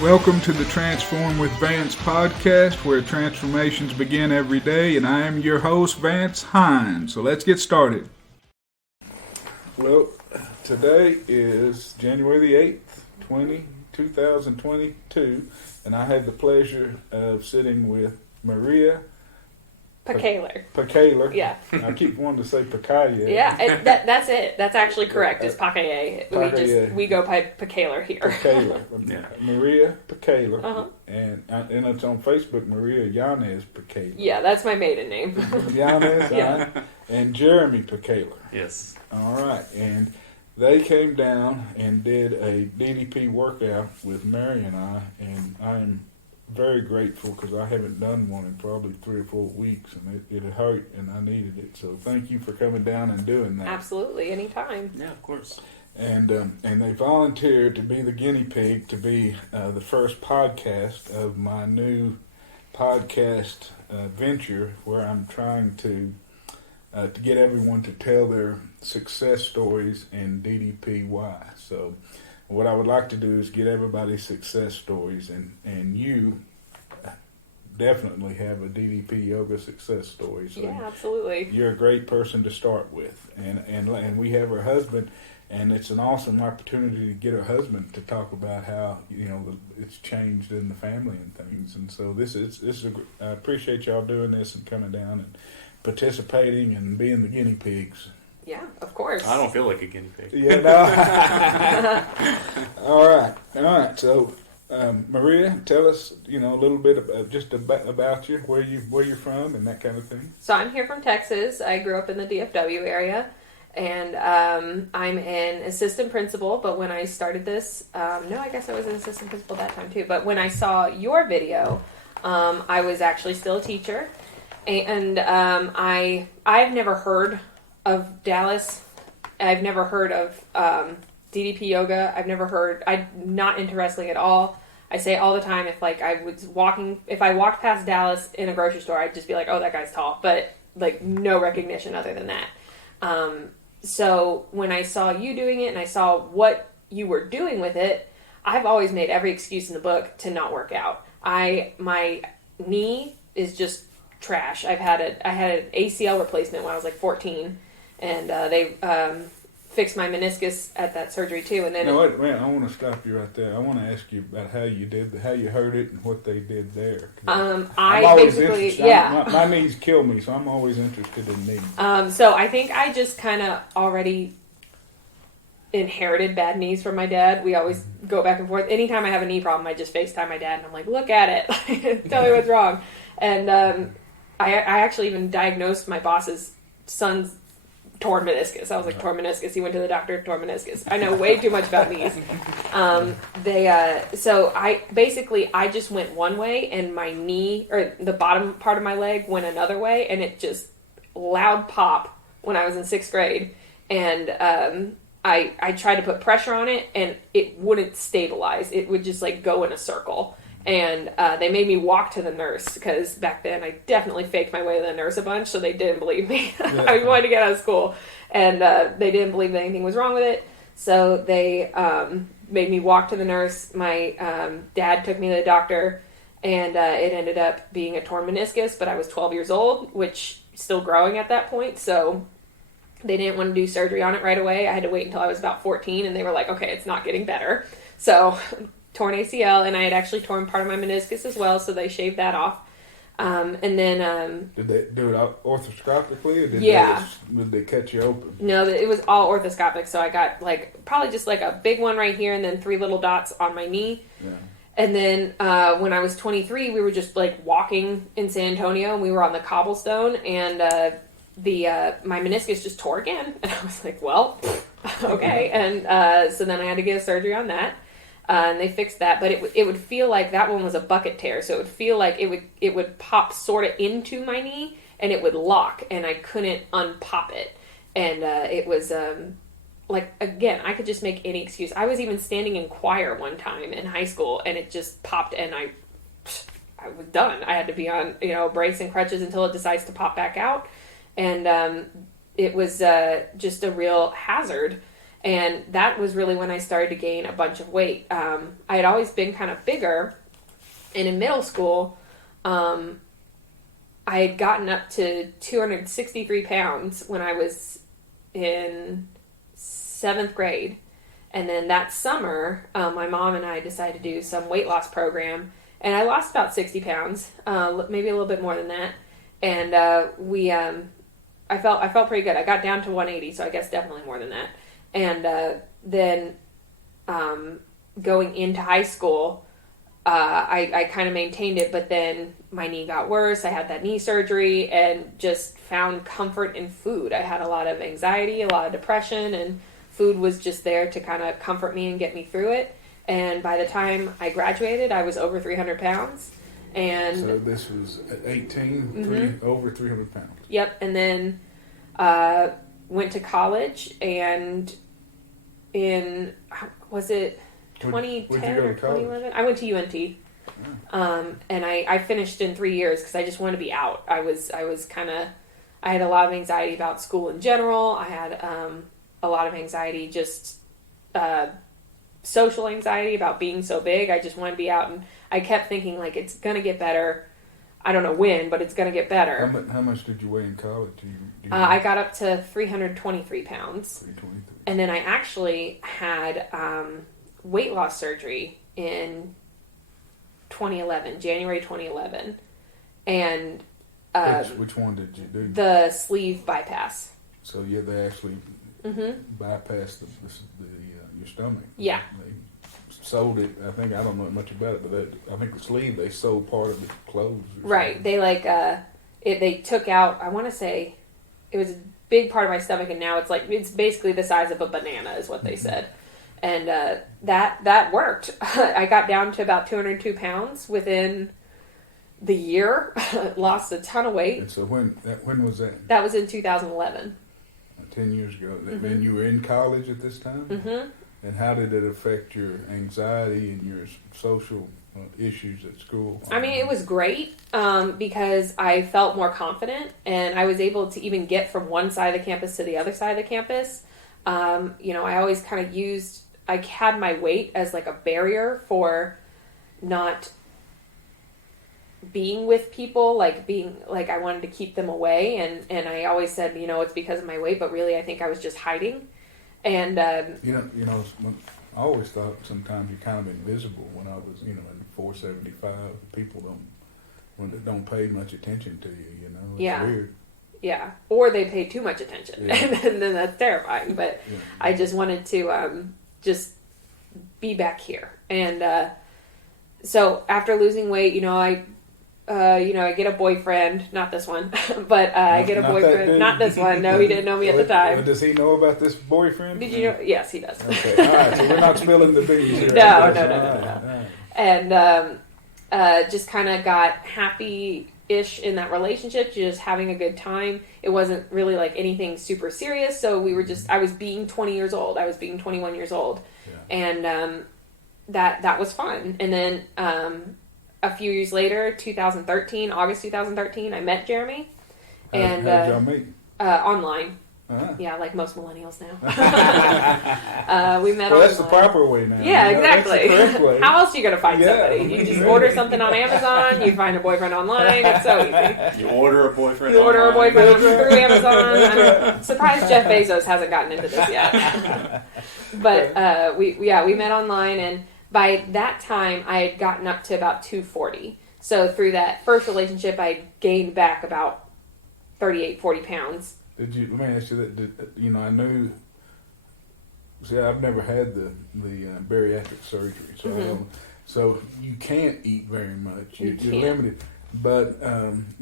Welcome to the Transform with Vance podcast, where transformations begin every day, and I am your host, Vance Hines. So let's get started. Well, today is January the 8th, 2022, and I have the pleasure of sitting with Maria Pacailler. Yeah. I keep wanting to say Pacailler. Yeah, that's it. That's actually correct. It's Pacailler. We go by Pacailler here. Pacailler. Yeah. Maria Pacailler. Uh-huh. And it's on Facebook, Maria Yanez Pacailler. Yeah, that's my maiden name. Yanez, Yeah. and Jeremy Pacailler. Yes. All right. And they came down and did a DDP workout with Mary and I am very grateful because I haven't done one in probably 3 or 4 weeks, and it hurt, and I needed it. So thank you for coming down and doing that. Absolutely, anytime. Yeah, of course. And they volunteered to be the guinea pig to be the first podcast of my new podcast venture, where I'm trying to get everyone to tell their success stories in DDPY. So what I would like to do is get everybody's success stories, and you definitely have a DDP Yoga success story. So yeah, absolutely. You're a great person to start with, and we have her husband, and it's an awesome opportunity to get her husband to talk about how it's changed in the family and things. And so I appreciate y'all doing this and coming down and participating and being the guinea pigs. Yeah, of course. I don't feel like a guinea pig. Yeah, no. All right. So, Maria, tell us, a little bit about you, where you're from, and that kind of thing. So I'm here from Texas. I grew up in the DFW area, and I'm an assistant principal. But when I started this, I guess I was an assistant principal that time too. But when I saw your video, I was actually still a teacher, and I've never heard of Dallas. I've never heard of DDP Yoga. I'm not into wrestling at all. I say all the time, if I walked past Dallas in a grocery store, I'd just be like, oh, that guy's tall. But no recognition other than that. So when I saw you doing it and I saw what you were doing with it, I've always made every excuse in the book to not work out. My knee is just trash. I had an ACL replacement when I was 14. And they fixed my meniscus at that surgery too. And then wait, I want to stop you right there. I want to ask you about how you hurt it and what they did there. My knees kill me, so I'm always interested in knees. So I think I just kind of already inherited bad knees from my dad. We always go back and forth. Anytime I have a knee problem, I just FaceTime my dad and I'm like, look at it, tell me what's wrong. And I actually even diagnosed my boss's son's torn meniscus. I was like, torn meniscus. He went to the doctor, torn meniscus. I know way too much about knees. So I just went one way, and my knee, or the bottom part of my leg, went another way, and it just loud pop when I was in 6th grade. And I tried to put pressure on it, and it wouldn't stabilize. It would just go in a circle. And they made me walk to the nurse, because back then I definitely faked my way to the nurse a bunch, so they didn't believe me. Yeah. I wanted to get out of school, and they didn't believe that anything was wrong with it. So they made me walk to the nurse. My dad took me to the doctor, and it ended up being a torn meniscus, but I was 12 years old, which still growing at that point, so they didn't want to do surgery on it right away. I had to wait until I was about 14, and they were like, okay, it's not getting better. So torn ACL, and I had actually torn part of my meniscus as well, so they shaved that off. And then did they do it orthoscopically, or did they cut you open? No, it was all orthoscopic. So I got probably just a big one right here, and then 3 little dots on my knee. Yeah. And then when I was 23, we were just walking in San Antonio, and we were on the cobblestone, and my meniscus just tore again, and I was like, well, okay. And so then I had to get a surgery on that. And they fixed that, but it would feel like that one was a bucket tear, so it would feel like it would pop sort of into my knee, and it would lock, and I couldn't unpop it. And it was again, I could just make any excuse. I was even standing in choir one time in high school, and it just popped, and I was done. I had to be on brace and crutches until it decides to pop back out, and it was just a real hazard. And that was really when I started to gain a bunch of weight. I had always been kind of bigger, and in middle school, I had gotten up to 263 pounds when I was in 7th grade. And then that summer, my mom and I decided to do some weight loss program, and I lost about 60 pounds, maybe a little bit more than that. And I felt pretty good. I got down to 180, so I guess definitely more than that. And then going into high school, I kind of maintained it, but then my knee got worse. I had that knee surgery and just found comfort in food. I had a lot of anxiety, a lot of depression, and food was just there to kind of comfort me and get me through it. And by the time I graduated, I was over 300 pounds. And so this was at 18, over 300 pounds. Yep. And then went to college, and was it 2010 or 2011? I went to UNT. And I finished in 3 years because I just wanted to be out. I had a lot of anxiety about school in general. I had a lot of anxiety, just social anxiety about being so big. I just wanted to be out, and I kept thinking, like, it's going to get better. I don't know when, but it's going to get better. How much did you weigh in college? I got up to 323 pounds. 323. And then I actually had weight loss surgery in 2011, January 2011. And which one did you do? The sleeve bypass. So yeah, they actually bypassed your stomach. Yeah. They sold it. I don't know much about it, but I think the sleeve, they sold part of it closed. Right. Something. They they took out, I want to say it was a big part of my stomach, and now it's basically the size of a banana is what they said. And that worked. I got down to about 202 pounds within the year. Lost a ton of weight. And so when was that? That was in 2011. 10 years ago. And you were in college at this time? Mm-hmm. And how did it affect your anxiety and your social issues at school? I mean, it was great because I felt more confident, and I was able to even get from one side of the campus to the other side of the campus. I always kind of I had my weight as like a barrier for not being with people, I wanted to keep them away, and I always said, it's because of my weight, but really I think I was just hiding. And I always thought sometimes you're kind of invisible. When I was, in 475, people don't pay much attention to you. It's weird. Yeah, or they pay too much attention, and then that's terrifying. But I just wanted to just be back here, and so after losing weight, I get a boyfriend, not this one, but I get a boyfriend, not this one. No, he didn't know me at the time. Does he know about this boyfriend? Did you know? Yes, he does. Okay, all right, so we're not spilling the beans here. No. And just kind of got happy-ish in that relationship, just having a good time. It wasn't really like anything super serious, so I was being 20 years old. I was being 21 years old. Yeah. And that was fun. And then a few years later, August 2013, I met Jeremy. And how did y'all meet? Online. Uh-huh. Yeah, like most millennials now. We met online. That's the proper way now. Yeah, exactly. That's the correct way. How else are you going to find somebody? You just order something on Amazon, you find a boyfriend online, it's so easy. You order a boyfriend through Amazon. I'm surprised Jeff Bezos hasn't gotten into this yet. But we met online, and by that time I had gotten up to about 240. So through that first relationship, I gained back about 38, 40 pounds. Let me ask you that, I knew, I've never had the bariatric surgery, so you can't eat very much. You're limited. But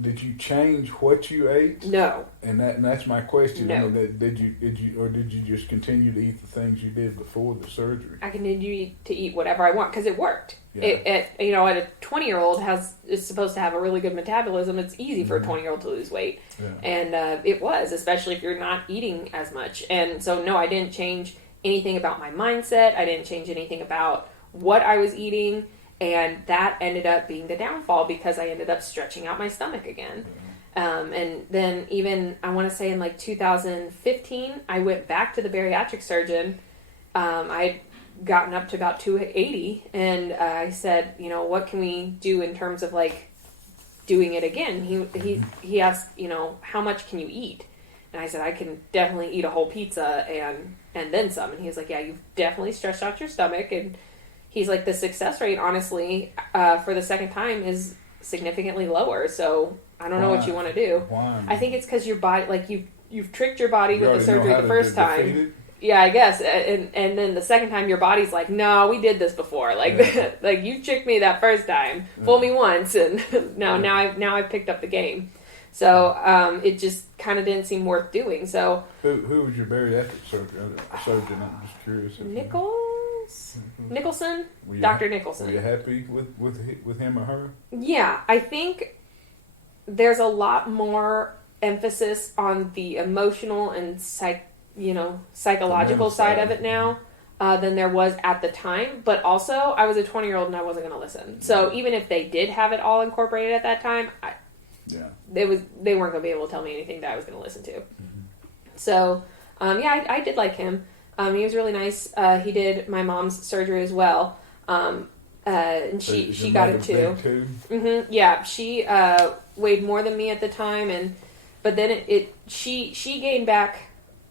did you change what you ate? No. And that's my question. No. Did you just continue to eat the things you did before the surgery? I continued to eat whatever I want because it worked. Yeah. At a 20-year-old is supposed to have a really good metabolism. It's easy for a 20-year-old to lose weight, and it was, especially if you're not eating as much. And so, no, I didn't change anything about my mindset. I didn't change anything about what I was eating. And that ended up being the downfall because I ended up stretching out my stomach again. And then even, I want to say in like 2015, I went back to the bariatric surgeon I'd gotten up to about 280, and I said, you know, what can we do in terms of like doing it again? He asked, you know, how much can you eat? And I said, I can definitely eat a whole pizza and then some. And he was like, yeah, you've definitely stretched out your stomach. And he's like, the success rate, honestly, for the second time is significantly lower. So I don't know what you want to do. Why? I think it's because your body, like you've tricked your body with the surgery the first time. Yeah, I guess. And then the second time your body's like, no, we did this before. Like, like you tricked me that first time. Fool me once. And now I've picked up the game. So it just kind of didn't seem worth doing. So who was your bariatric surgeon? I'm just curious. Nicholson, Dr. Nicholson. Were you happy with him or her? Yeah, I think there's a lot more emphasis on the emotional and psychological side of it now than there was at the time. But also, I was a 20-year-old and I wasn't going to listen. So even if they did have it all incorporated at that time, they weren't going to be able to tell me anything that I was going to listen to. Mm-hmm. So, I did like him. He was really nice. He did my mom's surgery as well. And she got it too. Mm-hmm. Yeah, she weighed more than me at the time, but then she gained back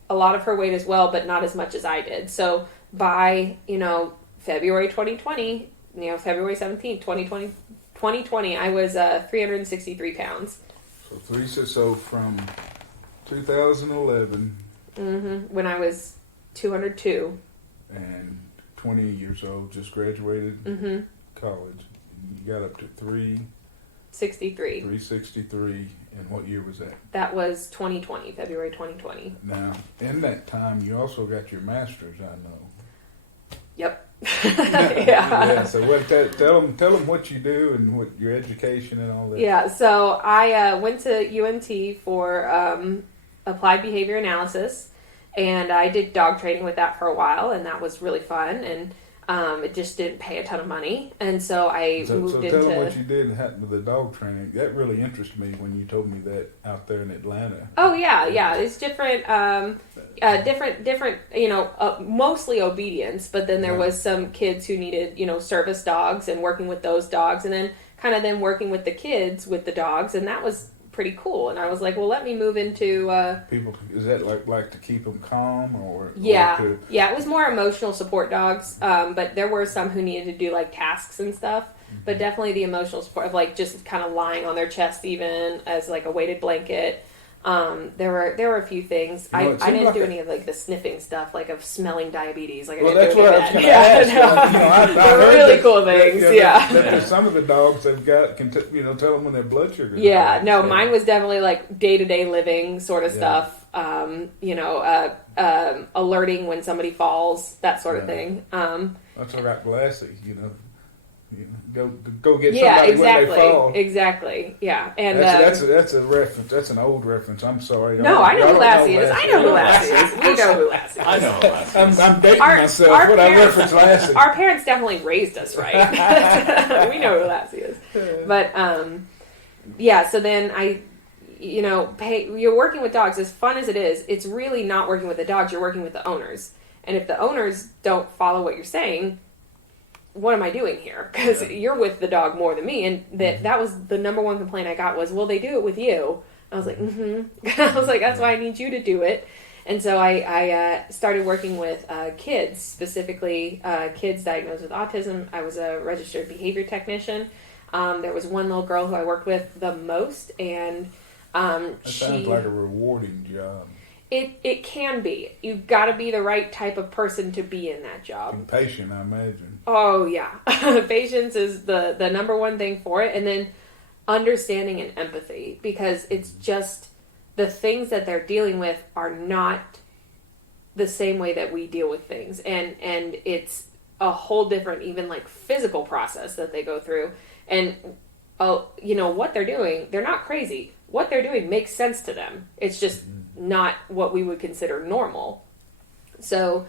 a lot of her weight as well, but not as much as I did. So by February 2020, February 17th, 2020, I was 363 pounds. So from 2011, when I was 202, and 20 years old, just graduated college, you got up to 363. 363, and what year was that? That was 2020, February 2020. Now, in that time, you also got your master's, I know. Yep. Yeah. So tell them what you do and what your education and all that. Yeah. So I went to UNT for applied behavior analysis, and I did dog training with that for a while, and that was really fun. And it just didn't pay a ton of money, and so I moved into... So tell them what you did with the dog training. That really interested me when you told me that out there in Atlanta. Oh, yeah. It's different, mostly obedience, but then there was some kids who needed, service dogs and working with those dogs, and then kind of then working with the kids with the dogs, and that was pretty cool. And I was like, well, let me move into people. Is that like to keep them calm or it was more emotional support dogs, but there were some who needed to do like tasks and stuff, but definitely the emotional support of like just kind of lying on their chest even as like a weighted blanket. There were a few things. I didn't do any of like the sniffing stuff, like of smelling diabetes. Like that's what I was going to ask. I heard really cool things. That some of the dogs they've got can tell them when their blood sugar. Yeah, no, mine was definitely like day-to-day living sort of stuff. Alerting when somebody falls, that sort of thing. That's all right, Lassie. Go get somebody when they fall. Exactly. Yeah, and that's a reference. That's an old reference. I'm sorry. No, I know who Lassie is. I know who Lassie is. We know who Lassie is. I know who Lassie is. I'm dating myself when I reference Lassie. Our parents definitely raised us right. We know who Lassie is. But so then you're working with dogs. As fun as it is, it's really not working with the dogs. You're working with the owners, and if the owners don't follow what you're saying, what am I doing here? Because you're with the dog more than me. And that was the number one complaint I got was, well, they do it with you. I was like, I was like, that's why I need you to do it. And so I started working with kids, specifically kids diagnosed with autism. I was a registered behavior technician. There was one little girl who I worked with the most, and that sounds like a rewarding job. It can be. You've got to be the right type of person to be in that job. And patient, I imagine. Oh, yeah. Patience is the number one thing for it. And then understanding and empathy, because it's just the things that they're dealing with are not the same way that we deal with things. And it's a whole different, even like physical process that they go through. And, what they're doing, they're not crazy. What they're doing makes sense to them. It's just not what we would consider normal. So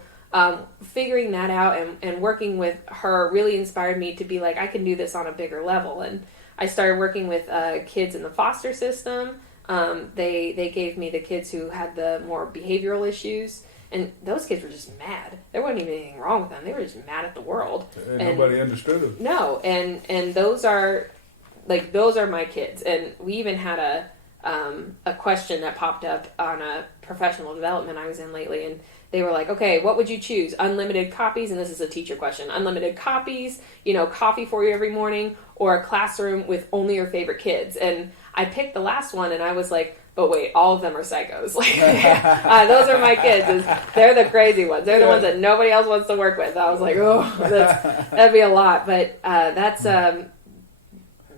figuring that out and working with her really inspired me to be like, I can do this on a bigger level. And I started working with kids in the foster system. They gave me the kids who had the more behavioral issues, And those kids were just mad. There wasn't even anything wrong with them. They were just mad at the world. And nobody understood them. No, and those are my kids. And we even had a question that popped up on a professional development I was in lately, and they were like, okay, what would you choose? Unlimited copies, and this is a teacher question. Unlimited copies, coffee for you every morning, or a classroom with only your favorite kids. And I picked the last one, and I was like, but wait, all of them are psychos. Like, those are my kids. They're the crazy ones. They're the ones that nobody else wants to work with. I was like, oh, that'd be a lot. But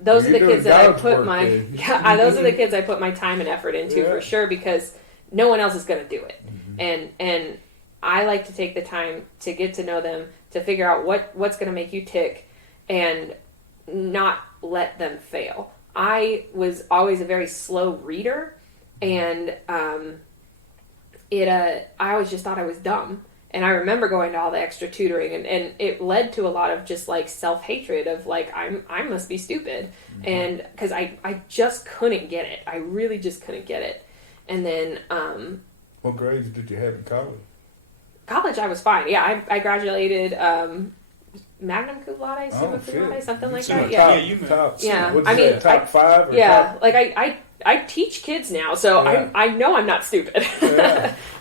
those are the kids that I put those are the kids I put my time and effort into for sure, because no one else is going to do it. And I like to take the time to get to know them, to figure out what's going to make you tick, and not let them fail. I was always a very slow reader, and I always just thought I was dumb. And I remember going to all the extra tutoring, and it led to a lot of just like self-hatred of like, I must be stupid. And because I just couldn't get it. I really just couldn't get it. And then what grades did you have in college? College, I was fine. Yeah, I graduated magna cum laude, summa cum laude, something like that. Top 5? Or top? Like I teach kids now, so I know I'm not stupid.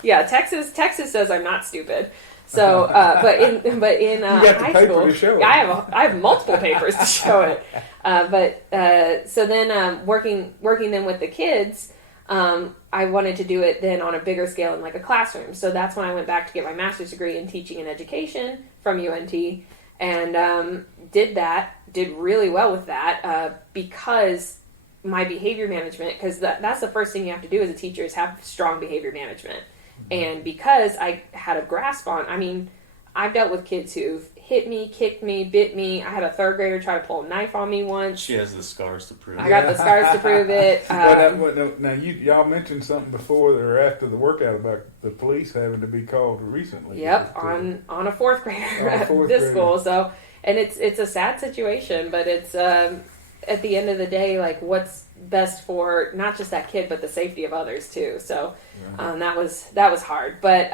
Texas says I'm not stupid. So, but in high school, to show it. I have multiple papers to show it. So then working then with the kids. I wanted to do it then on a bigger scale in like a classroom. So that's when I went back to get my master's degree in teaching and education from UNT, and did really well with that because my behavior management, because that's the first thing you have to do as a teacher is have strong behavior management. And because I had a grasp on, I've dealt with kids who've hit me, kicked me, bit me. I had a third grader try to pull a knife on me once. She has the scars to prove it. I got the scars to prove it. Now, y'all mentioned something before or after the workout about the police having to be called recently. Yep, on a fourth grader at this school. So, and it's a sad situation, but it's at the end of the day, like what's best for not just that kid, but the safety of others too. So that was hard, but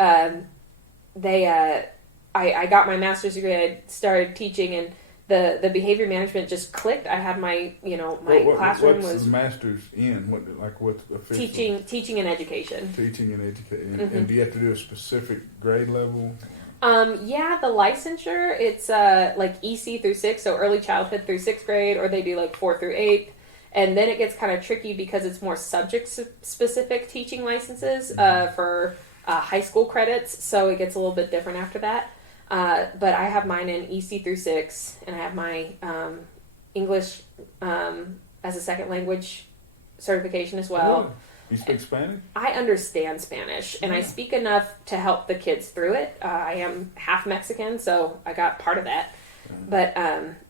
I got my master's degree. I started teaching, and the behavior management just clicked. I had my classroom what's was the master's in what's official? Teaching and education. Teaching and education, and do you have to do a specific grade level? The licensure, it's like EC through 6, so early childhood through 6th grade, or they do like 4th through 8th. And then it gets kind of tricky because it's more subject-specific teaching licenses for high school credits, so it gets a little bit different after that. But I have mine in EC through 6, and I have my English as a second language certification as well. Really? You speak Spanish? I understand Spanish, and I speak enough to help the kids through it. I am half Mexican, so I got part of that. But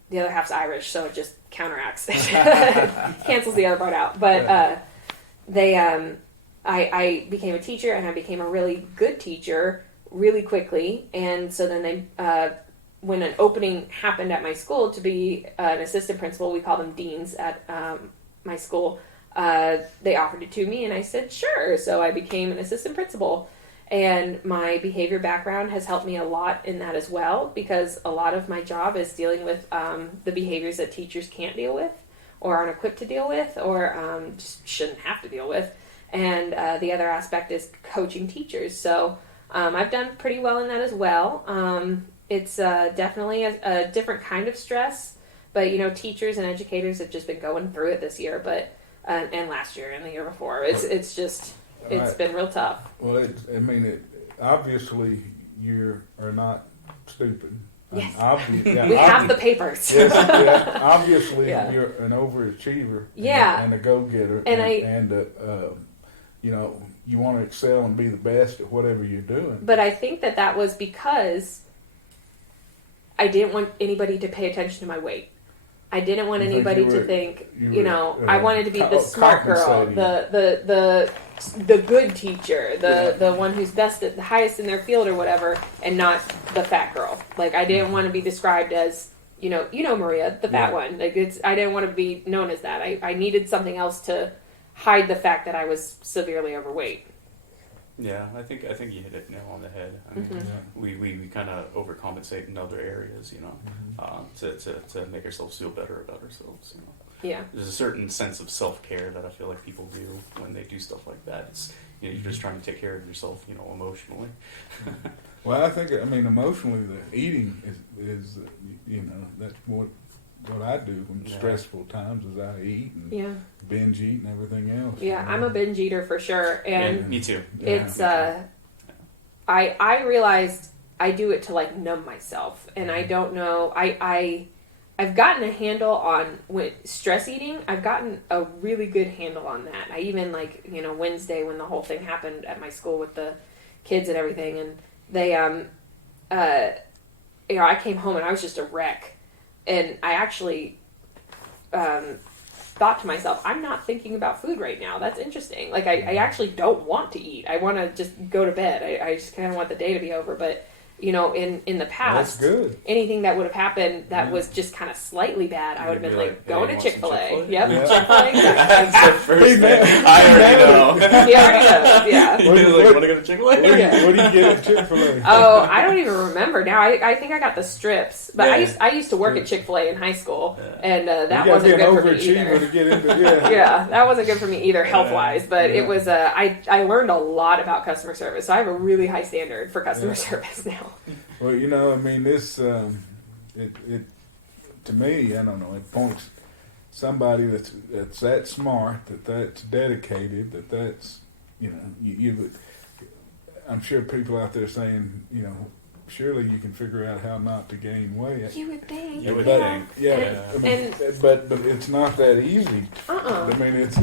the other half's Irish, so it just counteracts. Cancels the other part out. But I became a teacher, and I became a really good teacher really quickly. And so then when an opening happened at my school to be an assistant principal, we call them deans at my school, they offered it to me, and I said, sure. So I became an assistant principal. And my behavior background has helped me a lot in that as well, because a lot of my job is dealing with the behaviors that teachers can't deal with or aren't equipped to deal with or just shouldn't have to deal with. And the other aspect is coaching teachers. So I've done pretty well in that as well. It's definitely a different kind of stress, but teachers and educators have just been going through it this year, but and last year and the year before. It's been real tough. Well, obviously you are not stupid. Yes. We have the papers. Yes, obviously you're an overachiever. Yeah. And a go-getter. And you want to excel and be the best at whatever you're doing. But I think that was because I didn't want anybody to pay attention to my weight. I didn't want anybody to think, I wanted to be the smart girl, the good teacher, the one who's best at the highest in their field or whatever, and not the fat girl. Like, I didn't want to be described as, Maria, the fat one. Like, I didn't want to be known as that. I needed something else to hide the fact that I was severely overweight. Yeah, I think you hit it nail on the head. I mean, we kind of overcompensate in other areas, to make ourselves feel better about ourselves. Yeah. There's a certain sense of self-care that I feel like people do when they do stuff like that. It's you're just trying to take care of yourself, emotionally. Well, I think emotionally, the eating is that's what I do when stressful times is I eat and binge eat and everything else. Yeah, I'm a binge eater for sure, and me too. It's I realized I do it to like numb myself, and I don't know. I've gotten a handle on stress eating. I've gotten a really good handle on that. I even Wednesday when the whole thing happened at my school with the kids and everything, and they I came home and I was just a wreck. And I actually thought to myself, I'm not thinking about food right now. That's interesting. Like, I actually don't want to eat. I want to just go to bed. I just kind of want the day to be over. But, in the past, anything that would have happened that was just kind of slightly bad, I would have been like, going to Chick-fil-A. Yep, Chick-fil-A. That's the first thing. I already know. He already knows, yeah. Want to go to Chick-fil-A? What do you get at Chick-fil-A? Oh, I don't even remember now. I think I got the strips, but I used to work at Chick-fil-A in high school, and that wasn't good for me either. To get into, yeah, that wasn't good for me either health wise. But it was I learned a lot about customer service, so I have a really high standard for customer service now. Well, this it to me, I don't know. It points somebody that's that smart, that's dedicated, that's you. I'm sure people out there saying, surely you can figure out how not to gain weight. You would think. You would think. Yeah. But it's not that easy. I mean, it's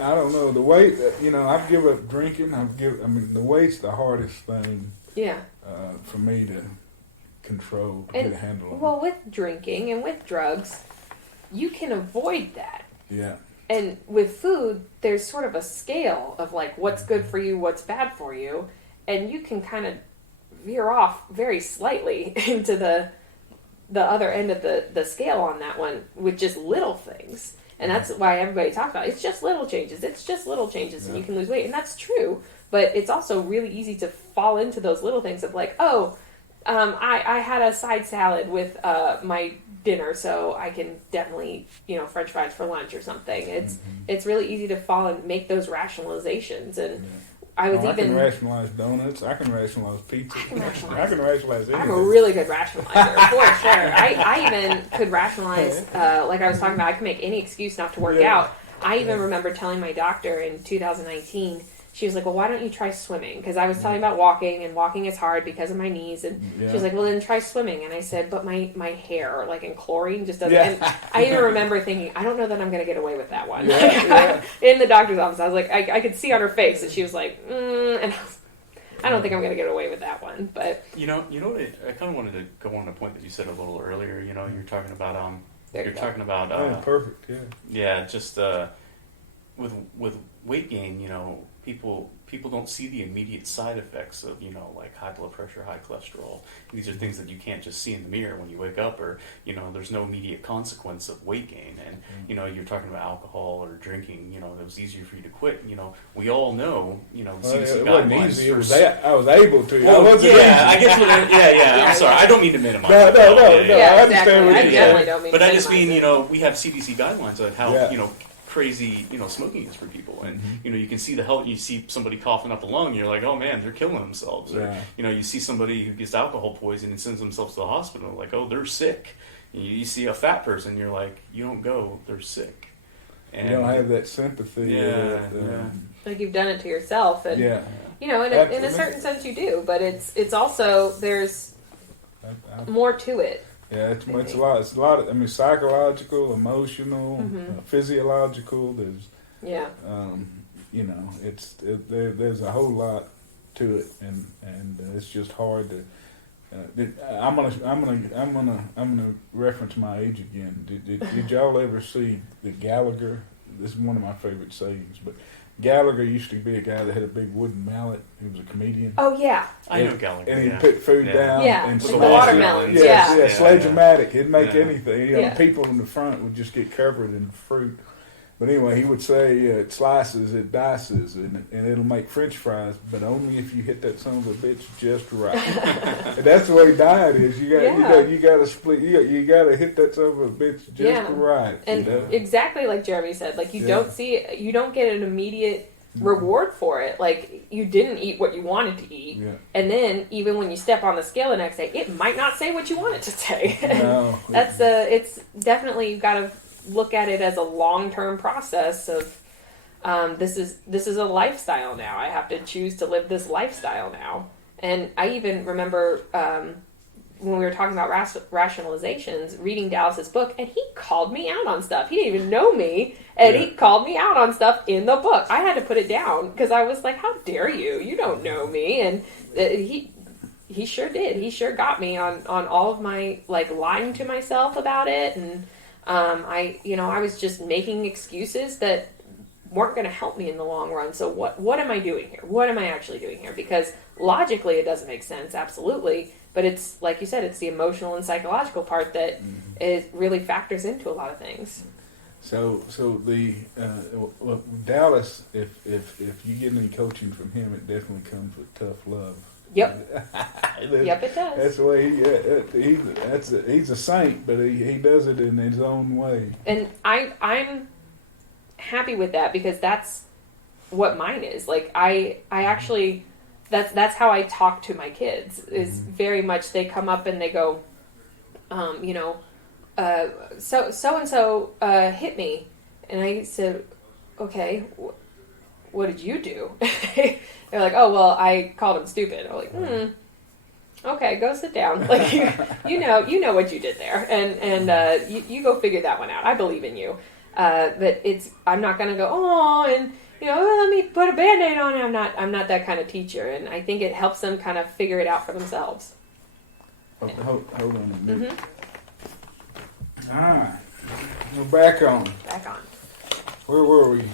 I don't know. The weight, I've given up drinking. The weight's the hardest thing. Yeah. For me to control, and, get a handle on. Well, with drinking and with drugs, you can avoid that. Yeah. And with food, there's sort of a scale of like what's good for you, what's bad for you, and you can kind of veer off very slightly into the other end of the scale on that one with just little things. And that's why everybody talks about it's just little changes. It's just little changes, and you can lose weight, and that's true. But it's also really easy to fall into those little things of like, I had a side salad with my dinner, so I can definitely French fries for lunch or something. It's really easy to fall and make those rationalizations. And I can rationalize donuts. I can rationalize pizza. I can rationalize anything. I'm a really good rationalizer for sure. I even could rationalize, like I was talking about. I can make any excuse not to work out. I even remember telling my doctor in 2019. She was like, well, why don't you try swimming? Because I was telling about walking, and walking is hard because of my knees. And she was like, well, then try swimming. And I said, but my hair, like in chlorine, just doesn't. And I even remember thinking, I don't know that I'm going to get away with that one. In the doctor's office, I was like, I could see on her face that she was like, and I don't think I'm going to get away with that one. But I kind of wanted to go on a point that you said a little earlier. You're talking about perfect. Yeah, just with weight gain, people don't see the immediate side effects of like high blood pressure, high cholesterol. These are things that you can't just see in the mirror when you wake up, or there's no immediate consequence of weight gain. And you're talking about alcohol or drinking. It was easier for you to quit. We all know. CDC guidelines. It wasn't easy. I was able to. Well, I wasn't easy. I guess. I'm sorry. I don't mean to minimize. No. I understand what I definitely don't mean. But to I just mean minimize we have CDC guidelines on how crazy smoking is for people, and you can see the health. You see somebody coughing up a lung, you're like, oh man, they're killing themselves. Or you see somebody who gets alcohol poisoning and sends themselves to the hospital, like, oh, they're sick. You see a fat person, you're like, you don't go, they're sick. And you don't have that sympathy. like you've done it to yourself, and in a certain sense you do, but it's also there's more to it. Yeah, it's a lot. It's a lot of, psychological, emotional, physiological. There's, there's a whole lot to it, and it's just hard to. I'm gonna reference my age again. Did y'all ever see the Gallagher? This is one of my favorite sayings, but Gallagher used to be a guy that had a big wooden mallet. He was a comedian. Oh yeah, I know Gallagher. And he'd put food down. And like the watermelons. Sledge-o-matic. He'd make anything. People in the front would just get covered in fruit. But anyway, he would say it slices, it dices, and it'll make French fries, but only if you hit that son of a bitch just right. And that's the way diet is. You got to split. You got to hit that son of a bitch just right. And exactly like Jeremy said, like you don't get an immediate reward for it. Like you didn't eat what you wanted to eat, and then even when you step on the scale the next day, it might not say what you want it to say. No. It's definitely, you've got to look at it as a long-term process of this is a lifestyle now. I have to choose to live this lifestyle now. And I even remember when we were talking about rationalizations, reading Dallas's book, and he called me out on stuff. He didn't even know me, and he called me out on stuff in the book. I had to put it down because I was like, how dare you? You don't know me. And he sure did. He sure got me on all of my, like, lying to myself about it. And I was just making excuses that weren't going to help me in the long run. So what am I doing here? What am I actually doing here? Because logically it doesn't make sense, absolutely. But it's, like you said, it's the emotional and psychological part that it really factors into a lot of things. So the Dallas, if you get any coaching from him, it definitely comes with tough love. Yep. Yep, it does. That's the way he's a saint, but he does it in his own way. And I'm happy with that because that's what mine is. Like I actually, that's how I talk to my kids. Is very much they come up and they go, so and so hit me, and I said, okay, what did you do? They're like, oh, well, I called him stupid. I'm like, okay, go sit down. Like, you know what you did there. And you go figure that one out. I believe in you. But I'm not going to go, oh, and, let me put a Band-Aid on it. I'm not that kind of teacher. And I think it helps them kind of figure it out for themselves. Hold on a minute. All right. We're back on. Where were we?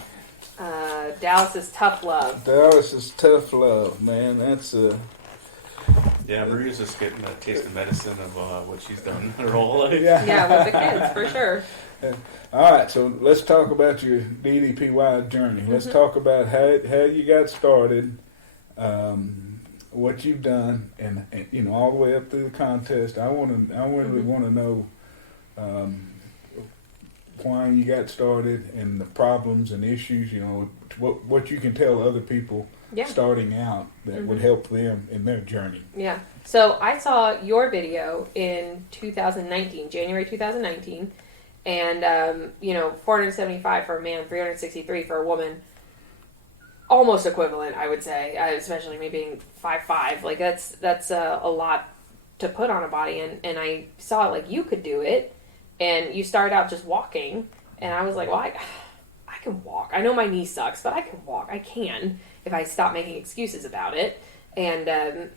Dallas's tough love. Dallas's tough love, man. That's Yeah, Maria's just getting a taste of medicine of what she's done her whole life. Yeah, with the kids, for sure. All right, so let's talk about your DDPY journey. Let's talk about how you got started, what you've done, and all the way up through the contest. I really want to know why you got started and the problems and issues. What you can tell other people starting out that would help them in their journey. Yeah. So I saw your video in 2019, January 2019, and 475 for a man, 363 for a woman. Almost equivalent, I would say, especially me being 5'5". Like that's a lot to put on a body, and I saw it like you could do it, and you started out just walking, and I was like, well, I can walk. I know my knee sucks, but I can walk. I can if I stop making excuses about it. And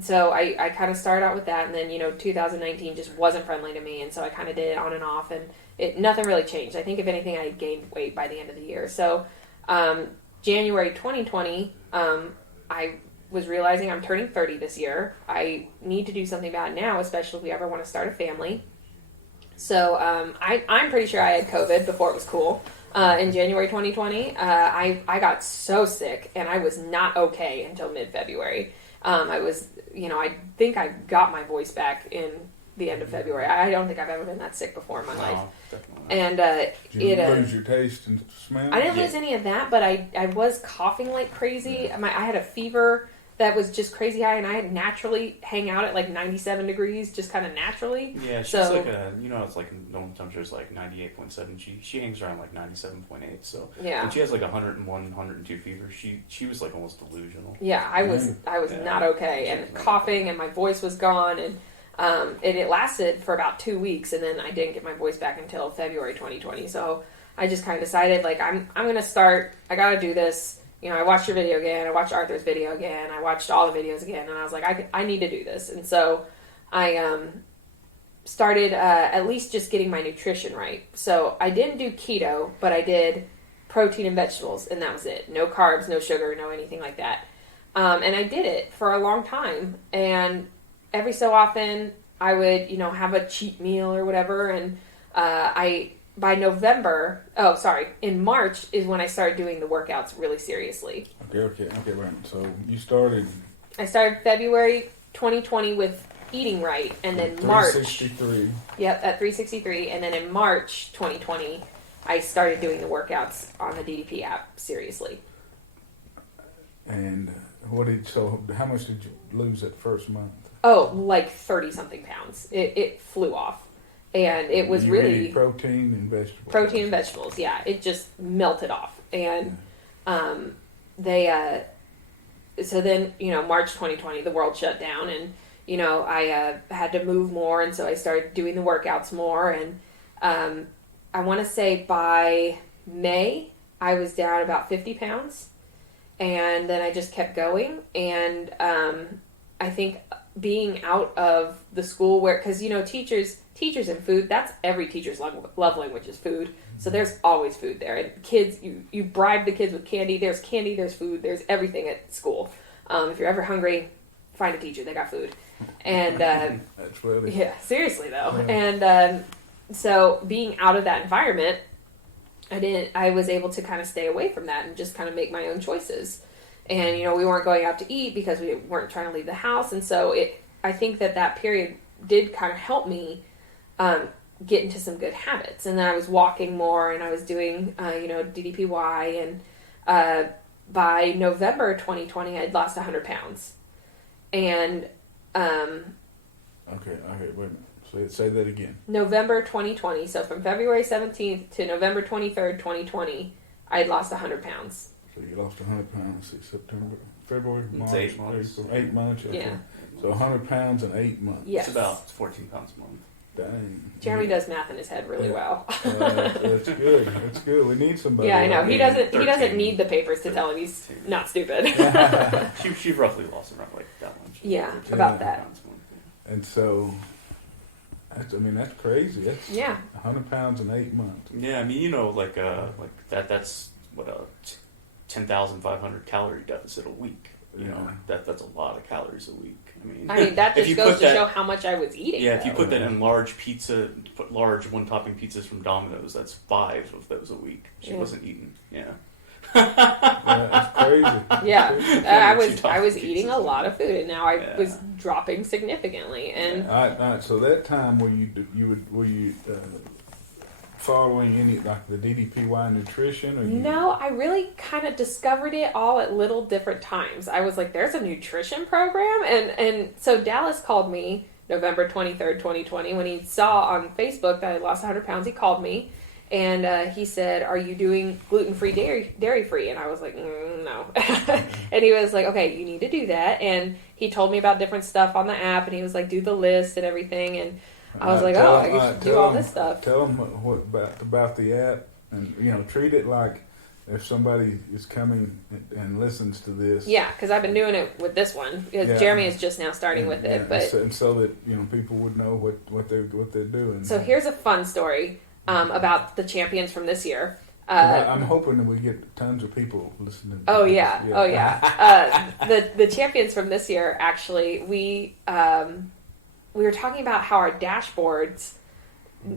so I kind of started out with that, and then 2019 just wasn't friendly to me, and so I kind of did it on and off, and nothing really changed. I think if anything, I gained weight by the end of the year. So January 2020, I was realizing I'm turning 30 this year. I need to do something about it now, especially if we ever want to start a family. So I'm pretty sure I had COVID before it was cool. In January 2020, I got so sick, and I was not okay until mid-February. I was, I think I got my voice back in the end of February. I don't think I've ever been that sick before in my life. Definitely. And did you lose your taste and smell? I didn't lose any of that, but I was coughing like crazy. I had a fever that was just crazy high, and I naturally hang out at like 97 degrees, just kind of naturally. Yeah, she's like it's like normal temperature is like 98.7. She hangs around like 97.8. So when she has like 101, 102 fever, she was like almost delusional. Yeah, I was not okay, and coughing, and my voice was gone, and it lasted for about 2 weeks, and then I didn't get my voice back until February 2020. So I just kind of decided, like, I'm going to start. I got to do this. I watched your video again. I watched Arthur's video again. I watched all the videos again, and I was like, I need to do this. And so I started at least just getting my nutrition right. So I didn't do keto, but I did protein and vegetables, and that was it. No carbs, no sugar, no anything like that. And I did it for a long time. And every so often, I would, have a cheat meal or whatever, and I by in March is when I started doing the workouts really seriously. Okay, right. So you started... I started February 2020 with eating right, and then March... 363. Yep, at 363, and then in March 2020, I started doing the workouts on the DDP app seriously. And how much did you lose that first month? Oh, like 30-something pounds. It flew off. And it was really... protein and vegetables. Protein and vegetables, yeah. It just melted off. And so then, March 2020, the world shut down, and, I had to move more, and so I started doing the workouts more. And I want to say by May, I was down about 50 pounds. And then I just kept going. And I think being out of the school where, because, teachers and food, that's every teacher's love language is food. So there's always food there. And kids, you bribe the kids with candy, there's food, there's everything at school. If you're ever hungry, find a teacher, they got food. And that's really... Yeah, seriously though. Yeah. And so being out of that environment, I was able to kind of stay away from that and just kind of make my own choices. And, we weren't going out to eat because we weren't trying to leave the house. And so I think that period did kind of help me get into some good habits. And then I was walking more, and I was doing, DDPY. And by November 2020, I'd lost 100 pounds. And... Okay, wait a minute. Say that again. November 2020. So from February 17th to November 23rd, 2020, I had lost 100 pounds. So you lost 100 pounds in September, February, March, it's 8 months. April, 8 months. Okay. Yeah. So 100 pounds in 8 months. Yes. It's about 14 pounds a month. Dang. Jeremy does math in his head really well. That's good. That's good. We need somebody. Yeah, I know. He doesn't 13, need the papers to tell him he's not stupid. She roughly lost around like that much. Yeah, about that. Pounds a month, yeah. And so, that's crazy. That's 100 pounds in 8 months. Yeah, like that's what a 10,500 calorie deficit a week. That's a lot of calories a week. That just goes to show how much I was eating. Yeah, if you put that in large one-topping pizzas from Domino's, that's 5 of those a week. She wasn't eating. Yeah. That's crazy. Yeah, I was eating a lot of food, and now I was dropping significantly. And all right, so that time were you following any like the DDPY nutrition? Or no, I really kind of discovered it all at little different times. I was like, "There's a nutrition program," and so Dallas called me November 23rd, 2020, when he saw on Facebook that I lost 100 pounds. He called me. And he said, "Are you doing gluten-free, dairy-free?" And I was like, "No." And he was like, "Okay, you need to do that." And he told me about different stuff on the app, and he was like, "Do the list and everything." And I was like, I get to do all this stuff. Tell them what about the app, and treat it like if somebody is coming and listens to this. Yeah, because I've been doing it with this one. Because Jeremy is just now starting with it, but so that people would know what they're doing. So here's a fun story. About the champions from this year. I'm hoping that we get tons of people listening. Oh yeah. The champions from this year, actually, we were talking about how our dashboards,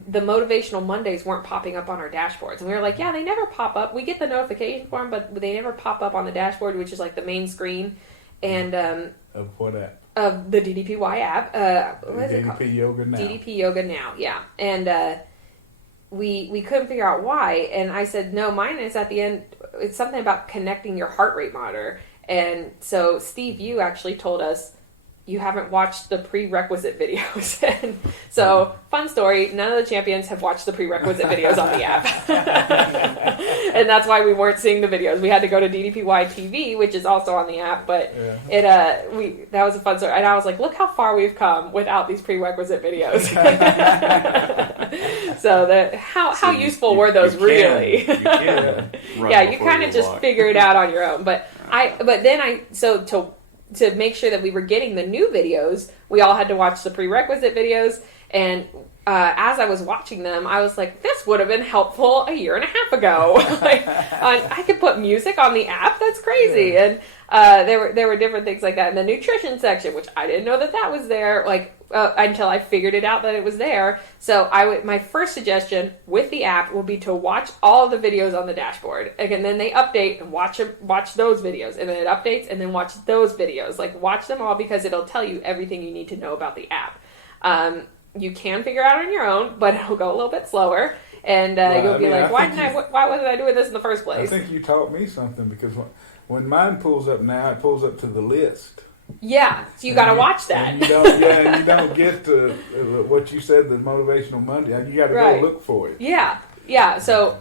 the motivational Mondays weren't popping up on our dashboards, and we were like, yeah, they never pop up. We get the notification for them, but they never pop up on the dashboard, which is like the main screen. And of what app? Of the DDPY app. What is it called? DDP Yoga Now. DDP Yoga Now. Yeah, and. We couldn't figure out why, and I said, no, mine is at the end. It's something about connecting your heart rate monitor. And so Steve, you actually told us you haven't watched the prerequisite videos. And so, fun story, none of the champions have watched the prerequisite videos on the app. And that's why we weren't seeing the videos. We had to go to DDPY TV, which is also on the app, but that was a fun story. And I was like, look how far we've come without these prerequisite videos. So how useful were those really? You kind of just figure it out on your own. But to make sure that we were getting the new videos, we all had to watch the prerequisite videos. And as I was watching them, I was like, this would have been helpful a year and a half ago. I could put music on the app. That's crazy. And there were different things like that. In the nutrition section, which I didn't know that was there. Like, until I figured it out that it was there. So my first suggestion with the app will be to watch all the videos on the dashboard. And then they update and watch those videos. And then it updates and then watch those videos. Like, watch them all because it'll tell you everything you need to know about the app. You can figure out on your own, but it'll go a little bit slower. And you'll be like, why wasn't I doing this in the first place? I think you taught me something, because when mine pulls up now, it pulls up to the list. Yeah, so you got to watch that. And you don't get to what you said, the Motivational Monday. You got to go look for it. Yeah. So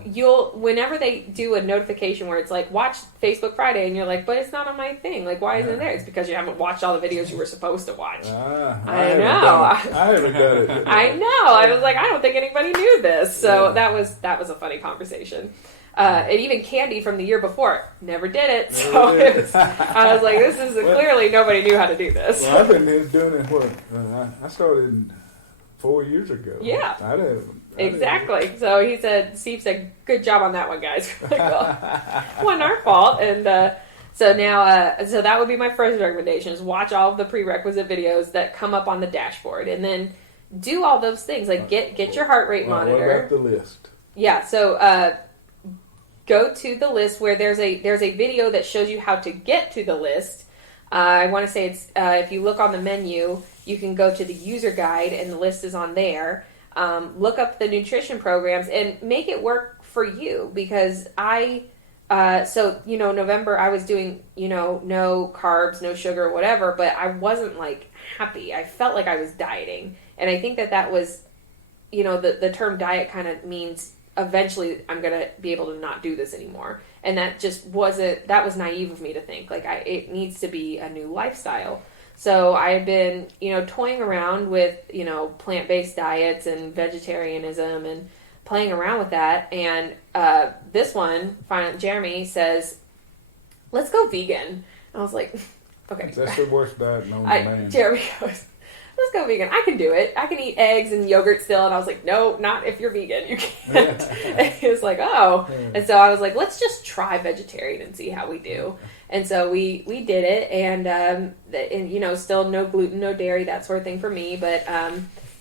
whenever they do a notification where it's like, watch Facebook Friday, and you're like, but it's not on my thing. Like, why isn't it there? It's because you haven't watched all the videos you were supposed to watch. I know. I haven't got it. I know. I was like, I don't think anybody knew this. So that was a funny conversation. And even Candy from the year before never did it. So I was like, this is clearly nobody knew how to do this. Well, I've been doing it. I started 4 years ago. Yeah. I didn't. Exactly. So Steve said, good job on that one, guys. Like, well, wasn't our fault. And so now, so that would be my first recommendation, is watch all of the prerequisite videos that come up on the dashboard. And then do all those things. Like, get your heart rate monitor. What about the list? Yeah, so go to the list where there's a video that shows you how to get to the list. I want to say it's if you look on the menu, you can go to the user guide and the list is on there. Look up the nutrition programs and make it work for you, because November I was doing, no carbs, no sugar, whatever, but I wasn't like happy. I felt like I was dieting. And I think that was, the term diet kind of means eventually I'm going to be able to not do this anymore. And that just that was naive of me to think. Like, it needs to be a new lifestyle. So I had been, toying around with, plant-based diets and vegetarianism and playing around with that. And this one, Jeremy says, let's go vegan. And I was like, okay. That's the worst diet known to man. Jeremy goes, let's go vegan. I can do it. I can eat eggs and yogurt still. And I was like, no, not if you're vegan. You can't. And he was like, oh. And so I was like, let's just try vegetarian and see how we do. And so we did it. And still no gluten, no dairy, that sort of thing for me. But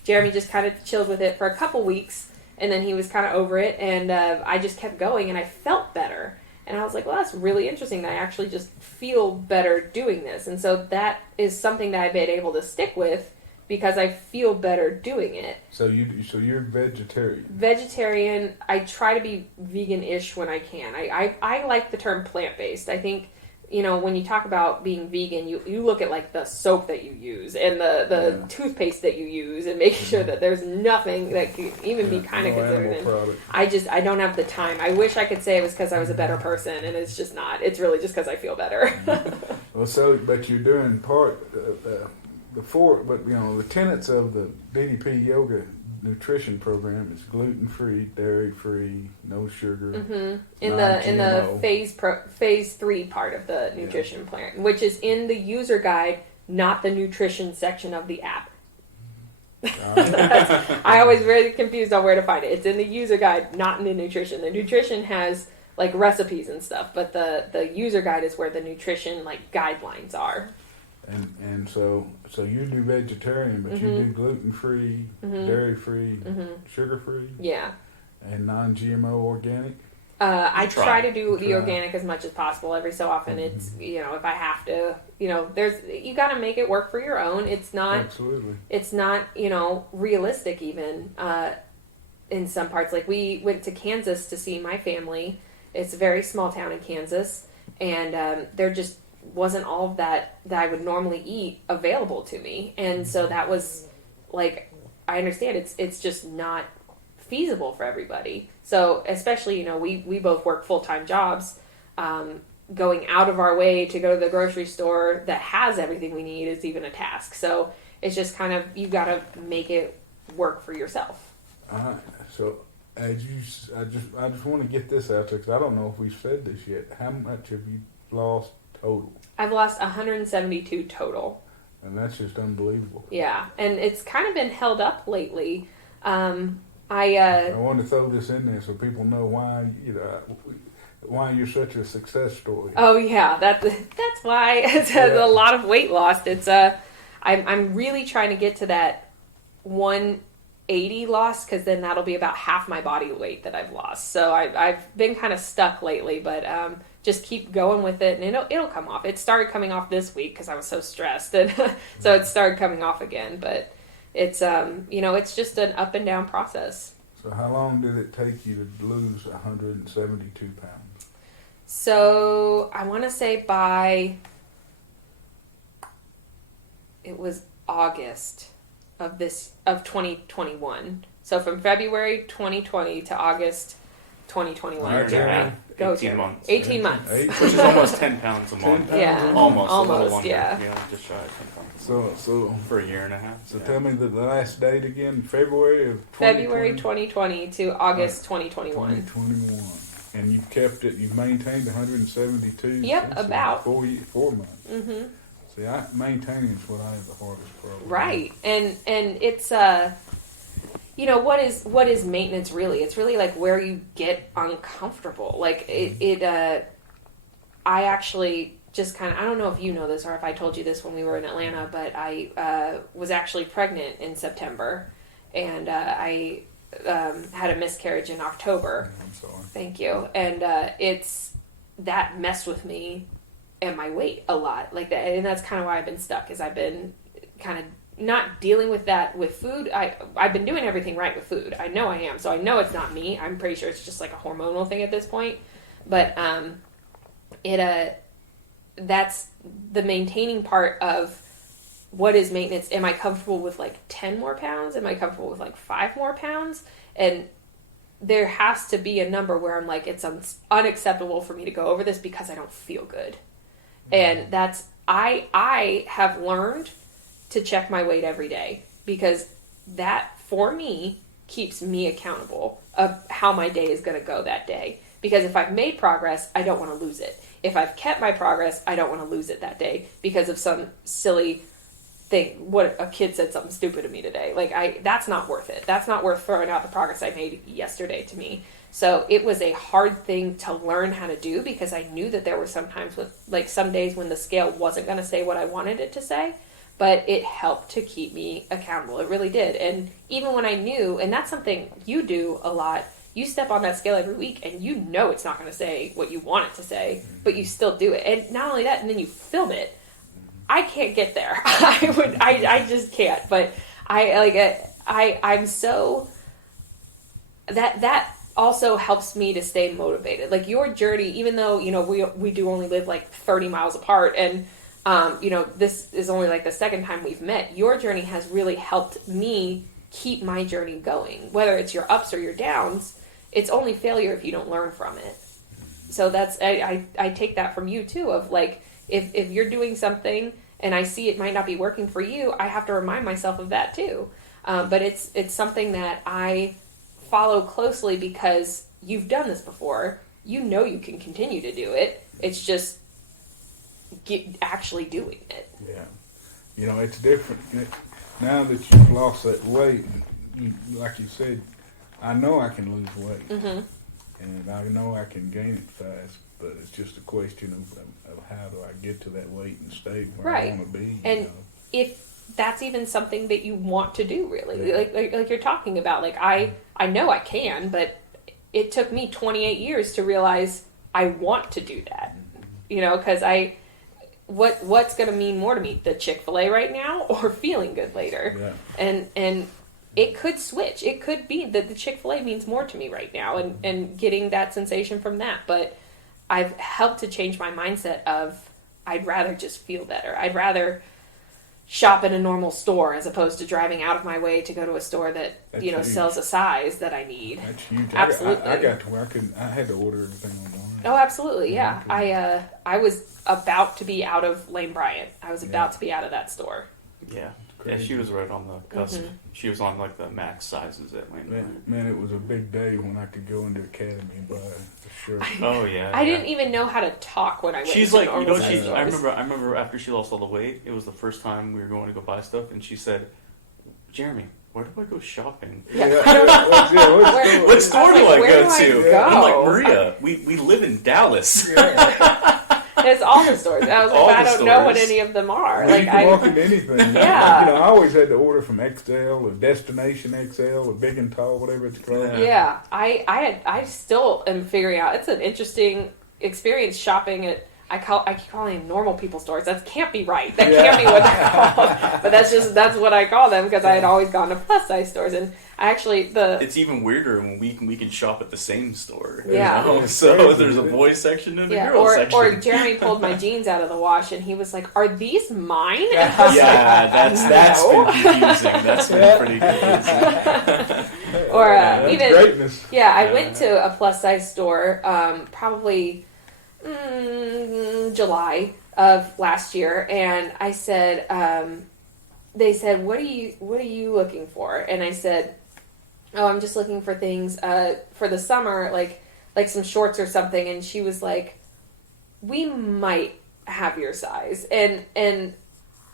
Jeremy just kind of chilled with it for a couple weeks. And then he was kind of over it. And I just kept going. And I felt better. And I was like, well, that's really interesting that I actually just feel better doing this. And so that is something that I've been able to stick with, because I feel better doing it. So you're vegetarian. Vegetarian. I try to be vegan-ish when I can. I like the term plant-based. I think, when you talk about being vegan, you look at like the soap that you use and the toothpaste that you use, and making sure that there's nothing that could even be kind of considered. I don't have the time. I wish I could say it was because I was a better person, and it's just not. It's really just because I feel better. Well, but you're doing part. The tenets of the DDP Yoga nutrition program is gluten-free, dairy-free, no sugar. Mm-hmm. In the phase 3 part of the nutrition plan, which is in the user guide, not the nutrition section of the app. I always really confused on where to find it. It's in the user guide, not in the nutrition. The nutrition has like recipes and stuff, but the user guide is where the nutrition like guidelines are. And so you do vegetarian, but you do gluten-free, dairy-free, sugar-free? Yeah. And non-GMO organic? I try to do the organic as much as possible. Every so often it's, if I have to, you got to make it work for your own. It's not, absolutely. It's not, realistic even, in some parts. Like, we went to Kansas to see my family. It's a very small town in Kansas, and there just wasn't all of that I would normally eat available to me. And so that was like, I understand it's just not feasible for everybody. So especially, we both work full-time jobs, going out of our way to go to the grocery store that has everything we need is even a task. So it's just kind of, you got to make it work for yourself. So I just want to get this out there, because I don't know if we've said this yet. How much have you lost total? I've lost 172 total. And that's just unbelievable. Yeah, and it's kind of been held up lately. I want to throw this in there so people know why you're such a success story. Oh yeah, that's why it's a lot of weight lost. It's I I'm really trying to get to that 180 loss, because then that'll be about half my body weight that I've lost. So I've been kind of stuck lately, but just keep going with it, and it'll come off. It started coming off this week because I was so stressed, and so it started coming off again. But it's it's just an up and down process. So how long did it take you to lose 172 pounds? So I want to say it was August of 2021. So from February 2020 to August 2021. Right, yeah. Go 18 Jeremy. months. 18 months. Which is almost 10 pounds a month. Yeah. Almost a little Almost, under. yeah. Just shy of 10 pounds. So For a year and a half. So yeah. tell me the last date again. February of 2020? February 2020 to August 2021. 2021. And you've kept it. You've maintained 172. Yep, since about 4 months. Mm-hmm. See, maintaining is what I have the hardest problem. Right, and it's what is maintenance really? It's really like where you get uncomfortable. Like I actually just kind of, I don't know if you know this or if I told you this when we were in Atlanta, but I was actually pregnant in September, and I had a miscarriage in October. I'm sorry. Thank you. And that messed with me and my weight a lot, like that, and that's kind of why I've been stuck. Is I've been kind of not dealing with that with food. I've been doing everything right with food. I know I am, so I know it's not me. I'm pretty sure it's just like a hormonal thing at this point. But that's the maintaining part of what is maintenance. Am I comfortable with like 10 more pounds? Am I comfortable with like 5 more pounds? And there has to be a number where I'm like, it's unacceptable for me to go over this because I don't feel good. And that's, I have learned to check my weight every day, because that, for me, keeps me accountable of how my day is going to go that day. Because if I've made progress, I don't want to lose it. If I've kept my progress, I don't want to lose it that day because of some silly thing. What a kid said something stupid to me today. Like that's not worth it. That's not worth throwing out the progress I made yesterday to me. So it was a hard thing to learn how to do, because I knew that there were some times with, like, some days when the scale wasn't going to say what I wanted it to say, but it helped to keep me accountable. It really did. And even when I knew, and that's something you do a lot, you step on that scale every week and you know it's not going to say what you want it to say, but you still do it. And not only that, and then you film it. I can't get there. I just can't. But I'm so, that also helps me to stay motivated. Like your journey, even though, we do only live like 30 miles apart, and this is only like the second time we've met, your journey has really helped me keep my journey going. Whether it's your ups or your downs, it's only failure if you don't learn from it. So that's, I take that from you too, of like, if you're doing something and I see it might not be working for you, I have to remind myself of that too. But it's something that I follow closely because you've done this before. You know you can continue to do it. It's just actually doing it. Yeah. It's different. Now that you've lost that weight, like you said, I know I can lose weight. Mm-hmm. And I know I can gain it fast, but it's just a question of how do I get to that weight and stay where I want to be. And if that's even something that you want to do, really, like you're talking about, like I know I can, but it took me 28 years to realize I want to do that. Because what's going to mean more to me, the Chick-fil-A right now or feeling good later? Yeah. And it could switch. It could be that the Chick-fil-A means more to me right now, and getting that sensation from that. But I've helped to change my mindset of I'd rather just feel better. I'd rather shop in a normal store as opposed to driving out of my way to go to a store that sells a size that I need. That's huge. Absolutely. I got to where I had to order everything online. Oh, absolutely, yeah. I was about to be out of Lane Bryant. I was about to be out of that store. Yeah. Yeah, she was right on the cusp. Mm-hmm. She was on like the max sizes at Lane Bryant. Man, it was a big day when I could go into Academy and buy a shirt. Oh yeah. I didn't even know how to talk when I went. She's to like, I remember after she lost all the weight, it was the first time we were going to go buy stuff, and she said, "Jeremy, where do I go shopping? Yeah. What store do I go to?" Go? I'm like, Maria, we live in Dallas. Yeah. It's all the stores. And I was like, All I the don't know what stores. any of them are. Well, Like you can walk into anything. Yeah. You know, I always had to order from XL or Destination XL or Big and Tall, whatever it's called. Yeah, I still am figuring out. It's an interesting experience shopping at. I keep calling them normal people stores. That can't be right. That can't be what they're called. But that's what I call them because I had always gone to plus size stores, and I actually It's even weirder when we can shop at the same store. Yeah. You know? So there's a boys section and a girls section. or Jeremy pulled my jeans out of the wash, and he was like, "Are these mine?" Yeah, that's No. been confusing. That's been pretty confusing. Or That's even greatness. I went to a plus size store probably July of last year, and I said, they said, what are you looking for? And I said, oh, I'm just looking for things for the summer, like some shorts or something. And she was like, we might have your size. And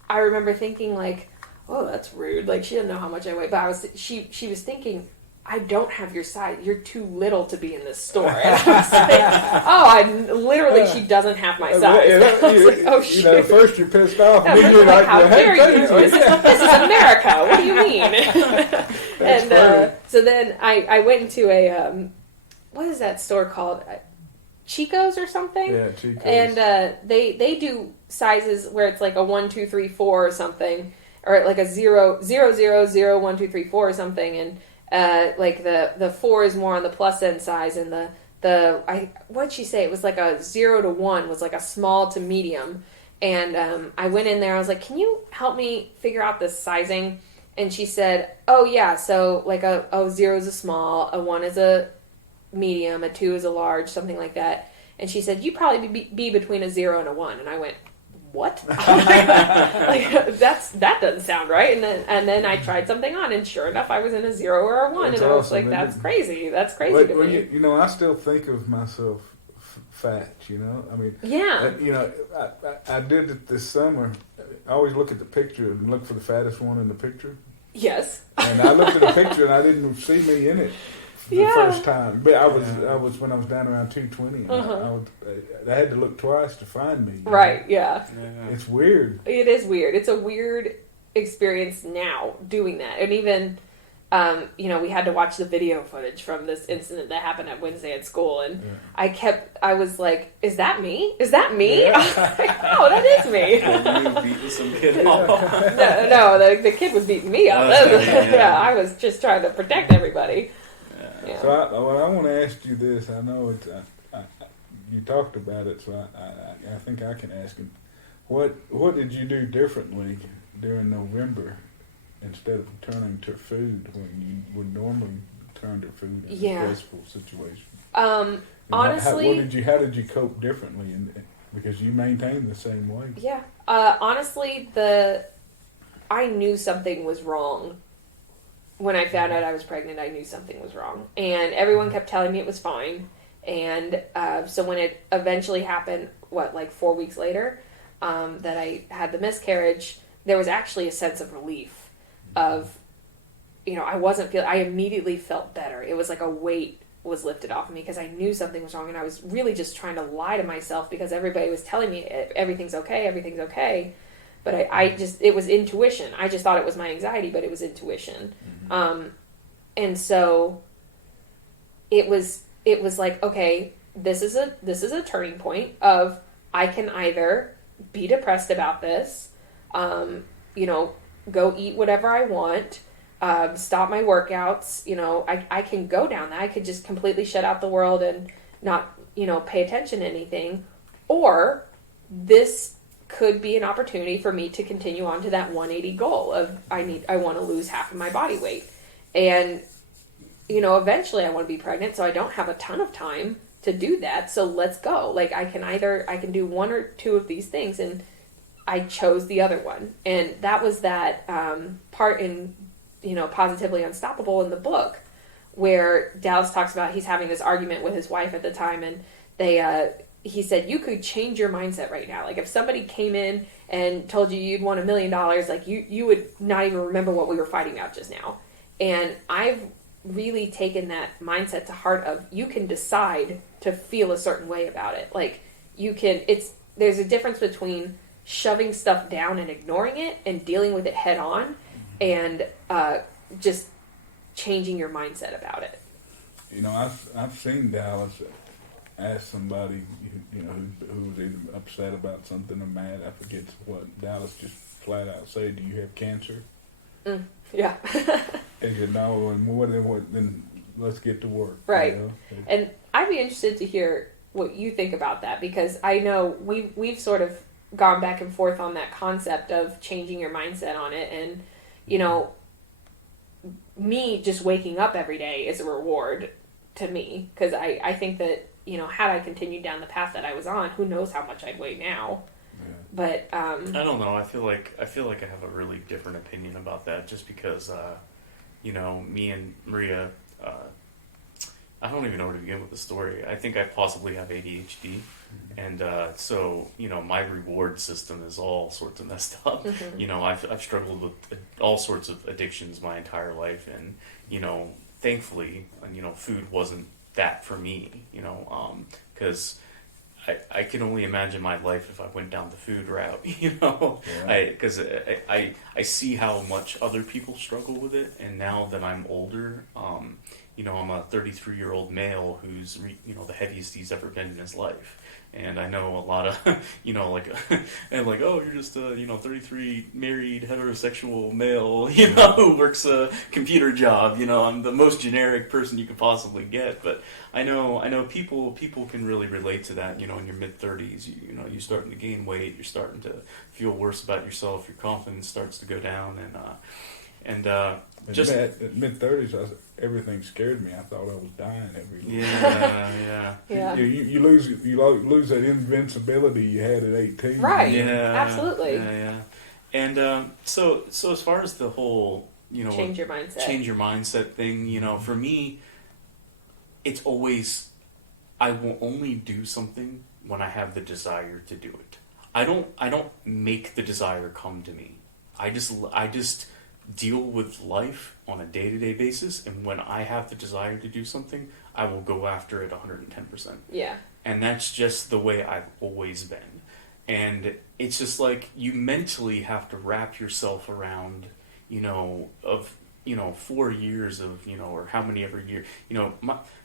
I remember thinking like, oh, that's rude. Like, she didn't know how much I weigh, but she was thinking, I don't have your size. You're too little to be in this store. And I was like, she doesn't have my size. I was like, oh, shit. You know, first you're pissed off, and then You're you're like, how well, dare hey, you? thank This is America. What do you mean? That's And funny. so then I went into a, what is that store called? Chico's or something? Yeah, Chico's. And they do sizes where it's like a 1, 2, 3, 4 or something, or like a 0, 0, 0, 0, 1, 2, 3, 4 or something, and like the 4 is more on the plus end size, and what'd she say? It was like a 0 to 1 was like a small to medium, and I went in there. I was like, "Can you help me figure out this sizing?" And she said, "Oh yeah, so like a 0 is a small, a 1 is a medium, a 2 is a large, something like that." And she said, "You probably be between a 0 and a 1." And I went, what? Like, that doesn't sound right. And then I tried something on, and sure enough, I was in a 0 or a 1. That's and I was awesome, like, that's isn't it? crazy. That's crazy to Well, me. you know, I still think of myself fat, you know? I mean, Yeah. you know, I did it this summer. I always look at the picture and look for the fattest one in the picture. Yes. And I looked at the picture and I didn't see me in it the Yeah. first time. But I was when I was down around 220. Uh-huh. I had to look twice to find me. you know? Right, yeah. It's weird. It is weird. It's a weird experience now doing that. And even, we had to watch the video footage from this incident that happened at Wednesday at school. And I was like, is that me? Is that me? Yeah. I was like, no, that is me. You beating some kid off. No, the kid was beating me up. Oh, okay, yeah. I was just trying to protect everybody. Yeah. So I want to ask you this. I know it's you talked about it, so I think I can ask him. What did you do differently during November instead of turning to food when you would normally turn to food in a stressful situation? And Honestly, how did you cope differently? Because you maintained the same weight. yeah. Honestly, I knew something was wrong. When I found out I was pregnant, I knew something was wrong. And everyone kept telling me it was fine. And so when it eventually happened, 4 weeks later, that I had the miscarriage, there was actually a sense of relief of, I immediately felt better. It was like a weight was lifted off of me because I knew something was wrong. And I was really just trying to lie to myself because everybody was telling me everything's okay. But it was intuition. I just thought it was my anxiety, but it was intuition. Mm-hmm. And so it was like, okay, this is a turning point of I can either be depressed about this, go eat whatever I want, stop my workouts, I can go down that. I could just completely shut out the world and not, pay attention to anything. Or this could be an opportunity for me to continue on to that 180 goal of I want to lose half of my body weight. And, eventually I want to be pregnant, so I don't have a ton of time to do that. So let's go. Like I can do one or two of these things, and I chose the other one. And that was that part in, Positively Unstoppable in the book where Dallas talks about he's having this argument with his wife at the time, and he said, you could change your mindset right now. Like if somebody came in and told you you'd won $1 million, like you would not even remember what we were fighting about just now. And I've really taken that mindset to heart of you can decide to feel a certain way about it. Like there's a difference between shoving stuff down and ignoring it and dealing with it head on, and just changing your mindset about it. You know, I've seen Dallas ask somebody, you know, who was either upset about something or mad. I forget what. Dallas just flat out say, "Do you have cancer?" Yeah. They said no, and more than what, then let's get to work. Right. You know? And I'd be interested to hear what you think about that, because I know we've sort of gone back and forth on that concept of changing your mindset on it, and you know, me just waking up every day is a reward to me, because I think that, you know, had I continued down the path that I was on, who knows how much I'd weigh now. Yeah. But I don't know. I feel like I have a really different opinion about that, just because you know, me and Maria, I don't even know where to begin with the story. I think I possibly have ADHD, and so, you know, my reward system is all sorts of messed up. You know, I've struggled with all sorts of addictions my entire life, and, you know, thankfully, you know, food wasn't that for me. You know, because I can only imagine my life if I went down the food route. You know, because I see how much other people struggle with it, and now that I'm older, you know, I'm a 33-year-old male who's, you know, the heaviest he's ever been in his life. And I know a lot of, you know, like, and like, oh, you're just a, you know, 33 married heterosexual male, you know, who works a computer job. You know, I'm the most generic person you could possibly get. But I know people can really relate to that. You know, in your mid 30s, you know, you're starting to gain weight, you're starting to feel worse about yourself, your confidence starts to go down, and just at mid 30s, everything scared me. I thought I was dying every day. Yeah. You lose that invincibility you had at 18. Right. Yeah. Absolutely. Yeah. And so as far as the whole, you know, change your mindset thing, you know, for me, it's always, I will only do something when I have the desire to do it. I don't make the desire come to me. I just deal with life on a day-to-day basis, and when I have the desire to do something, I will go after it 110%. Yeah. And that's just the way I've always been. And it's just like, you mentally have to wrap yourself around, you know, of, you know, 4 years of, you know, or how many every year, you know,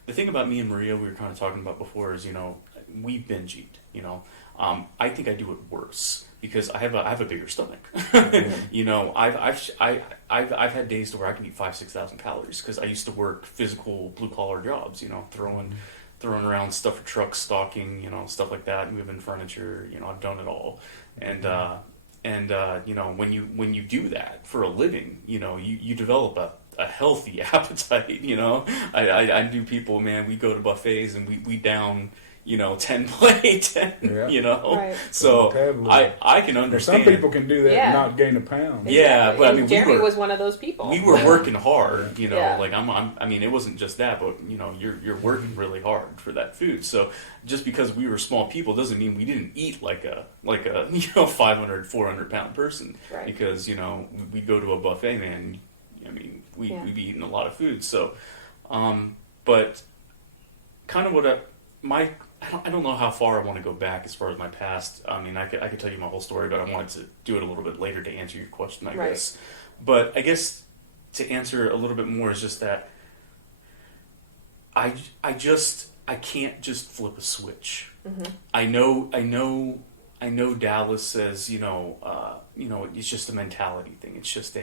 the thing about me and Maria, we were kind of talking about before, is, you know, we binge eat, you know. I think I do it worse because I have a bigger stomach. You know, I've had days to where I can eat 5,000-6,000 calories because I used to work physical blue collar jobs. You know, throwing around stuff for trucks, stocking, you know, stuff like that, moving furniture. You know, I've done it all, and you know, when you do that for a living, you know, you develop a healthy appetite. You know, I do people, man. We go to buffets and we down, you know, 10 plates, you know. Right. So I can understand. Some people can do that and not gain a pound. Yeah, but I mean, Jeremy was one of those people. We were working hard, you know. Like I mean, it wasn't just that, but you know, you're working really hard for that food. So just because we were small people doesn't mean we didn't eat like a you know 500, 400 pound person. Right. Because, you know, we go to a buffet, man. I mean, we'd be eating a lot of food. So, but kind of what I don't know how far I want to go back as far as my past. I mean, I could tell you my whole story, but I wanted to do it a little bit later to answer your question, I guess. But I guess to answer a little bit more is just that I can't just flip a switch. Mm-hmm. I know Dallas says, you know, it's just a mentality thing. It's just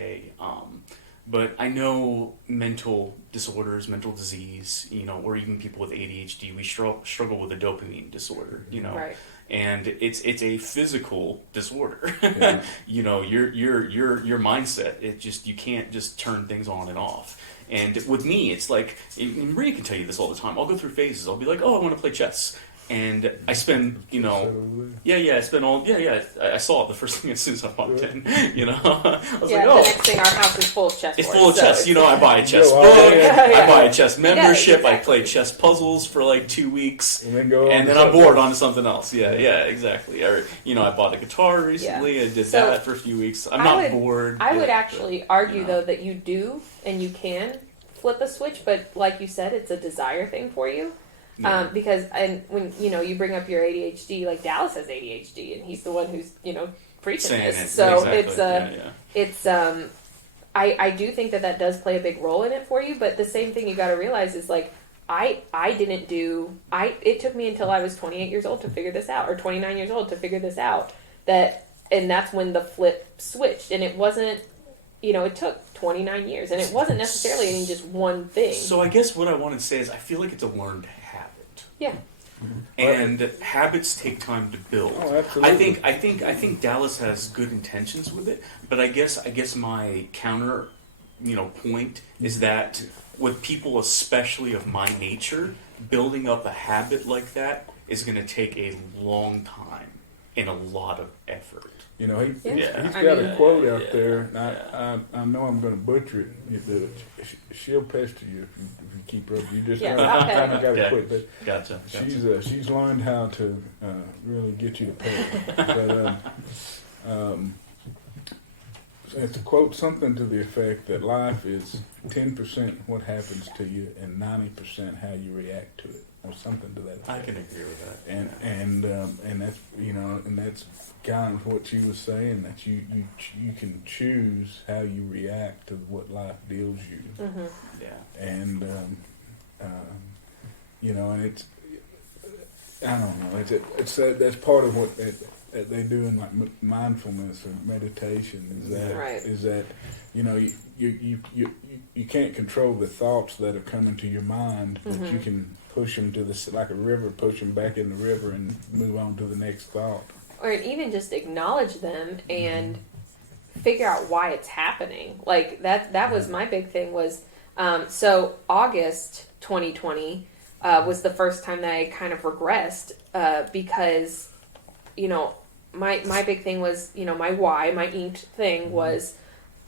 but I know mental disorders, mental disease, you know, or even people with ADHD, we struggle with a dopamine disorder, you know, and it's a physical disorder. Yeah. You know, your mindset. It just, you can't just turn things on and off. And with me, it's like, and Maria can tell you this all the time. I'll go through phases. I'll be like, oh, I want to play chess. And I spend, you know, I spend I saw it the first thing as soon as I walked in, you know. I was like, oh. The next thing, our house is full of chess boards. It's full of chess, you know. I buy a chess book, I buy a chess membership, exactly. I play chess puzzles for like 2 weeks, and then I'm bored onto something else. Yeah, exactly. Or, you know, I bought a guitar recently, I did that for a few weeks. I'm not bored. I would actually argue, though, that you do, and you can flip a switch, but like you said, it's a desire thing for you. Yeah. Because when you bring up your ADHD, like Dallas has ADHD, and he's the one who's preaching Saying this. it. So Exactly. it's I do think that does play a big role in it for you. But the same thing you got to realize is like it took me until I was 28 years old to figure this out, or 29 years old to figure this out. And that's when the flip switched, and it wasn't. It took 29 years, and it wasn't necessarily in just one thing. So I guess what I wanted to say is I feel like it's a learned habit. Yeah. And habits take time to build. Oh, absolutely. I think Dallas has good intentions with it, but I guess my counter, point is that with people, especially of my nature, building up a habit like that is going to take a long time and a lot of effort. He's Yeah. got a quote out there, and yeah. I know I'm going to butcher it. She'll pester you if you keep up. You just Yeah, kind okay. of got to Okay. quit. But Gotcha. she's learned how to really get you to pay. But to quote something to the effect that life is 10% what happens to you and 90% how you react to it, or something to that effect. I can agree with that. And that's and that's kind of what she was saying, that you can choose how you react to what life deals you. Mm-hmm. Yeah. And and it's, I don't know, it's that's part of what they do in like mindfulness or meditation is that you can't control the thoughts that are coming to your mind, but you can push them to like a river, push them back in the river and move on to the next thought. Or even just acknowledge them and figure out why it's happening. Like that was my big thing was, so August 2020 was the first time that I kind of regressed, because, my big thing was, my why, my inked thing was,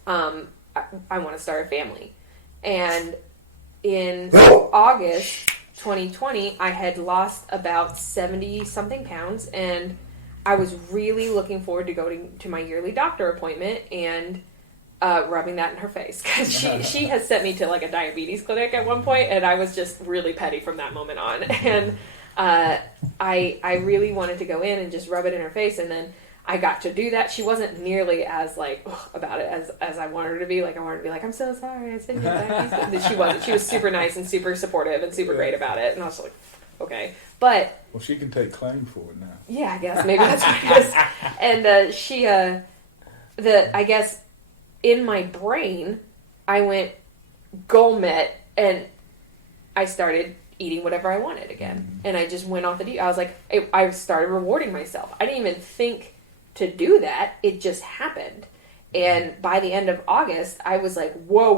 I want to start a family. And in August 2020, I had lost about 70 something pounds, and I was really looking forward to going to my yearly doctor appointment and rubbing that in her face, because she has sent me to like a diabetes clinic at one point, and I was just really petty from that moment on. And I really wanted to go in and just rub it in her face, and then I got to do that. She wasn't nearly as like about it as I wanted her to be. Like I wanted her to be like, I'm so sorry, I said you had diabetes. She wasn't. She was super nice and super supportive and super great about it. And I was like, okay, but well, she can take claim for it now. yeah, I guess maybe that's what it is. And she, I guess in my brain, I went goal met, and I started eating whatever I wanted again, and I just went off the deep. I was like, I started rewarding myself. I didn't even think to do that. It just happened. And by the end of August, I was like, whoa,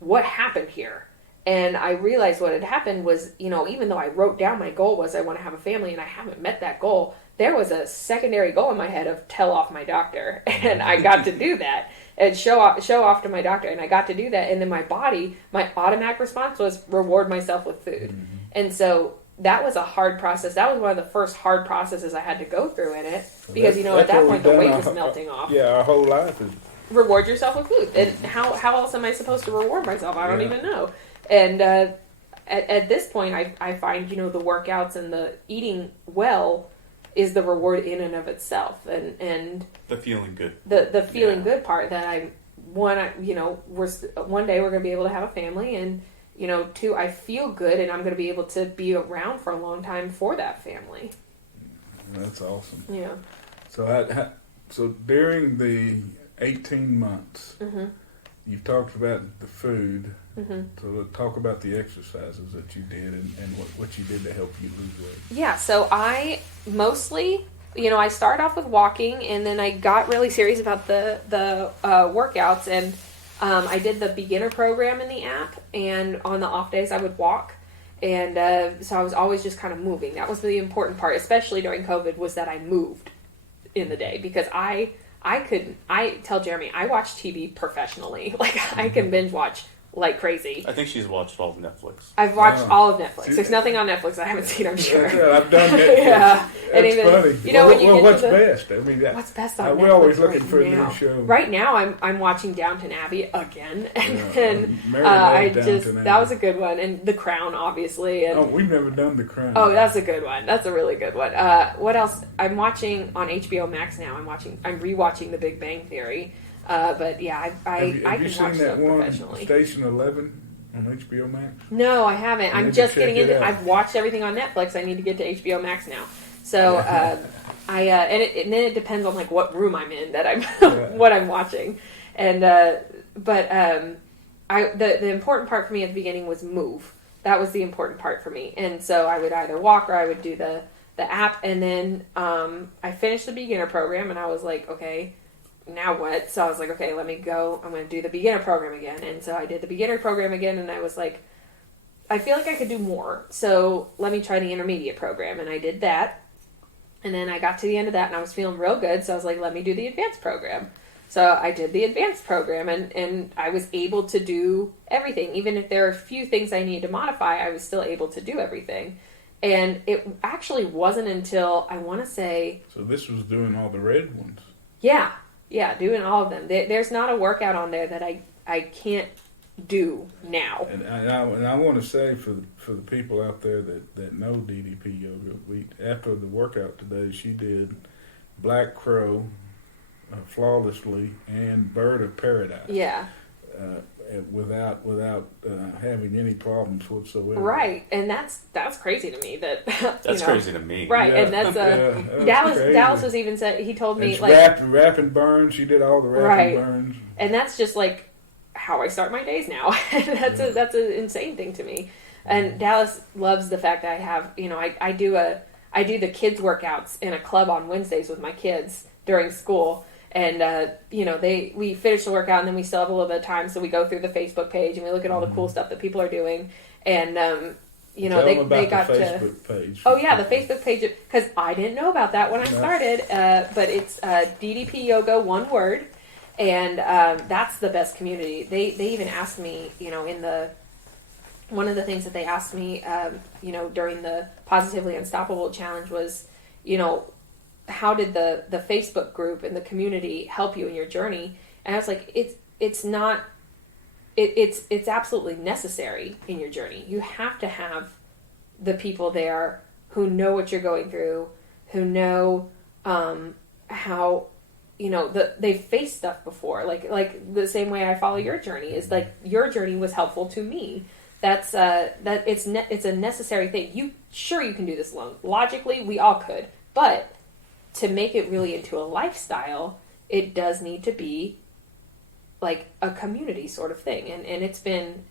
what happened here? And I realized what had happened was, even though I wrote down my goal was I want to have a family, and I haven't met that goal, there was a secondary goal in my head of tell off my doctor. And I got to do that and show off to my doctor. And I got to do that. And then my body, my automatic response was reward myself with food. Mm-hmm. And so that was a hard process. That was one of the first hard processes I had to go through in it, because, at that point the weight was melting off. Yeah, our whole life is reward yourself with food. And how else am I supposed to reward myself? I don't even know. And at this point, I find, the workouts and the eating well is the reward in and of itself. And the feeling good. The feeling good part that one day we're going to be able to have a family, and, two, I feel good, and I'm going to be able to be around for a long time for that family. That's awesome. Yeah. So during the 18 months, mm-hmm. you've talked about the food. Mm-hmm. So let's talk about the exercises that you did and what you did to help you lose weight. Yeah, so I mostly, I started off with walking, and then I got really serious about the workouts, and I did the beginner program in the app, and on the off days I would walk, and so I was always just kind of moving. That was the important part, especially during COVID, was that I moved in the day, because I tell Jeremy, I watch TV professionally. Like, I can binge watch like crazy. I think she's watched all of Netflix. I've watched all of Netflix. There's nothing on Netflix I haven't seen, I'm sure. I've done Netflix. Yeah. That's even, funny. you know, when you get what's to the, best? I mean, what's best on Netflix we're always looking right for a now? new show. Right now, I'm watching Downton Abbey again, and Yeah, then Mary I loved just Downton that was Abbey. a good one, and The Crown, obviously, and Oh, we've never done The Crown. oh, that's a good one. That's a really good one. What else? I'm watching on HBO Max now. I'm rewatching The Big Bang Theory. But yeah, I Have you can seen watch that stuff one, professionally. Station 11 on HBO Max? No, I haven't. You I'm need to just check getting it into. out. I've watched everything on Netflix. I need to get to HBO Max now. So and then it depends on like what room I'm in that I'm what I'm watching, and the important part for me at the beginning was move. That was the important part for me, and so I would either walk or I would do the app, and then I finished the beginner program, and I was like, okay, now what? So I was like, okay, let me go. I'm going to do the beginner program again, and so I did the beginner program again, and I was like, I feel like I could do more, so let me try the intermediate program, and I did that, and then I got to the end of that, and I was feeling real good, so I was like, let me do the advanced program. So I did the advanced program, and I was able to do everything. Even if there are a few things I needed to modify, I was still able to do everything. And it actually wasn't until, I want to say... So this was doing all the red ones. Yeah, doing all of them. There's not a workout on there that I can't do now. And I want to say for the people out there that know DDP Yoga, after the workout today, she did Black Crow, Flawlessly, and Bird of Paradise. Yeah. Without having any problems whatsoever. Right, and that's crazy to me. That's crazy to me. Right, Yeah, and that's that's crazy. Dallas was even said, he told me And like rap and burn. She did all the rap Right. and burns. and that's just like how I start my days now. That's an insane thing to me. And Dallas loves the fact that I have, I do the kids workouts in a club on Wednesdays with my kids during school. And, we finish the workout and then we still have a little bit of time. So we go through the Facebook page and we look at all the cool stuff that people are doing. And, Tell them about they got the to... Facebook page. Oh, yeah, the Facebook page. Because I didn't know about that when I started. But it's DDP Yoga, one word. And that's the best community. They even asked me, one of the things that they asked me, during the Positively Unstoppable Challenge was, how did the Facebook group and the community help you in your journey? And I was like, it's absolutely necessary in your journey. You have to have the people there who know what you're going through, who know how, they've faced stuff before. Like the same way I follow your journey is like your journey was helpful to me. That's it's a necessary thing. You can do this alone. Logically, we all could, but to make it really into a lifestyle, it does need to be like a community sort of thing. And it's been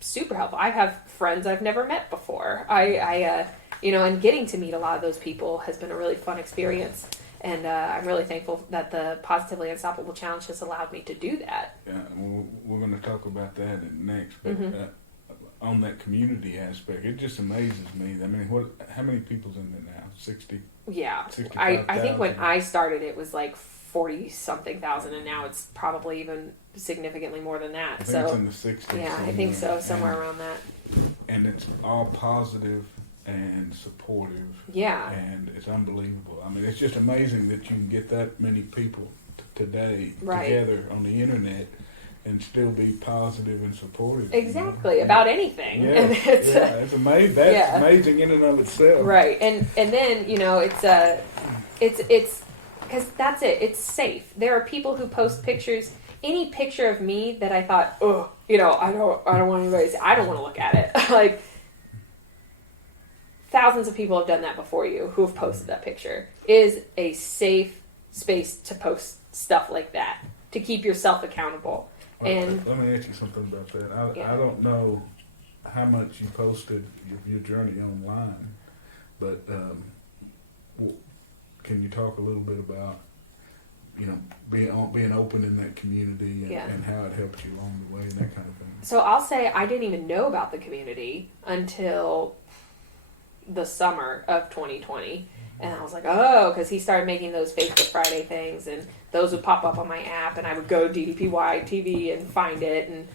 super helpful. I have friends I've never met before. And getting to meet a lot of those people has been a really fun experience. And I'm really thankful that the Positively Unstoppable Challenge has allowed me to do that. Yeah, we're going to talk about that next. But on that community aspect, it just amazes me. I mean, how many people's in there now? 60? Yeah. I think when I started, it was like 40-something thousand, and now it's probably even significantly more than that. I think it's in the 60s. Yeah, I think so, somewhere around that. And it's all positive and supportive. Yeah. And it's unbelievable. I mean, it's just amazing that you can get that many people today together on the internet and still be positive and supportive. Exactly, about anything. Yeah, And it's amazing. That's amazing in and of itself. Right, and then it's because that's it. It's safe. There are people who post pictures. Any picture of me that I thought, I don't want anybody to see. I don't want to look at it. Like thousands of people have done that before you who have posted that picture. It is a safe space to post stuff like that to keep yourself accountable. And let me ask you something about that. I don't know how much you posted your journey online, but can you talk a little bit about being open in that community and how it helped you along the way and that kind of thing? So I'll say I didn't even know about the community until the summer of 2020. And I was like, because he started making those Facebook Friday things, and those would pop up on my app, and I would go DDPY TV and find it. And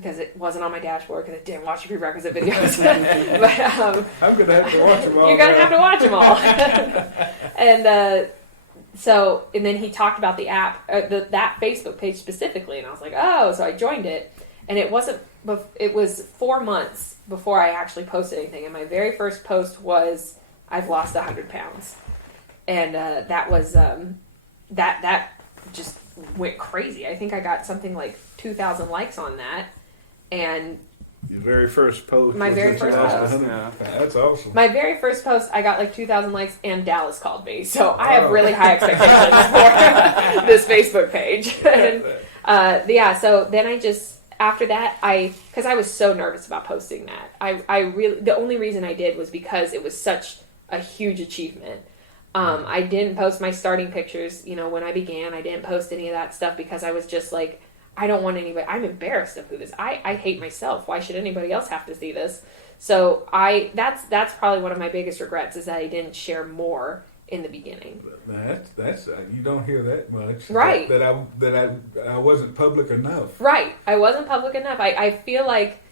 because it wasn't on my dashboard because I didn't watch the prerequisite videos. But I'm going to have to watch them all. you're going to have to watch them all. And and then he talked about the app, that Facebook page specifically, and I was like, oh, so I joined it. And it was 4 months before I actually posted anything. And my very first post was, I've lost 100 pounds. And that was, that just went crazy. I think I got something like 2,000 likes on that. And your very first post. My very first post. Yeah. That's awesome. My very first post, I got like 2,000 likes, and Dallas called me. So I have really high expectations for this Facebook page. And, so then I just, after that, because I was so nervous about posting that. I really, the only reason I did was because it was such a huge achievement. I didn't post my starting pictures, when I began. I didn't post any of that stuff because I was just like, I don't want anybody, I'm embarrassed of who this, I hate myself. Why should anybody else have to see this? So that's probably one of my biggest regrets, is that I didn't share more in the beginning. That's you don't hear that much. Right. That I wasn't public enough. Right. I wasn't public enough. I feel like,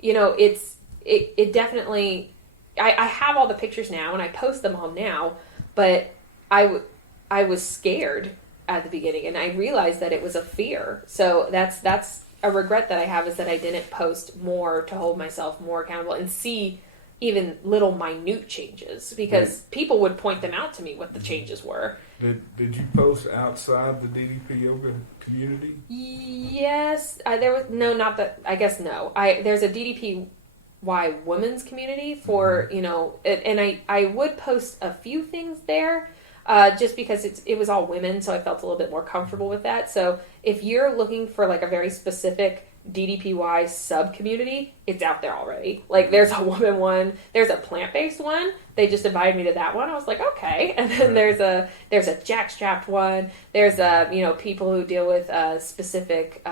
it definitely, I have all the pictures now and I post them all now, but I was scared at the beginning, and I realized that it was a fear. So that's a regret that I have, is that I didn't post more to hold myself more accountable and see even little minute changes, because people would point them out to me, what the changes were. Did you post outside the DDP Yoga Community? Yes, there was not that. I guess no. There's a DDPY women's community for and I would post a few things there. Just because it was all women, so I felt a little bit more comfortable with that. So if you're looking for like a very specific DDPY sub-community, it's out there already. Like, there's a woman one, there's a plant-based one. They just invited me to that one. I was like, okay. And then there's a jackstrapped one. There's people who deal with specific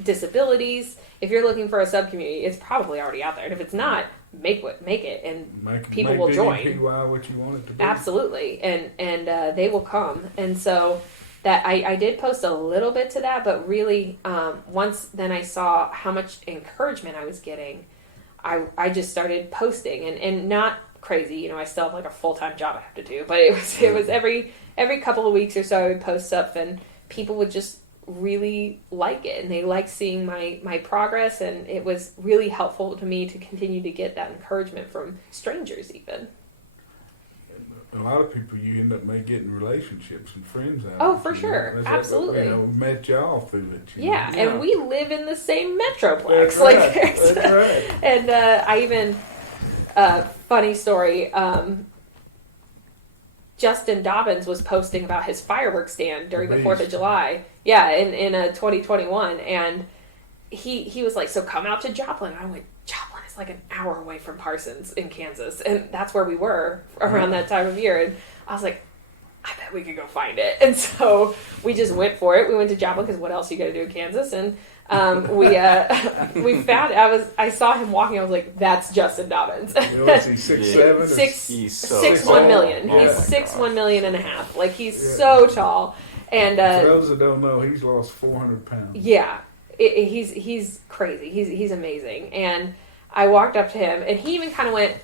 disabilities. If you're looking for a sub-community, it's probably already out there. And if it's not, make it, and people will join. DDPY what you want it to be. Absolutely, and they will come. And so that I did post a little bit to that, but really once then I saw how much encouragement I was getting, I just started posting, and not crazy. I still have like a full-time job I have to do, but it was every couple of weeks or so I would post stuff, and people would just really like it, and they like seeing my progress, and it was really helpful to me to continue to get that encouragement from strangers even. A lot of people you end up getting relationships and friends out of it. Oh, for sure. Absolutely. We met y'all through it. Yeah, and we live in the same metroplex. That's right. That's right. And I even, funny story, Justin Dobbins was posting about his fireworks stand during the 4th of July. Yeah, in 2021. And he was like, so come out to Joplin. And I went, Joplin is like an hour away from Parsons in Kansas. And that's where we were around that time of year. And I was like, I bet we could go find it. And so we just went for it. We went to Joplin because what else you got to do in Kansas? And we found it. I saw him walking. I was like, that's Justin Dobbins. Is he 6'7"? He's so 6'1" million. Oh, he's 6'1" million and a half. Like, he's so tall. And for those that don't know, he's lost 400 pounds. Yeah, he's crazy. He's amazing. And I walked up to him, and he even kind of went,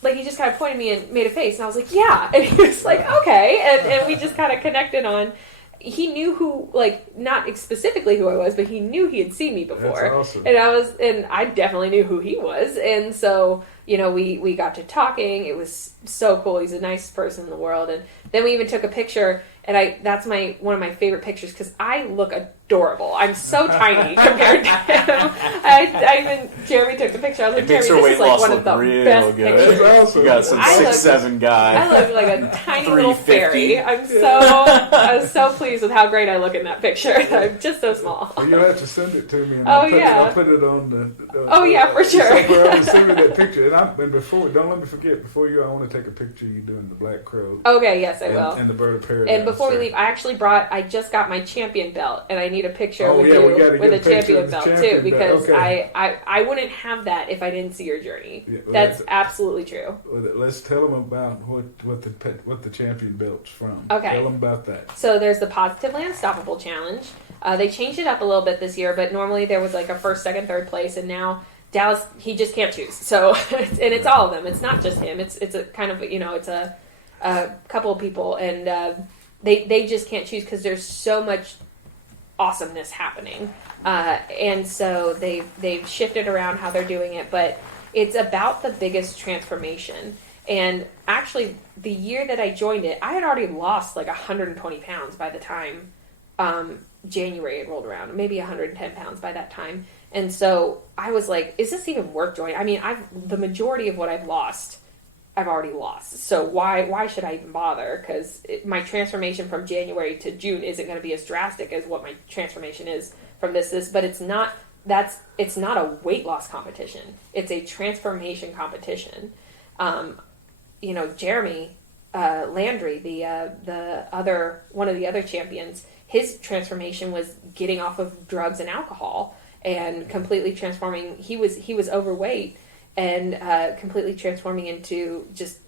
like, he just kind of pointed me and made a face, and I was like, yeah. And he was like, okay. And we just kind of connected on. He knew who, like, not specifically who I was, but he knew he had seen me before. That's awesome. And I definitely knew who he was. And so, we got to talking. It was so cool. He's the nicest person in the world. And then we even took a picture, and that's one of my favorite pictures because I look adorable. I'm so tiny compared to him. Jeremy took the picture. I was like, Jeremy, this is like one of the best pictures. That's awesome. You got some 6'7" guy. I look like a tiny little fairy. I was so pleased with how great I look in that picture. I'm just so small. Well, you'll have to send it to me, and I'll put it on the. For sure. Somewhere send me that picture, and before, don't let me forget. Before I want to take a picture of you doing the Black Crow. Okay, yes, I will. And the Bird of Paradise. And before we leave, I just got my champion belt, and I need a picture with you with a champion belt too, because I wouldn't have that if I didn't see your journey. Yeah, well, that's absolutely true. Let's tell them about what the champion belt's from. Okay. Tell them about that. So there's the Positively Unstoppable Challenge. They changed it up a little bit this year, but normally there was like a first, second, third place, and now Dallas, he just can't choose. So, and it's all of them. It's not just him. It's a kind of, it's a couple of people, and they just can't choose because there's so much awesomeness happening. And so they've shifted around how they're doing it, but it's about the biggest transformation. And actually, the year that I joined it, I had already lost like 120 pounds by the time January had rolled around, maybe 110 pounds by that time. And so I was like, is this even worth joining? I mean, the majority of what I've lost, I've already lost. So why should I even bother? Because my transformation from January to June isn't going to be as drastic as what my transformation is from this. But it's not a weight loss competition. It's a transformation competition. Jeremy Landry, one of the other champions, his transformation was getting off of drugs and alcohol and completely transforming. He was overweight and completely transforming into just,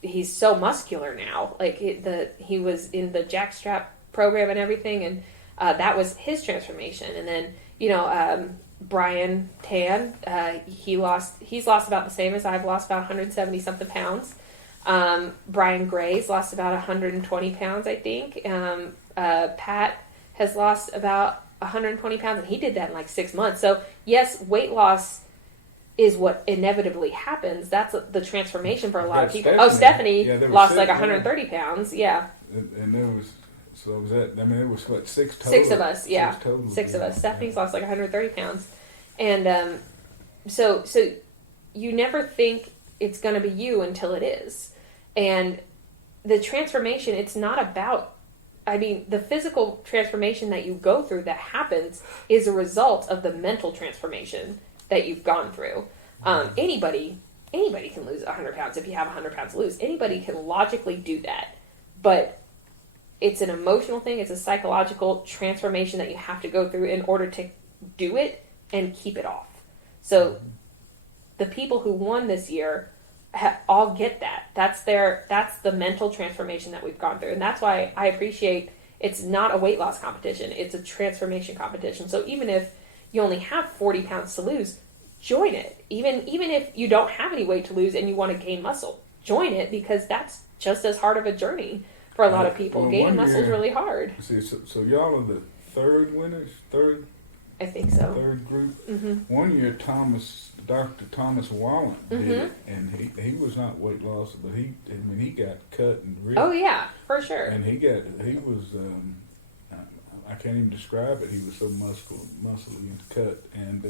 he's so muscular now. Like he was in the jackstrap program and everything, and that was his transformation. And then Brian Tan, he's lost about the same as I've lost, about 170 something pounds. Brian Gray's lost about 120 pounds, I think. Pat has lost about 120 pounds, and he did that in like 6 months. So yes, weight loss is what inevitably happens. That's the transformation for a lot of people. Stephanie lost like 130 pounds. Yeah. And there was, so was that, I mean, it was like six total. Six of us, yeah. Six of us. Stephanie's lost like 130 pounds. And so you never think it's going to be you until it is. And the transformation, it's not about, the physical transformation that you go through that happens is a result of the mental transformation that you've gone through. Anybody can lose 100 pounds if you have 100 pounds to lose. Anybody can logically do that. But it's an emotional thing. It's a psychological transformation that you have to go through in order to do it and keep it off. So the people who won this year all get that. That's the mental transformation that we've gone through. And that's why I appreciate it's not a weight loss competition. It's a transformation competition. So even if you only have 40 pounds to lose, join it. Even if you don't have any weight to lose and you want to gain muscle, join it, because that's just as hard of a journey for a lot of people. Well, gaining muscle is really hard. See, so y'all are the third winners? I think so. Third group? Mm-hmm. One year, Dr. Thomas Wallen did it, and he was not weight loss, but he got cut and ripped. Oh yeah, for sure. And he was I can't even describe it. He was so muscly and cut, and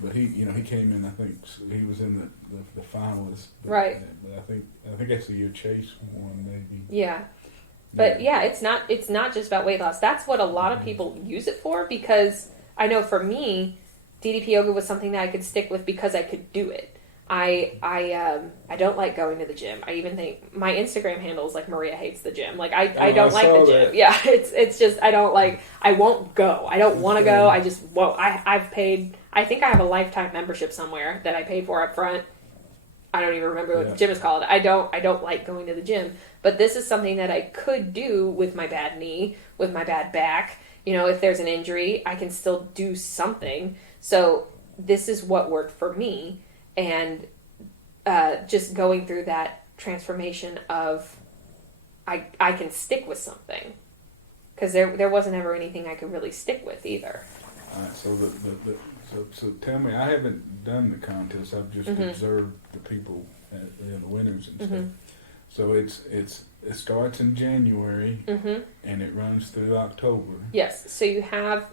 but he came in. I think he was in the finalists. But, right. But I think that's the year Chase won, maybe. Yeah. But yeah, it's not just about weight loss. That's what a lot of people use it for, because I know for me, DDP yoga was something that I could stick with because I could do it. I don't like going to the gym. I even think my Instagram handle is like Maria hates the gym. Like I don't like the gym. That. Yeah, it's just I won't go. I don't want to go. I just won't. I've paid. I think I have a lifetime membership somewhere that I paid for up front. I don't even remember what the gym is called. I don't like going to the gym. But this is something that I could do with my bad knee, with my bad back. If there's an injury, I can still do something. So this is what worked for me. And just going through that transformation of I can stick with something. Because there wasn't ever anything I could really stick with either. All right, so so tell me, I haven't done the contest. I've just observed the people, the winners and stuff. So it starts in January and it runs through October. Yes. So you have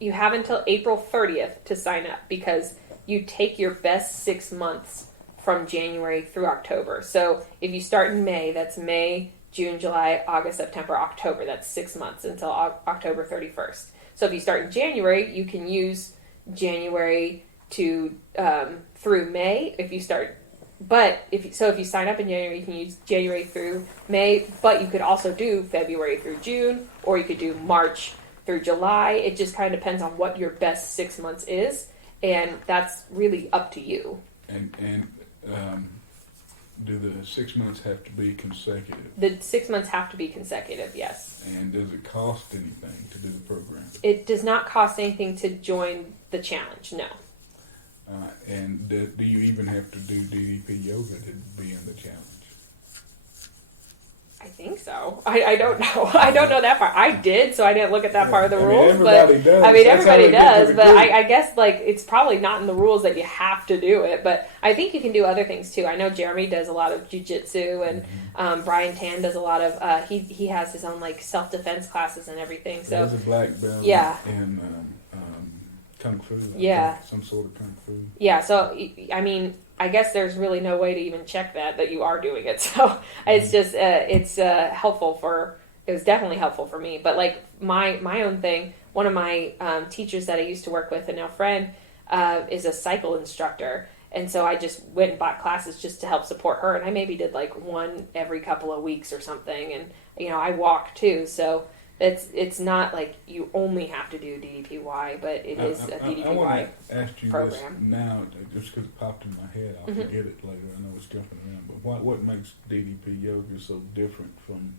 until April 30th to sign up, because you take your best 6 months from January through October. So if you start in May, that's May, June, July, August, September, October. That's 6 months until October 31st. So if you start in January, you can use January to through May. If you sign up in January, you can use January through May. But you could also do February through June, or you could do March through July. It just kind of depends on what your best 6 months is, and that's really up to you. And do the 6 months have to be consecutive? The 6 months have to be consecutive, yes. And does it cost anything to do the program? It does not cost anything to join the challenge, no. And do you even have to do DDP yoga to be in the challenge? I think so. I don't know. I don't know that part. I did, so I didn't look at that part of the rules. Everybody does. I mean, That's how everybody they get to does, the but group. I guess like it's probably not in the rules that you have to do it. But I think you can do other things too. I know Jeremy does a lot of jujitsu, and Brian Tan does a lot of. He has his own like self-defense classes and everything. So There's a black belt in kung fu. Yeah. Some sort of kung fu. yeah. So I mean, I guess there's really no way to even check that you are doing it. So it's just it's helpful for. It was definitely helpful for me. But like my own thing, one of my teachers that I used to work with, and now friend, is a cycle instructor. And so I just went and bought classes just to help support her. And I maybe did like one every couple of weeks or something. And, you know, I walk too. So it's not like you only have to do DDPY, but it is a DDPY I want to ask you program. this now, just because it popped in my head. I'll Mm-hmm. forget it later. I know it's jumping around. But what makes DDP yoga so different from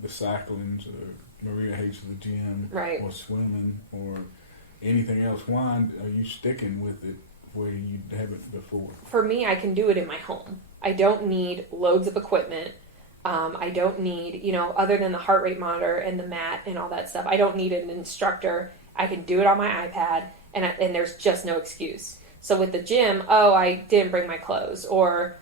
the cyclings or Maria hates the gym Right. or swimming or anything else? Why are you sticking with it where you haven't before? For me, I can do it in my home. I don't need loads of equipment. I don't need, you know, other than the heart rate monitor and the mat and all that stuff, I don't need an instructor. I can do it on my iPad, and there's just no excuse. So with the gym, oh, I didn't bring my clothes. Or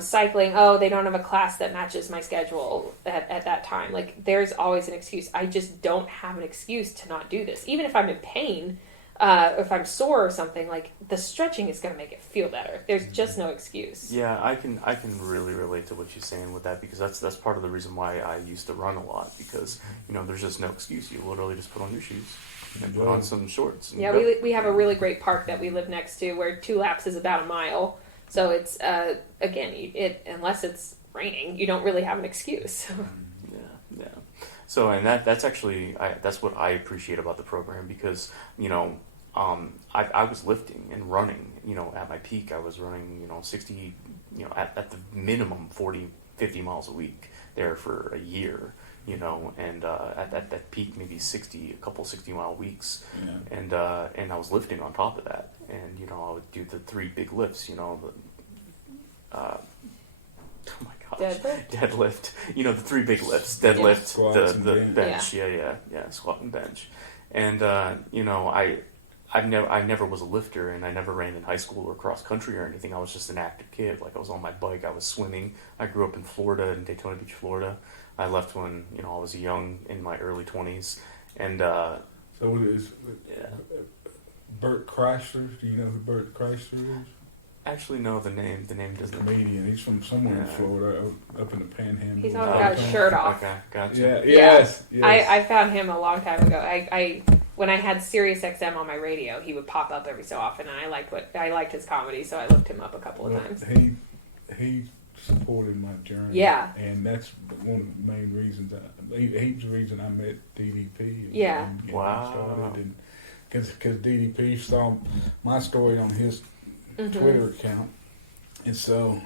cycling, oh, they don't have a class that matches my schedule at that time. Like, there's always an excuse. I just don't have an excuse to not do this. Even if I'm in pain, if I'm sore or something, like, the stretching is going to make it feel better. There's just no excuse. Yeah, I can really relate to what she's saying with that, because that's part of the reason why I used to run a lot, because, you know, there's just no excuse. You literally just put on your shoes and put on some shorts. And Yeah, go. we have a really great park that we live next to where 2 laps is about a mile. So it's, again, unless it's raining, you don't really have an excuse. Yeah. So, and that's actually, that's what I appreciate about the program, because, you know, I was lifting and running, you know, at my peak. I was running, you know, 60, you know, at the minimum 40, 50 miles a week there for a year, you know, and at that peak, maybe 60 mile weeks. Yeah. And I was lifting on top of that. And, you know, I would do the 3 big lifts, you know, oh my gosh. Deadlift. You know, the 3 big lifts. Deadlift, Squats the and bench. Yeah, squat and bench. And, you know, I never was a lifter, and I never ran in high school or cross country or anything. I was just an active kid. Like, I was on my bike, I was swimming. I grew up in Florida, in Daytona Beach, Florida. I left when, you know, I was young, in my early 20s. And, So it is yeah. Bert Kreisler. Do you know who Bert Kreisler is? Actually, no, the name doesn't. Comedian. He's from somewhere in Yeah. Florida, up in the Panhandle. He's always got his shirt off. Okay, gotcha. Yeah. Yes. I found him a long time ago. I when I had Sirius XM on my radio, he would pop up every so often, and I liked his comedy, so I looked him up a couple of times. He supported my journey. Yeah. And that's one of the main reasons. He's the reason I met DDP. Yeah. And Wow. Because DDP saw my story on his Twitter account. And so,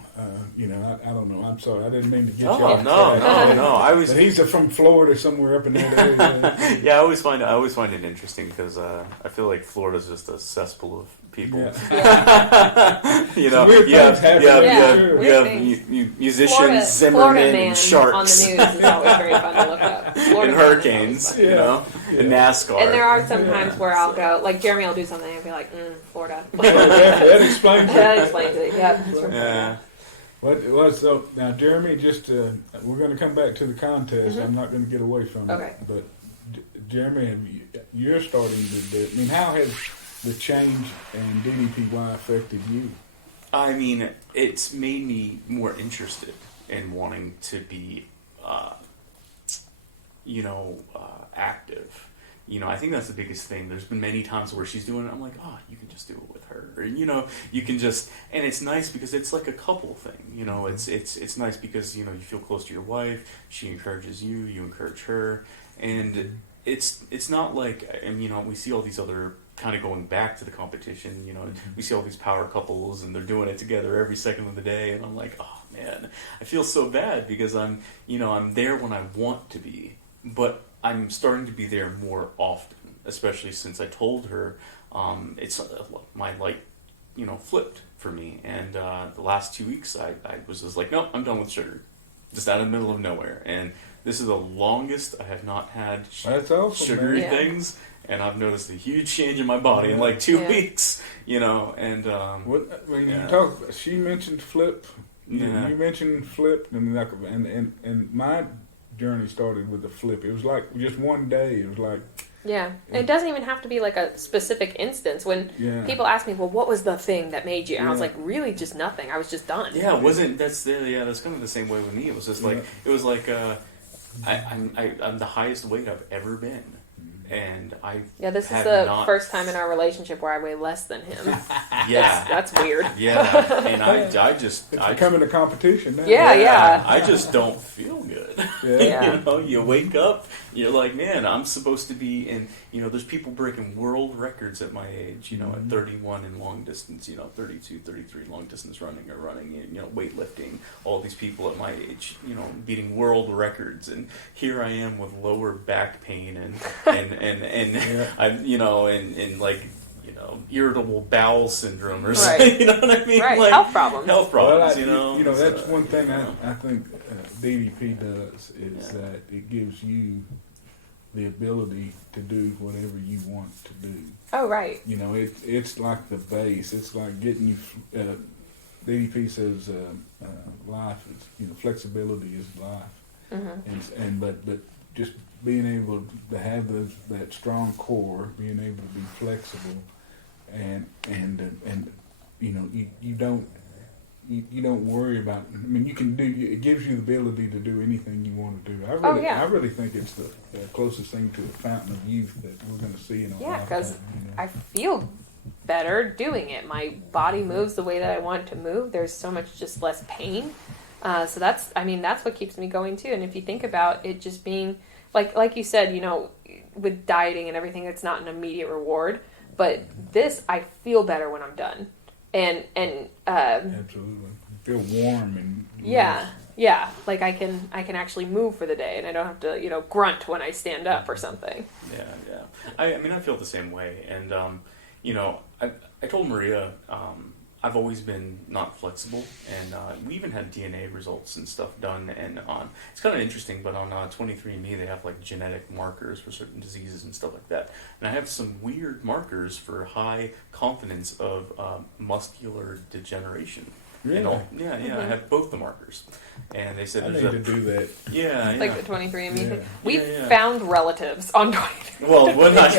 you know, I don't know. I'm sorry. I didn't mean to get you off track. No. I was. But he's from Florida, somewhere up in that area. Yeah, I always find it interesting, because I feel like Florida's just a cesspool of people. Yeah. You know, Weird you have, things you have, happen. you have, Weird you have things. musicians, Florida Zimmerman, Man and sharks, on the news is always very fun to look up. Florida and Man is hurricanes, always fun. you know, and NASCAR. And there are some times where I'll go, like Jeremy will do something and be like, Florida. That explains it. That explains it, yeah. Yeah. So now, Jeremy, we're going to come back to the contest. I'm not going to get away from Okay. it. But Jeremy, you're starting to do. I mean, how has the change in DDPY affected you? I mean, it's made me more interested in wanting to be, active. You know, I think that's the biggest thing. There's been many times where she's doing it, I'm like, oh, you can just do it with her. Or, you know, you can just, and it's nice because it's like a couple thing. You know, it's nice because, you know, you feel close to your wife, she encourages you, you encourage her. And it's not like, and, you know, we see all these other, kind of going back to the competition, you know, we see all these power couples and they're doing it together every second of the day. And I'm like, oh, man, I feel so bad because I'm there when I want to be, but I'm starting to be there more often, especially since I told her it's my light, flipped for me. And the last 2 weeks, I was just like, no, I'm done with sugar, just out in the middle of nowhere. And this is the longest I have not had That's awesome, sugary man. things, and I've noticed a huge change in my body in like 2 Yeah. weeks. And When Yeah. you talk, she mentioned flip. Yeah. You mentioned flip, and my journey started with the flip. It was like just one day. It was like Yeah. And it doesn't even have to be like a specific instance. When Yeah. people ask me, well, what was the thing that made you? And I was Yeah. like, really just nothing. I was just done. yeah, it wasn't that's kind of the same way with me. It was just like it was like I'm the highest weight I've ever been, and I Yeah, this is have the not- first time in our relationship where I weigh less than him. yeah That's weird. yeah, and I just it's I becoming a competition now. Yeah. I just don't feel good. Yeah. Yeah. You wake up, you're like, man, I'm supposed to be in, there's people breaking world records at my age, at 31 in long distance, 32, 33 long distance running, weightlifting, all these people at my age, beating world records, and here I am with lower back pain and Yeah. and like, irritable bowel syndrome or Right. something, you know what I mean? Right. Like, Health problems. Health Well, problems, that's so, one thing I think DDP does is Yeah. that it gives you the ability to do whatever you want to do. Oh, right. It's like the base. It's like getting you. DDP says life is flexibility is life, but just being able to have that strong core, being able to be flexible, and you don't worry about. I mean, you can do. It gives you the ability to do anything you want to do. I really think it's the closest thing to a fountain of youth that we're going to see in a Yeah, lifetime. because I feel better doing it. My body moves the way that I want it to move. There's so much just less pain. So that's what keeps me going too. And if you think about it just being, like you said, with dieting and everything, it's not an immediate reward. But this, I feel better when I'm done. And Absolutely, feel warm and yeah, like I can actually move for the day, and I don't have to grunt when I stand up or something. Yeah. I mean, I feel the same way, and I told Maria I've always been not flexible, and we even had DNA results and stuff done, and it's kind of interesting, but on 23andMe they have like genetic markers for certain diseases and stuff like that, and I have some weird markers for high confidence of muscular degeneration. Really? I have both the markers, and they said I there's need to do that. Yeah. Like the 23andMe Yeah. thing. We Yeah. found relatives on 23andMe. Well,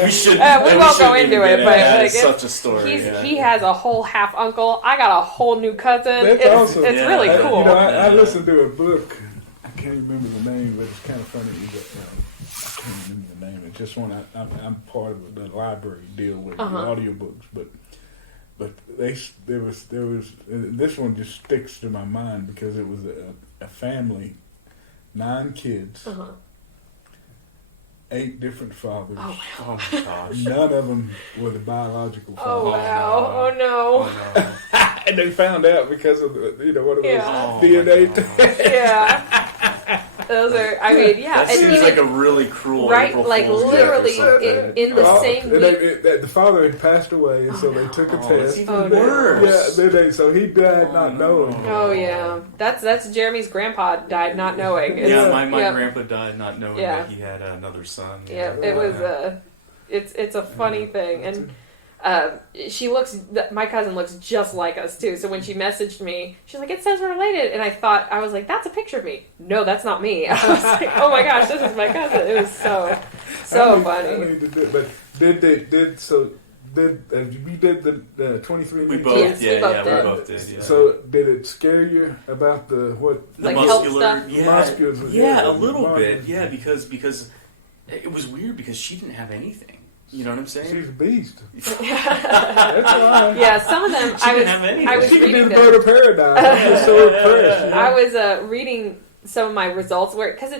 we should. We won't go into it, but that like, is such a story. He has a whole half uncle. I got a whole new cousin. That's It's awesome. It's Yeah. really I- cool. I listened to a book. I can't remember the name, but it's kind of funny. I can't remember the name. It's just one I'm part of the library deal with audiobooks, but there was this one just sticks to my mind because it was a family, 9 kids, 8 different fathers. Oh, Oh my gosh. None of them were the biological Oh, fathers. wow. Oh, no. Oh, no. And they found out because of one of those Yeah. DNA Oh, my tests. Yeah. Those are, I mean, yeah. That and seems even, like a really cruel right, April like Fool's joke or literally something. in the Oh, same and week. the father had passed away, and so they took a Oh, it's test. even Oh, no. worse. Yeah, so he died not knowing. Oh, yeah. That's Jeremy's grandpa died not knowing. It's- Yeah, my yep. grandpa died not knowing Yeah. that he had another son. Yeah, it was it's a funny thing, and my cousin looks just like us too. So when she messaged me, she's like, "It says we're related," and I was like, "That's a picture of me." No, that's not me. I was like, "Oh my gosh, this is my cousin." It was so I funny. need to do, but did you did the 23andMe? We both, Yes, we yeah, both yeah, did. we both did. Yeah. So did it scare you about the the Like health muscular, stuff? yeah, Musculars, yeah, a the little bit, muscles. yeah, because it was weird because she didn't have anything. You know what I'm saying? She's a beast. That's why. Yeah, some of them She didn't have anything. I was She could be reading the them. bird of paradise. I'm just so impressed. You know? I was reading some of my results because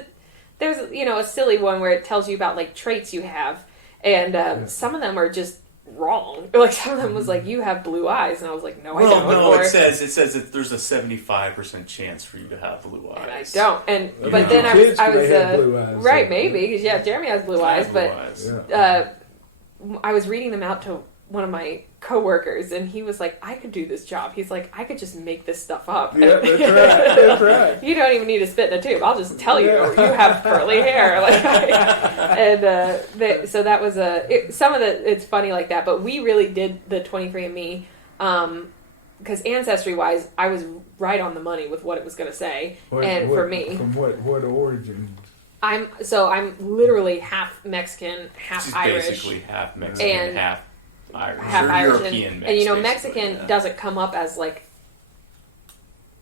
there's a silly one where it tells you about like traits you have, and some of them are just wrong. Like some of them was like, you have blue eyes, and I was like, no, I don't. No, Or, it says that there's a 75% chance for you to have blue eyes. and I don't. And Yeah. but then I Kids was may have blue eyes, right, so- maybe because Jeremy has blue eyes, but Yeah. I was reading them out to one of my coworkers, and he was like, I could do this job. He's like, I could just make this stuff up. Yeah, that's right. That's right. You don't even need to spit in a tube. I'll just tell you, you have curly hair. Like, and so that was some of the, it's funny like that, but we really did the 23andMe, because ancestry-wise, I was right on the money with what it was going to say. For me, from what origin? I'm literally half Mexican, half She's Irish. basically half Mexican, And half Irish. half Or Irish, European and you know, mix, Mexican basically, yeah. doesn't come up as like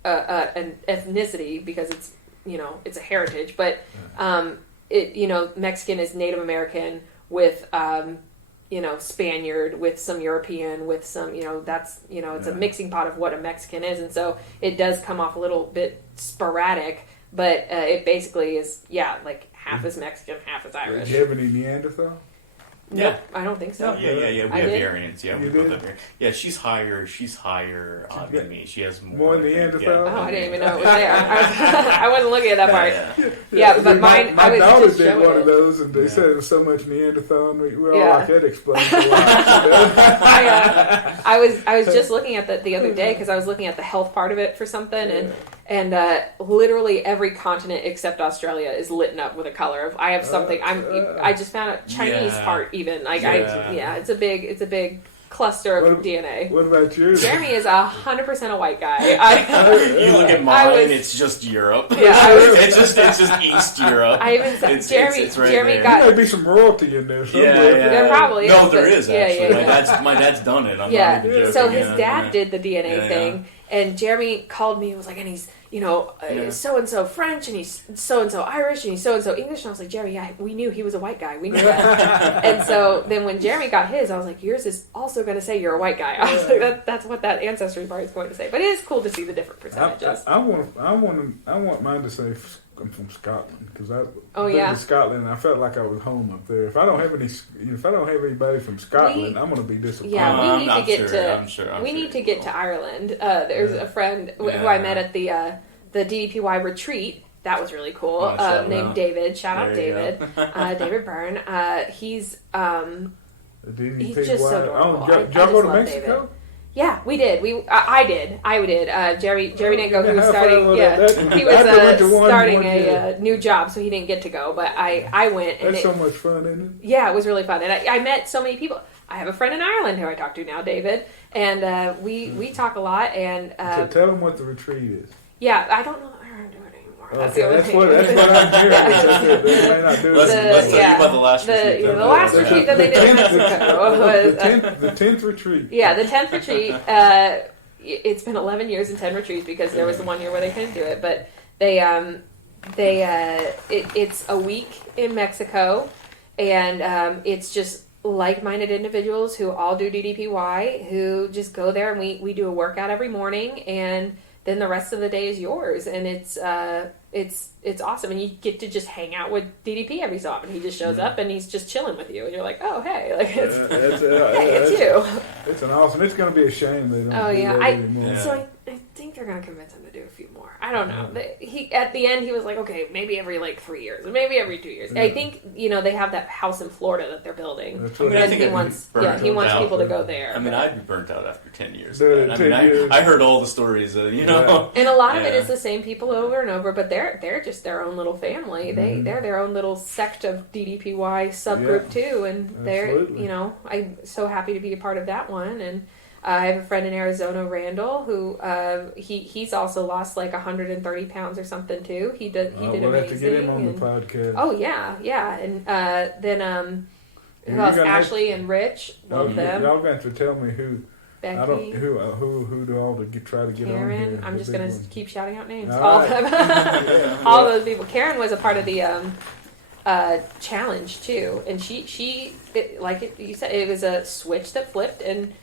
an ethnicity because it's, you know, it's a heritage, but it, you know, Mexican is Native American with you know, Spaniard with some European with some, you know, that's, you know, it's a mixing pot of what a Mexican is, and so it does come off a little bit sporadic, but it basically is like half is Mexican, half is Irish. Did you have any Neanderthal? Nope, I don't think so. Yeah. We I have did? variants. Yeah, we You both did? have variants. Yeah, she's higher than me. She has More I think, Neanderthal? Oh, I didn't even know it was there. I wasn't looking at that part. Yeah. Yeah, but my, mine, my I was daughter just did showing one it. of those, and they Yeah. said it was so much Neanderthal, and we all Yeah. like that explains a lot. I was just looking at that the other day because I was looking at the health part of it for something, and literally every continent except Australia is lit up with a color of. I have something. I just found a Chinese Yeah. part even. Like Yeah. it's a big cluster of DNA. What about yours? Jeremy is 100% a white guy. You look at I mine, was- it's just Europe. Yeah, I was- it's just East Europe. I even said Jeremy. It's right Jeremy there. got. There may be some royalty in there somewhere. There probably No, is, there but- is yeah, actually. yeah. My dad's done it. I'm Yeah. not even joking. So his Yeah, dad yeah. did the DNA Yeah, thing, and Jeremy called me and was like, and he's, you know, so and so French, and he's so and so Irish, and he's so and so English. And I was like, Jeremy, yeah, we knew he was a white guy. We knew that. And so then when Jeremy got his, I was like, yours is also going to say you're a white guy. I was like, that's what that ancestry part is going to say. But it is cool to see the different percentages. I want mine to say I'm from Scotland because I've Oh, been yeah? to Scotland and I felt like I was home up there. If I don't have anybody from Scotland, I'm going to be disappointed. Yeah, we need to I'm get sure, to. I'm sure we you need to get will. to Ireland. There's a friend who I met at the DDPY retreat. That was really cool. Oh, shout out. Named David. Shout out There you David. David Byrne. He's He's just so adorable. Did I y'all just go to love Mexico? David. Yeah, we did. I did. Jerry didn't go. He was starting. Yeah, he was starting a new job, so he didn't get to go. But I went, and That's so much fun, isn't it? yeah, it was really fun, and I met so many people. I have a friend in Ireland who I talk to now, David, and we talk a lot. And So tell them what the retreat is. yeah, I don't know that Ireland do it anymore. That's the Okay, only that's thing. what I'm hearing. They may not do Let's it. tell you about the last retreat. The last retreat that they did in Mexico was The 10th retreat. yeah, the 10th retreat. It's been 11 years and 10 retreats because there was the 1 year where they couldn't do it, but it's a week in Mexico, and it's just like-minded individuals who all do DDPY, who just go there, and we do a workout every morning, and then the rest of the day is yours, and it's awesome, and you get to just hang out with DDP every so often. He just shows up and he's just chilling with you, and you're like, oh hey, like it's you. It's an awesome. It's going to be a shame they don't. Oh do yeah, that anymore. Yeah. so I think they're gonna convince him to do a few more. I don't know. He at the end he was like, okay, maybe every 3 years, or maybe every 2 years. Yeah. I think they have that house in Florida that they're building, That's I mean, I and think he I'd be wants burnt he wants out. people to go there. I mean, but- I'd be burnt out after 10 years. The of that. I mean, 10 years. I heard all the stories, you know. and a lot of it Yeah. is the same people over and over, but they're just their own little family. They're their own little sect of DDPY subgroup too, and they're Absolutely. I'm so happy to be a part of that one. And I have a friend in Arizona, Randall, who he's also lost 130 pounds or something too. He did We'll amazing. have to get him on and- the podcast. Oh yeah, and then who You're else? gonna have- Ashley and Rich, love them. Y'all got to tell me who. Becky, I don't who do all to try to get on Karen. here. I'm The just big gonna ones. keep shouting out names. All All right. of them. All those people. Karen was a part of the challenge too, and she you said, it was a switch that flipped, and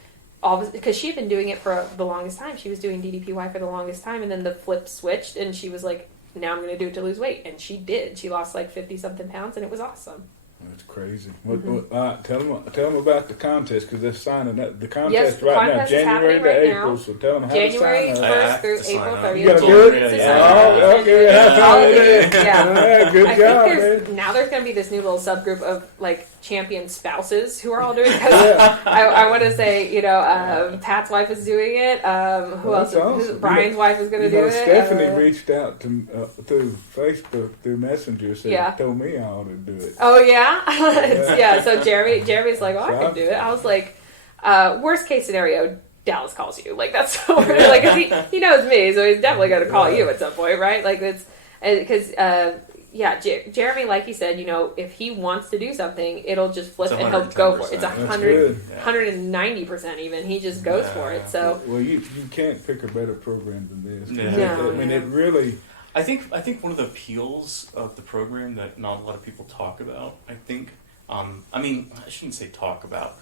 because she had been doing it for the longest time. She was doing DDPY for the longest time, and then the flip switched, and she was like, now I'm going to do it to lose weight, and she did. She lost 50 something pounds, and it was awesome. That's crazy. Mm-hmm. Tell them about the contest because they're signing up. The contest Yes, the right contest now, is January happening to right April. now. So tell them how January to sign up. 1st through April 30th. You got a good? Yeah. Okay, that's how it is. Yeah. Good I job, think man. now there's going to be this new little subgroup of like champion spouses who are all doing it. 'Cause I want to say, Pat's wife is doing it. Who else? Awesome. Brian's wife is going to do it. Stephanie reached out to through Facebook, through Messenger, told me I ought to do it. Oh yeah, So Jeremy's like, oh, I can do it. I was like, worst case scenario, Dallas calls you. Like that's so weird. Like 'cause he knows me, so he's definitely going to call you at some point, right? Like it's because Jeremy, like he said, if he wants to do something, it'll just flip and he'll go for it. It's 190% even. He just goes for it. So you can't pick a better program than this. It really. I think one of the appeals of the program that not a lot of people talk about, I shouldn't say talk about,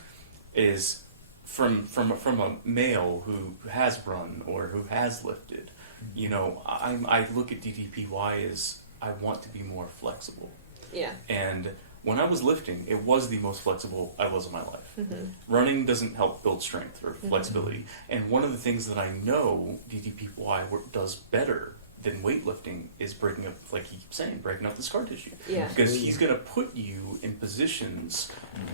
is from a male who has run or who has lifted. I look at DDPY as I want to be more flexible. Yeah. And when I was lifting, it was the most flexible I was in my life. Mm-hmm. Running doesn't help build strength or flexibility. Mm-hmm. And one of the things that I know DDPY does better than weightlifting is breaking up, like he keeps saying, breaking up the scar tissue. Yeah. Because he's going to put you in positions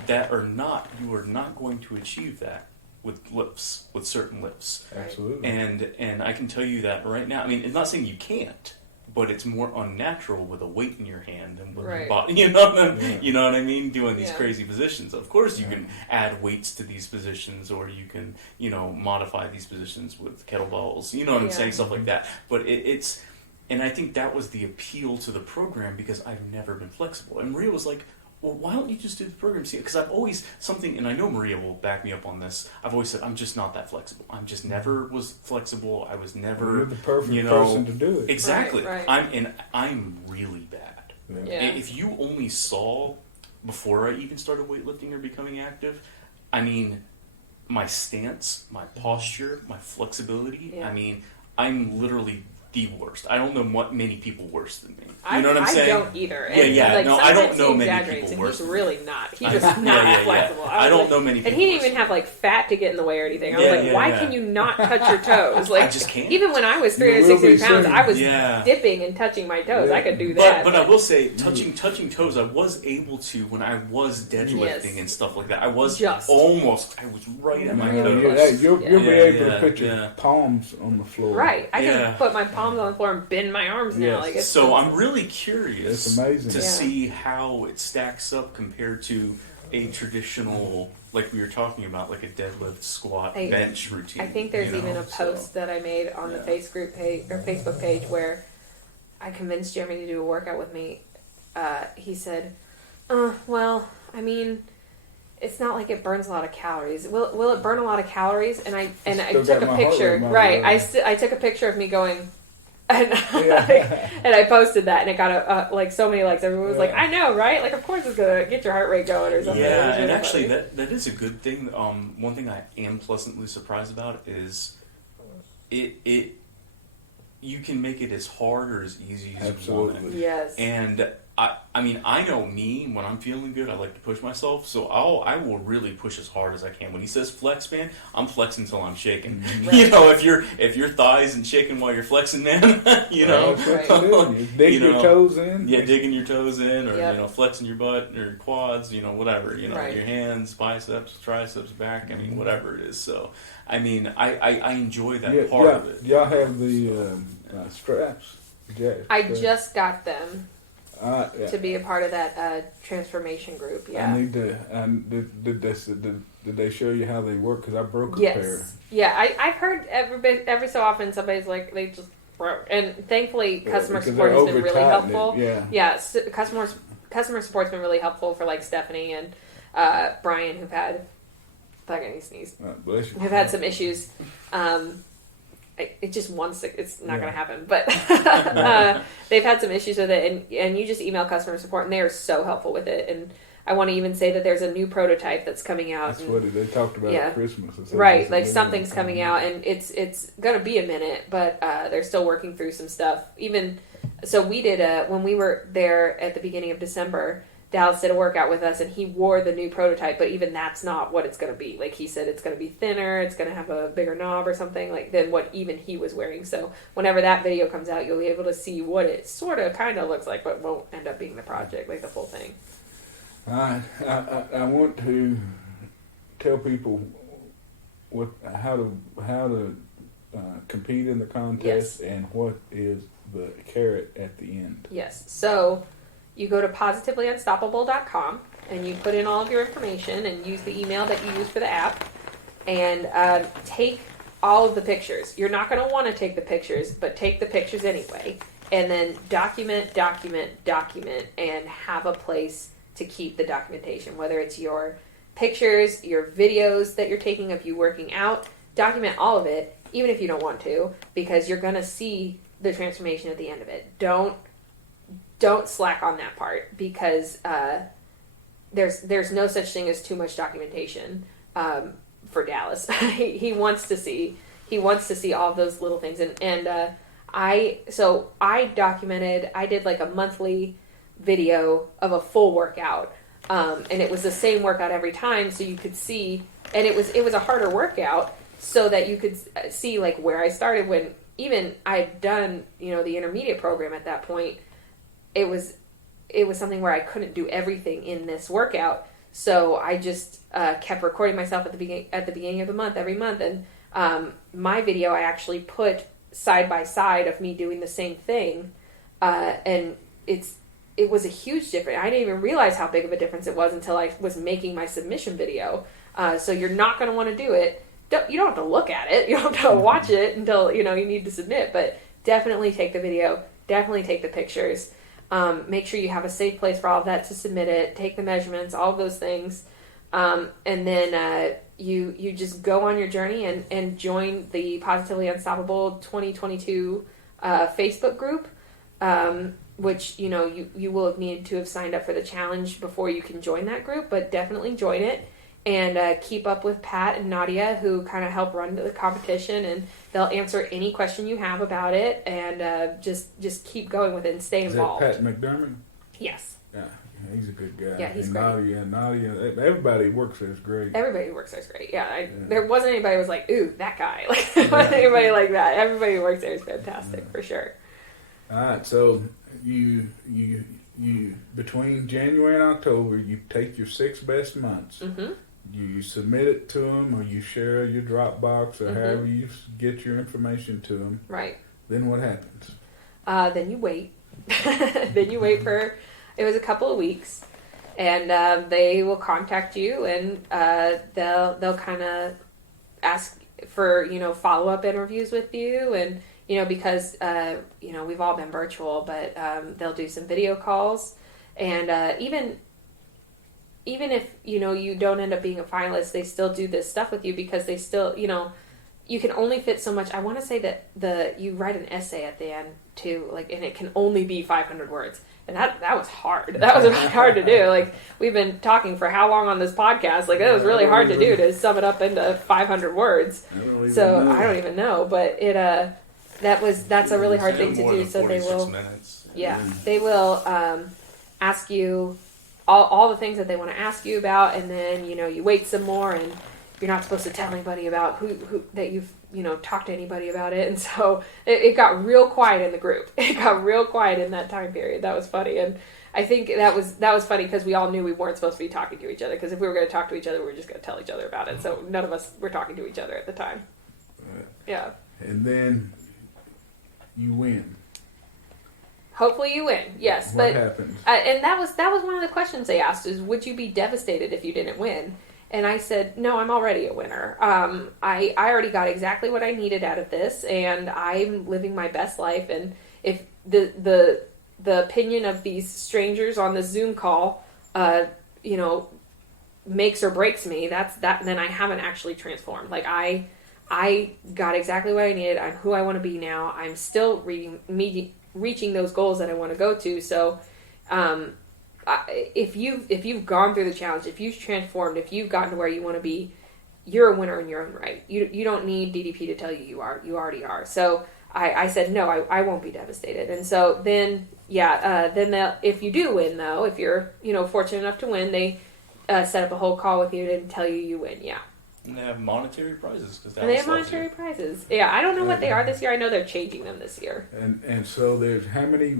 that you are not going to achieve that with lifts, with certain lifts. Absolutely. And I can tell you that right now. I mean, it's not saying you can't, but it's more unnatural with a weight in your hand than with your body. You know what I mean? Doing these crazy positions. Of course, you can add weights to these positions, or you can, modify these positions with kettlebells. You know what I'm saying? Stuff like that. But it's, and I think that was the appeal to the program because I've never been flexible. And Maria was like, well, why don't you just do the program? Because I've always and I know Maria will back me up on this. I've always said I'm just not that flexible. I'm just never was flexible. I was never. You're the perfect person to do it. Exactly. Right. I'm really bad. Yeah. If you only saw before I even started weightlifting or becoming active, I mean, my stance, my posture, my flexibility. Yeah. I mean, I'm literally the worst. I don't know many people worse than me. You know what I'm saying? I don't either. I don't know many people worse. He's really not. He's just not flexible. I don't know many people. And he didn't even have fat to get in the way or anything. I was like, why can you not touch your toes? Like, I just can't. Even when I was 360 pounds, I was dipping and touching my toes. I could do that. But I will say, touching toes, I was able to when I was deadlifting and stuff like that. I was I was right at my toes. You'll be able to put your palms on the floor. Right. I can put my palms on the floor and bend my arms now. Like so I'm really curious to see how it stacks up compared to a traditional, like we were talking about, like a deadlift, squat, bench routine. I think there's even a post that I made on the Facebook page where I convinced Jeremy to do a workout with me. He said, well, I mean, it's not like it burns a lot of calories. Will it burn a lot of calories? And I took a picture. Right. I took a picture of me going, and I posted that, and it got so many likes. Everyone was like, "I know, right? Like, of course, it's gonna get your heart rate going or something." Yeah, and actually, that is a good thing. One thing I am pleasantly surprised about is it. You can make it as hard or as easy as you want. Yes. And I mean, I know me, when I'm feeling good, I like to push myself, so I will really push as hard as I can. When he says flex, man, I'm flexing until I'm shaking. Right. If your thigh isn't shaking while you're flexing, man, dig your toes in. Yeah, digging your toes in, or flexing your butt or quads, whatever, your hands, biceps, triceps, back, I mean, whatever it is. So, I mean, I enjoy that part of it. Y'all have the straps. I just got them. To be a part of that transformation group, I need to. Did they show you how they work? Because I broke a pair. Yeah, I've heard every so often somebody's like they just broke, and thankfully customer support has been really helpful. Customer support's been really helpful for like Stephanie and Brian, who've had. I'm going to sneeze. Bless you. Who've had some issues. It just wants to, it's not going to happen, but they've had some issues with it, and you just email customer support, and they are so helpful with it. And I want to even say that there's a new prototype that's coming out. That's what they talked about at Christmas. Right, like something's coming out, and it's going to be a minute, but they're still working through some stuff. Even so, we did when we were there at the beginning of December. Dallas did a workout with us and he wore the new prototype, but even that's not what it's going to be. Like he said, it's going to be thinner, it's going to have a bigger knob or something like than what even he was wearing. So whenever that video comes out, you'll be able to see what it sort of kind of looks like, but won't end up being the project, like the full thing. I want to tell people how to compete in the contest and what is the carrot at the end. Yes. So you go to positivelyunstoppable.com and you put in all of your information and use the email that you use for the app and take all of the pictures. You're not going to want to take the pictures, but take the pictures anyway. And then document, and have a place to keep the documentation, whether it's your pictures, your videos that you're taking of you working out. Document all of it, even if you don't want to, because you're going to see the transformation at the end of it. Don't slack on that part, because there's no such thing as too much documentation for Dallas. he wants to see all of those little things, and I documented. I did like a monthly video of a full workout, and it was the same workout every time, so you could see. And it was a harder workout, so that you could see like where I started when even I'd done the intermediate program at that point. It was something where I couldn't do everything in this workout, so I just kept recording myself at the beginning of the month every month, and my video I actually put side by side of me doing the same thing, and it was a huge difference. I didn't even realize how big of a difference it was until I was making my submission video. So you're not going to want to do it. You don't have to look at it. You don't have to watch it until you need to submit. But definitely take the video. Definitely take the pictures. Make sure you have a safe place for all of that to submit it. Take the measurements. All of those things. And then you just go on your journey and join the Positively Unstoppable 2022 Facebook group. Which you will have needed to have signed up for the challenge before you can join that group, but definitely join it and keep up with Pat and Nadia, who kind of help run the competition, and they'll answer any question you have about it, and just keep going with it and stay involved. Is that Pat McDermott? Yes. Yeah, he's a good guy. Yeah, he's and Nadia, everybody who works there is great. Everybody who works there is great. Yeah, there wasn't anybody who was like, ooh, that guy. Like, there wasn't anybody like that. Everybody who works there is fantastic, for sure. All right, so you between January and October, you take your 6 best months. Mm-hmm. You submit it to them, or you share your Dropbox, or however you get your information to them. Right. Then what happens? Then you wait. Then you wait for, it was a couple of weeks, and they will contact you, and they'll kind of ask for follow-up interviews with you, and because we've all been virtual, but they'll do some video calls, and even if you don't end up being a finalist, they still do this stuff with you, because they still you can only fit so much. I want to say that you write an essay at the end too, like, and it can only be 500 words, and that was hard. That was really hard to do. Like, we've been talking for how long on this podcast? Like, that was really hard to do, to sum it up into 500 words. I don't even know, but that's a really hard thing to do. So they will, they will ask you all the things that they want to ask you about, and then you wait some more, and you're not supposed to tell anybody about who that you've talked to anybody about it. And so it got real quiet in the group. It got real quiet in that time period. That was funny, and I think that was funny because we all knew we weren't supposed to be talking to each other, because if we were going to talk to each other, we were just going to tell each other about it. So none of us were talking to each other at the time. Yeah. And then you win. Hopefully you win, yes. What happens? And that was one of the questions they asked, is would you be devastated if you didn't win? And I said, no, I'm already a winner. I already got exactly what I needed out of this, and I'm living my best life. And if the opinion of these strangers on the Zoom call, makes or breaks me, then I haven't actually transformed. Like, I got exactly what I needed. I'm who I want to be now. I'm still reaching those goals that I want to go to. So, if you've gone through the challenge, if you've transformed, if you've gotten to where you want to be, you're a winner in your own right. You don't need DDP to tell you you are. You already are. So I said, no, I won't be devastated. And so then then if you do win, though, if you're fortunate enough to win, they set up a whole call with you and tell you win. Yeah. And they have monetary prizes. And they have monetary prizes. Yeah, I don't know what they are this year. I know they're changing them this year. And so there's how many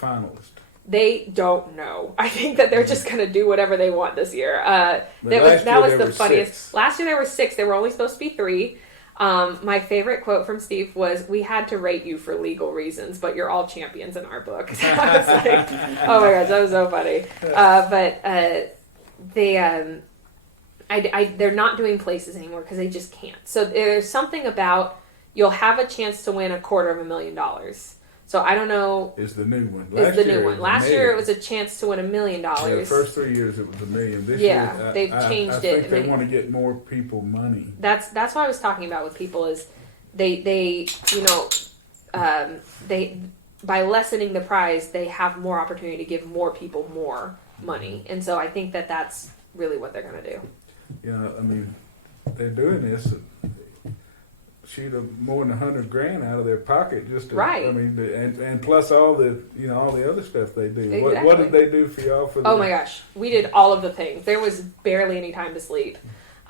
finalists? They don't know. I think that they're just going to do whatever they want this year. That was the funniest. 6. Last year there were 6. There were only supposed to be 3. My favorite quote from Steve was, "We had to rate you for legal reasons, but you're all champions in our book." So I was like, "Oh my gosh, that was so funny." They're not doing places anymore because they just can't. So there's something about you'll have a chance to win $250,000. So I don't know. Is the new one? Last year it was a chance to win $1 million. The first 3 years it was $1 million. This year they've changed I it. think they want to get more people money. That's what I was talking about with people is they by lessening the prize they have more opportunity to give more people more money, and so I think that's really what they're going to do. I mean, they're doing this. Shoot more than $100,000 out of their pocket just to, right. I mean, and plus all the all the other stuff they do. Exactly. What did they do for y'all? Oh my gosh, we did all of the things. There was barely any time to sleep.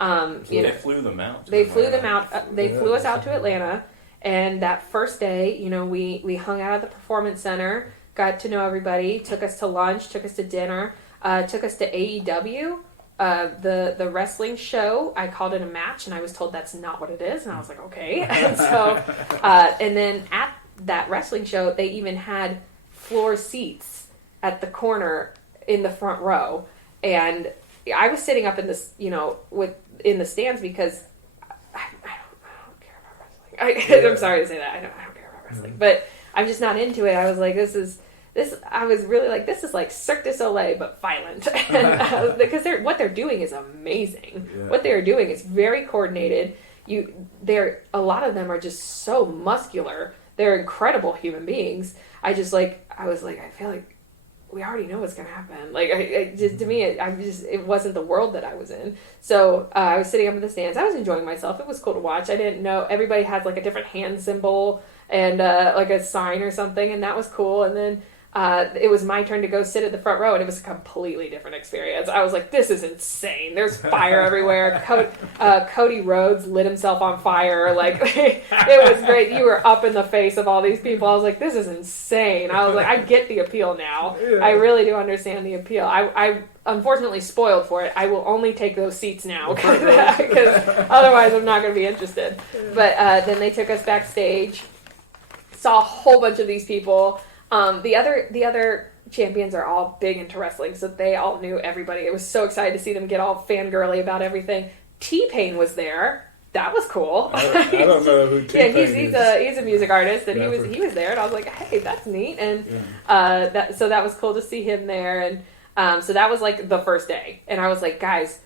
They flew them out. They flew them out. They flew us out to Atlanta, and that first day, we hung out at the performance center, got to know everybody, took us to lunch, took us to dinner, took us to AEW. The wrestling show, I called it a match, and I was told that's not what it is, and I was like, okay. And so, and then at that wrestling show, they even had floor seats at the corner in the front row, and I was sitting up in this, in the stands because I don't care about wrestling. I'm sorry to say that. I don't care about wrestling, but I'm just not into it. I was like, I was really like, this is like Cirque du Soleil, but violent. Because what they're doing is amazing. Yeah. What they're doing is very coordinated. A lot of them are just so muscular. They're incredible human beings. I was like, I feel like we already know what's going to happen. Like, to me, it wasn't the world that I was in. So I was sitting up in the stands. I was enjoying myself. It was cool to watch. I didn't know, everybody had like a different hand symbol and like a sign or something, and that was cool. And then it was my turn to go sit at the front row, and it was a completely different experience. I was like, this is insane. There's fire everywhere. Cody Rhodes lit himself on fire. Like, it was great. You were up in the face of all these people. I was like, this is insane. I was like, I get the appeal now. Yeah. I really do understand the appeal. I unfortunately spoiled for it. I will only take those seats now because otherwise I'm not going to be interested. But then they took us backstage, saw a whole bunch of these people. The other champions are all big into wrestling, so they all knew everybody. It was so excited to see them get all fangirly about everything. T-Pain was there. That was cool. I don't know who T-Pain is. He's a music artist, and he was there, and I was like, hey, that's neat. And so that was cool to see him there. And so that was like the first day, and I was like, guys,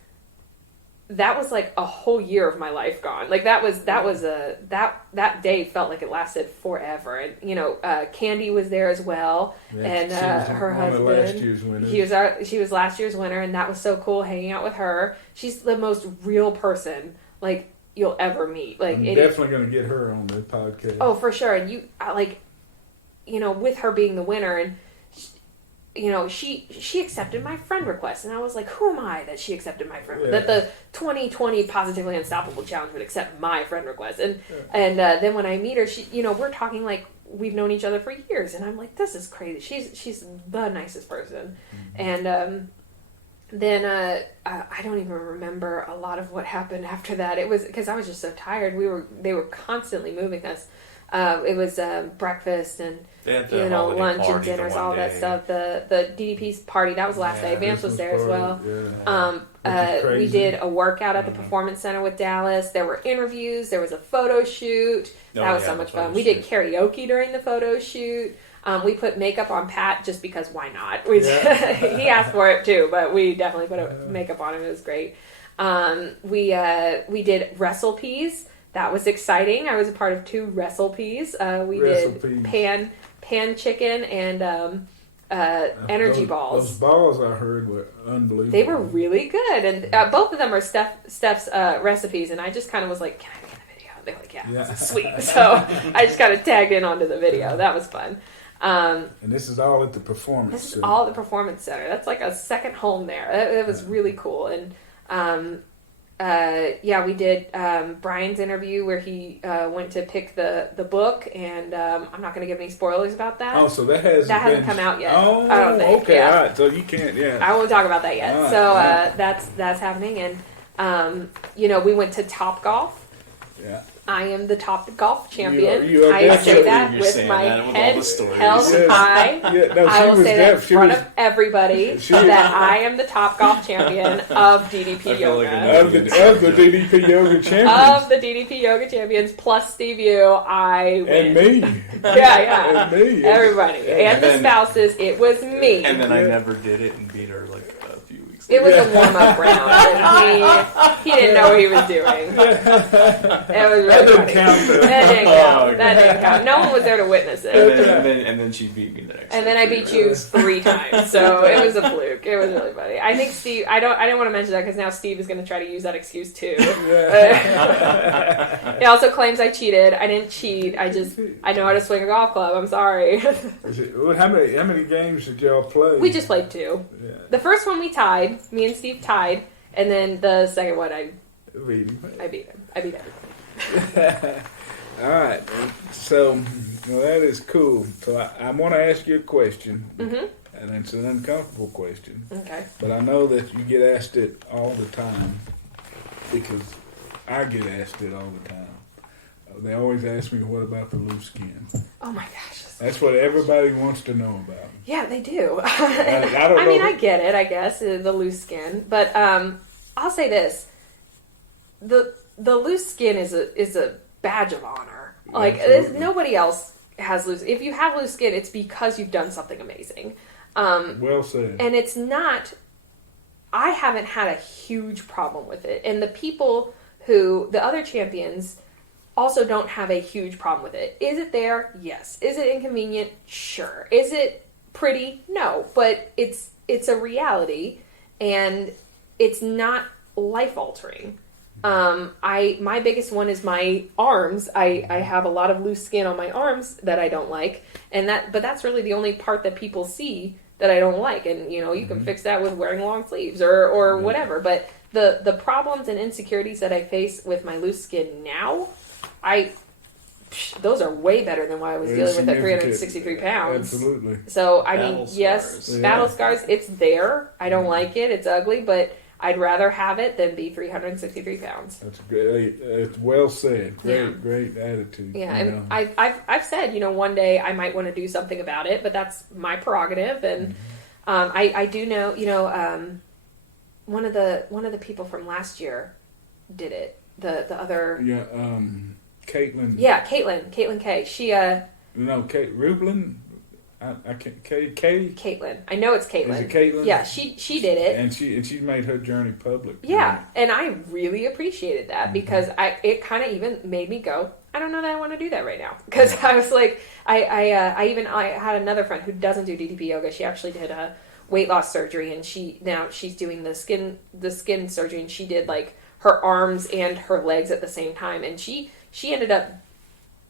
that was like a whole year of my life gone. Like that day felt like it lasted forever. And Candy was there as well, and her husband. Last year's winner. She was last year's winner, and that was so cool hanging out with her. She's the most real person like you'll ever meet. Like I'm definitely going to get her on the podcast. Oh, for sure. And with her being the winner and. She accepted my friend request, and I was like, who am I that she accepted my friend request? That the 2020 Positively Unstoppable Challenge would accept my friend request. And then when I meet her, we're talking like we've known each other for years, and I'm like, this is crazy. She's the nicest person. Mm-hmm. And then I don't even remember a lot of what happened after that. It was because I was just so tired. They were constantly moving us. It was breakfast and lunch and dinners, all that stuff. The DDP's party, that was the last day. Vance was there as well. Yeah. We did a workout at the Performance Center with Dallas. There were interviews. There was a photo shoot. That was so much fun. We did karaoke during the photo shoot. We put makeup on Pat just because why not? He asked for it too, but we definitely put makeup on him. It was great. We did Wrestle-Peas. That was exciting. I was a part of 2 Wrestle-Peas. We did pan chicken and energy balls. Those balls I heard were unbelievable. They were really good, and both of them are Steph's recipes. And I just kind of was like, "Can I be in the video?" They're like, "Yeah. Sweet." So I just kind of tagged in onto the video. That was fun. And this is all at the Performance This is Center. all at the Performance Center. That's like a second home there. It was really cool. And we did Brian's interview where he went to pick the book, and I'm not going to give any spoilers about that. Oh, so that hasn't come out yet. Oh, I don't think. okay, Yeah. all right. So you can't, I won't talk about that yet. All right, So all right. that's happening, and we went to Top Golf. Yeah. I am the top golf champion. You are I definitely- say that You're with saying my that with all head the stories. held Yes. high. Yeah, no, I she will was say that in def- she front was- of everybody She- that I am the top golf champion of DDP I feel like I Yoga. know. Of the DDP Yoga Champions. Of the DDP Yoga champions, plus Steve U, I win. And me. Yeah. And me. Everybody. And the then- spouses, it was me. And then I Yeah. never did it and beat her like a few weeks It later. was a warm-up round, and he didn't know what he was doing. It was really That didn't funny. count, though. That didn't count. Oh, okay. That didn't count. No one was there to witness it. And then she beat me the next. And then I beat you 3 times, so it was a fluke. It was really funny. I think Steve. I didn't want to mention that because now Steve is going to try to use that excuse too. Yeah. He also claims I cheated. I didn't cheat. I know how to swing a golf club. I'm sorry. How many games did y'all play? We just played 2. Yeah. The first one we tied. Me and Steve tied, and then the second one I beat him. I beat everybody. All right. So, that is cool. So I want to ask you a question, Mm-hmm. and it's an uncomfortable question, Okay. but I know that you get asked it all the time because I get asked it all the time. They always ask me, "What about the loose skin?" Oh my gosh. That's what everybody wants to know about. Yeah, they do. I don't I mean, know. I get it. I guess the loose skin, but I'll say this: the loose skin is a badge of honor. Like Absolutely. nobody else has loose. If you have loose skin, it's because you've done something amazing. Well said. And it's not. I haven't had a huge problem with it, and the other champions also don't have a huge problem with it. Is it there? Yes. Is it inconvenient? Sure. Is it pretty? No. But it's a reality, and it's not life altering. My biggest one is my arms. I have a lot of loose skin on my arms that I don't like, but that's really the only part that people see that I don't like. And you can fix that with wearing long sleeves or whatever. But the problems and insecurities that I face with my loose skin now, those are way better than what I was dealing with at 363 pounds. Absolutely. So I Battle mean, scars. yes, Yeah. battle scars. It's there. I don't like it. It's ugly, but I'd rather have it than be 363 pounds. That's great. It's well said. Yeah. Great attitude. Yeah, you and know. I've said one day I might want to do something about it, but that's my prerogative. And I do know one of the people from last year did it. The other Caitlin. yeah, Caitlin K. She Kate Rublin. I can't. Caitlin. I know it's Caitlin. Is it Caitlin? Yeah, she did it. And she made her journey public. Yeah, and I really appreciated that because it kind of even made me go, I don't know that I want to do that right now, because I was like, I had another friend who doesn't do DDP yoga. She actually did a weight loss surgery, and she's doing the skin surgery, and she did like her arms and her legs at the same time, and she ended up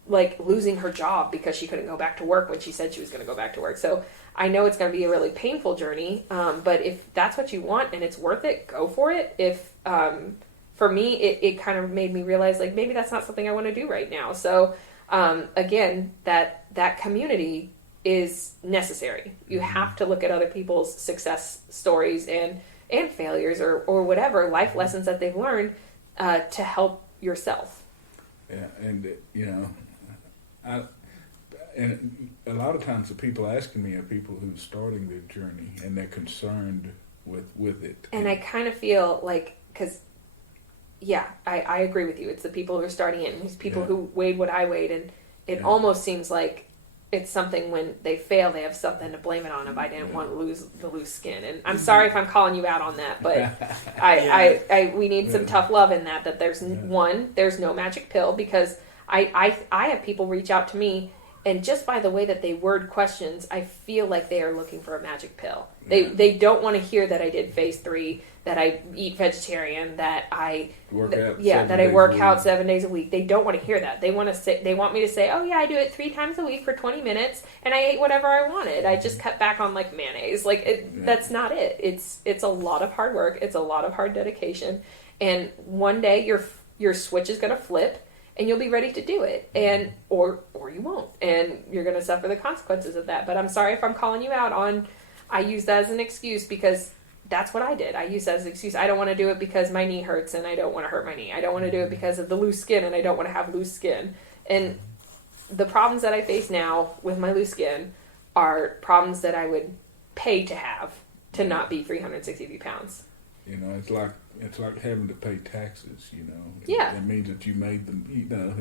like losing her job because she couldn't go back to work when she said she was going to go back to work. So I know it's going to be a really painful journey, but if that's what you want and it's worth it, go for it. If for me, it kind of made me realize like maybe that's not something I want to do right now. So again, that community is necessary. You have to look at other people's success stories and failures or whatever life lessons that they've learned to help yourself. Yeah, and and a lot of times the people asking me are people who's starting their journey and they're concerned with it. And I kind of feel like, because, yeah, I agree with you. It's the people who are starting it, and these people who weighed what I weighed, and it almost seems like it's something when they fail, they have something to blame it on if I didn't want to lose the loose skin. And I'm sorry if I'm calling you out on that, but we need some tough love in that there's there's no magic pill, because I have people reach out to me And just by the way that they word questions, I feel like they are looking for a magic pill. They don't want to hear that I did phase 3, that I eat vegetarian, that I work out. that I work out 7 days a week. They don't want to hear that. They want me to say, oh yeah, I do it 3 times a week for 20 minutes, and I ate whatever I wanted. I just cut back on like mayonnaise. That's not it. It's a lot of hard work. It's a lot of hard dedication, and one day your switch is going to flip. And you'll be ready to do it, and or you won't, and you're going to suffer the consequences of that. But I'm sorry if I'm calling you out on. I use that as an excuse because that's what I did. I used that as an excuse. I don't want to do it because my knee hurts, and I don't want to hurt my knee. I don't want to do it because of the loose skin, and I don't want to have loose skin. And the problems that I face now with my loose skin are problems that I would pay to have to not be 363 pounds. You know, it's like having to pay taxes, you know. Yeah. It means that you made them, you know,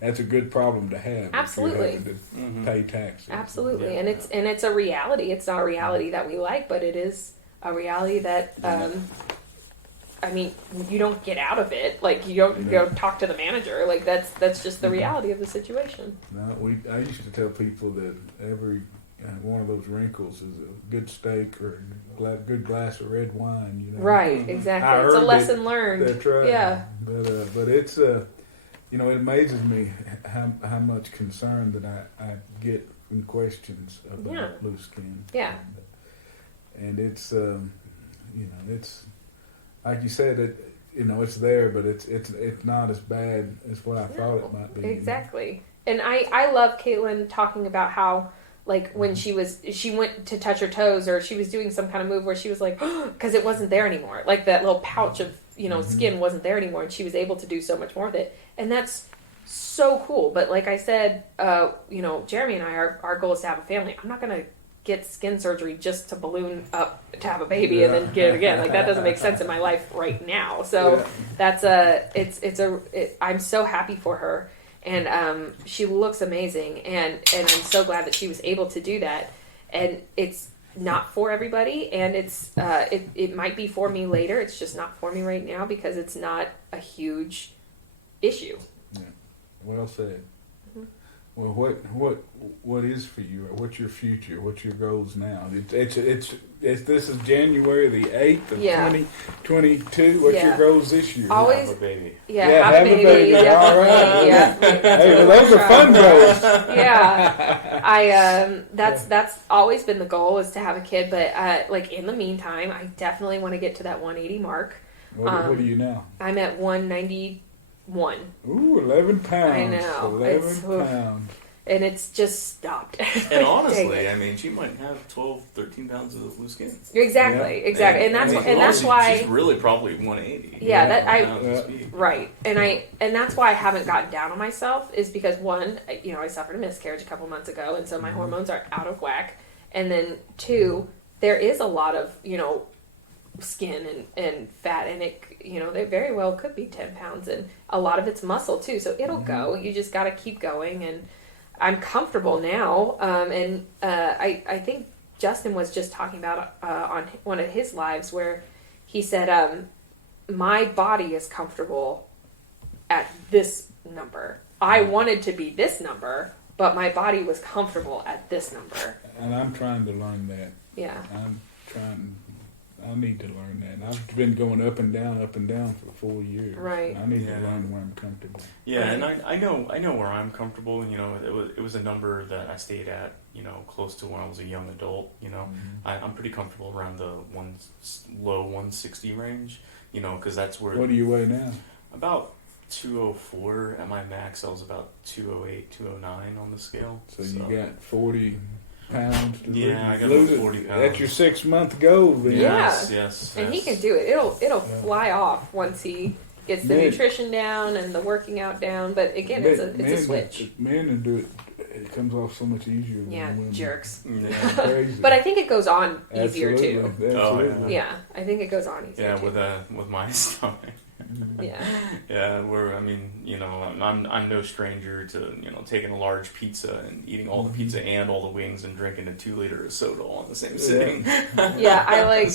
that's a good problem to have. Absolutely. If you're having to pay taxes. Absolutely. And it's a reality. It's not a reality that we like, but it is a reality that, I mean, you don't get out of it. Like, you don't go talk to the manager. Like, that's just the reality of the situation. No, I used to tell people that every one of those wrinkles is a good steak or a good glass of red wine, you know. Right, exactly. It's a lesson learned. That's right. Yeah. But it's you know, it amazes me how much concern that I get in questions about loose skin. Yeah. And it's you know, it's like you said, you know, it's there, but it's not as bad as what I thought it might be. Exactly. And I love Caitlin talking about how, like, when she went to touch her toes, or she was doing some kind of move where she was like, because it wasn't there anymore. Like, that little pouch of, you know, skin wasn't there anymore, and she was able to do so much more with it. And that's so cool. But like I said, you know, Jeremy and I, our goal is to have a family. I'm not going to get skin surgery just to balloon up to have a baby and then get it again. Like, that doesn't make sense in my life right now. So that's I'm so happy for her. And she looks amazing, and I'm so glad that she was able to do that. And it's not for everybody, and it might be for me later. It's just not for me right now because it's not a huge issue. Yeah. Well said. Well, what is for you? Or what's your future? What's your goals now? It's this is January the 8th of 2022. What's your goals this year? Always have a baby. Have a baby. All right. Yeah. Hey, well, those are fun goals. Yeah. That's always been the goal, is to have a kid. But like, in the meantime, I definitely want to get to that 180 mark. What are you now? I'm at 191. Ooh, 11 pounds. I know. 11 pounds. And it's just stopped. And honestly, I mean, she might have 12, 13 pounds of loose skin. Exactly. And that's why she's really probably 180. Right. And that's why I haven't gotten down on myself, is because, one, you know, I suffered a miscarriage a couple months ago, and so my hormones are out of whack. And then 2, there is a lot of, you know, skin and fat, and it, you know, they very well could be 10 pounds, and a lot of it's muscle too, so it'll go. You just got to keep going, and I'm comfortable now. I think Justin was just talking about on one of his lives where he said, my body is comfortable at this number. I wanted to be this number, but my body was comfortable at this number. And I'm trying to learn that. Yeah. I need to learn that. I've been going up and down for 4 years. Right. I need to learn where I'm comfortable. Yeah, and I know where I'm comfortable. You know, it was a number that I stayed at, you know, close to when I was a young adult. You know, I'm pretty comfortable around the low 160 range. You know, because that's where. What do you weigh now? About 204 at my max. I was about 208, 209 on the scale. So you got 40 pounds to lose. I got about 40 pounds. That's your 6-month goal. Then. Yes. And he can do it. It'll fly off once he gets the nutrition down and the working out down. But again, it's a switch. Men can do it. It comes off so much easier. Yeah, than women. jerks. Yeah. Crazy. But I think it goes on easier too. Absolutely. Yeah, I think it goes on easier. Yeah, with my stomach. Yeah. Yeah, I mean, you know, I'm no stranger to, you know, taking a large pizza and eating all the pizza and all the wings and drinking a 2-liter of soda all in the same sitting. Yeah, I like.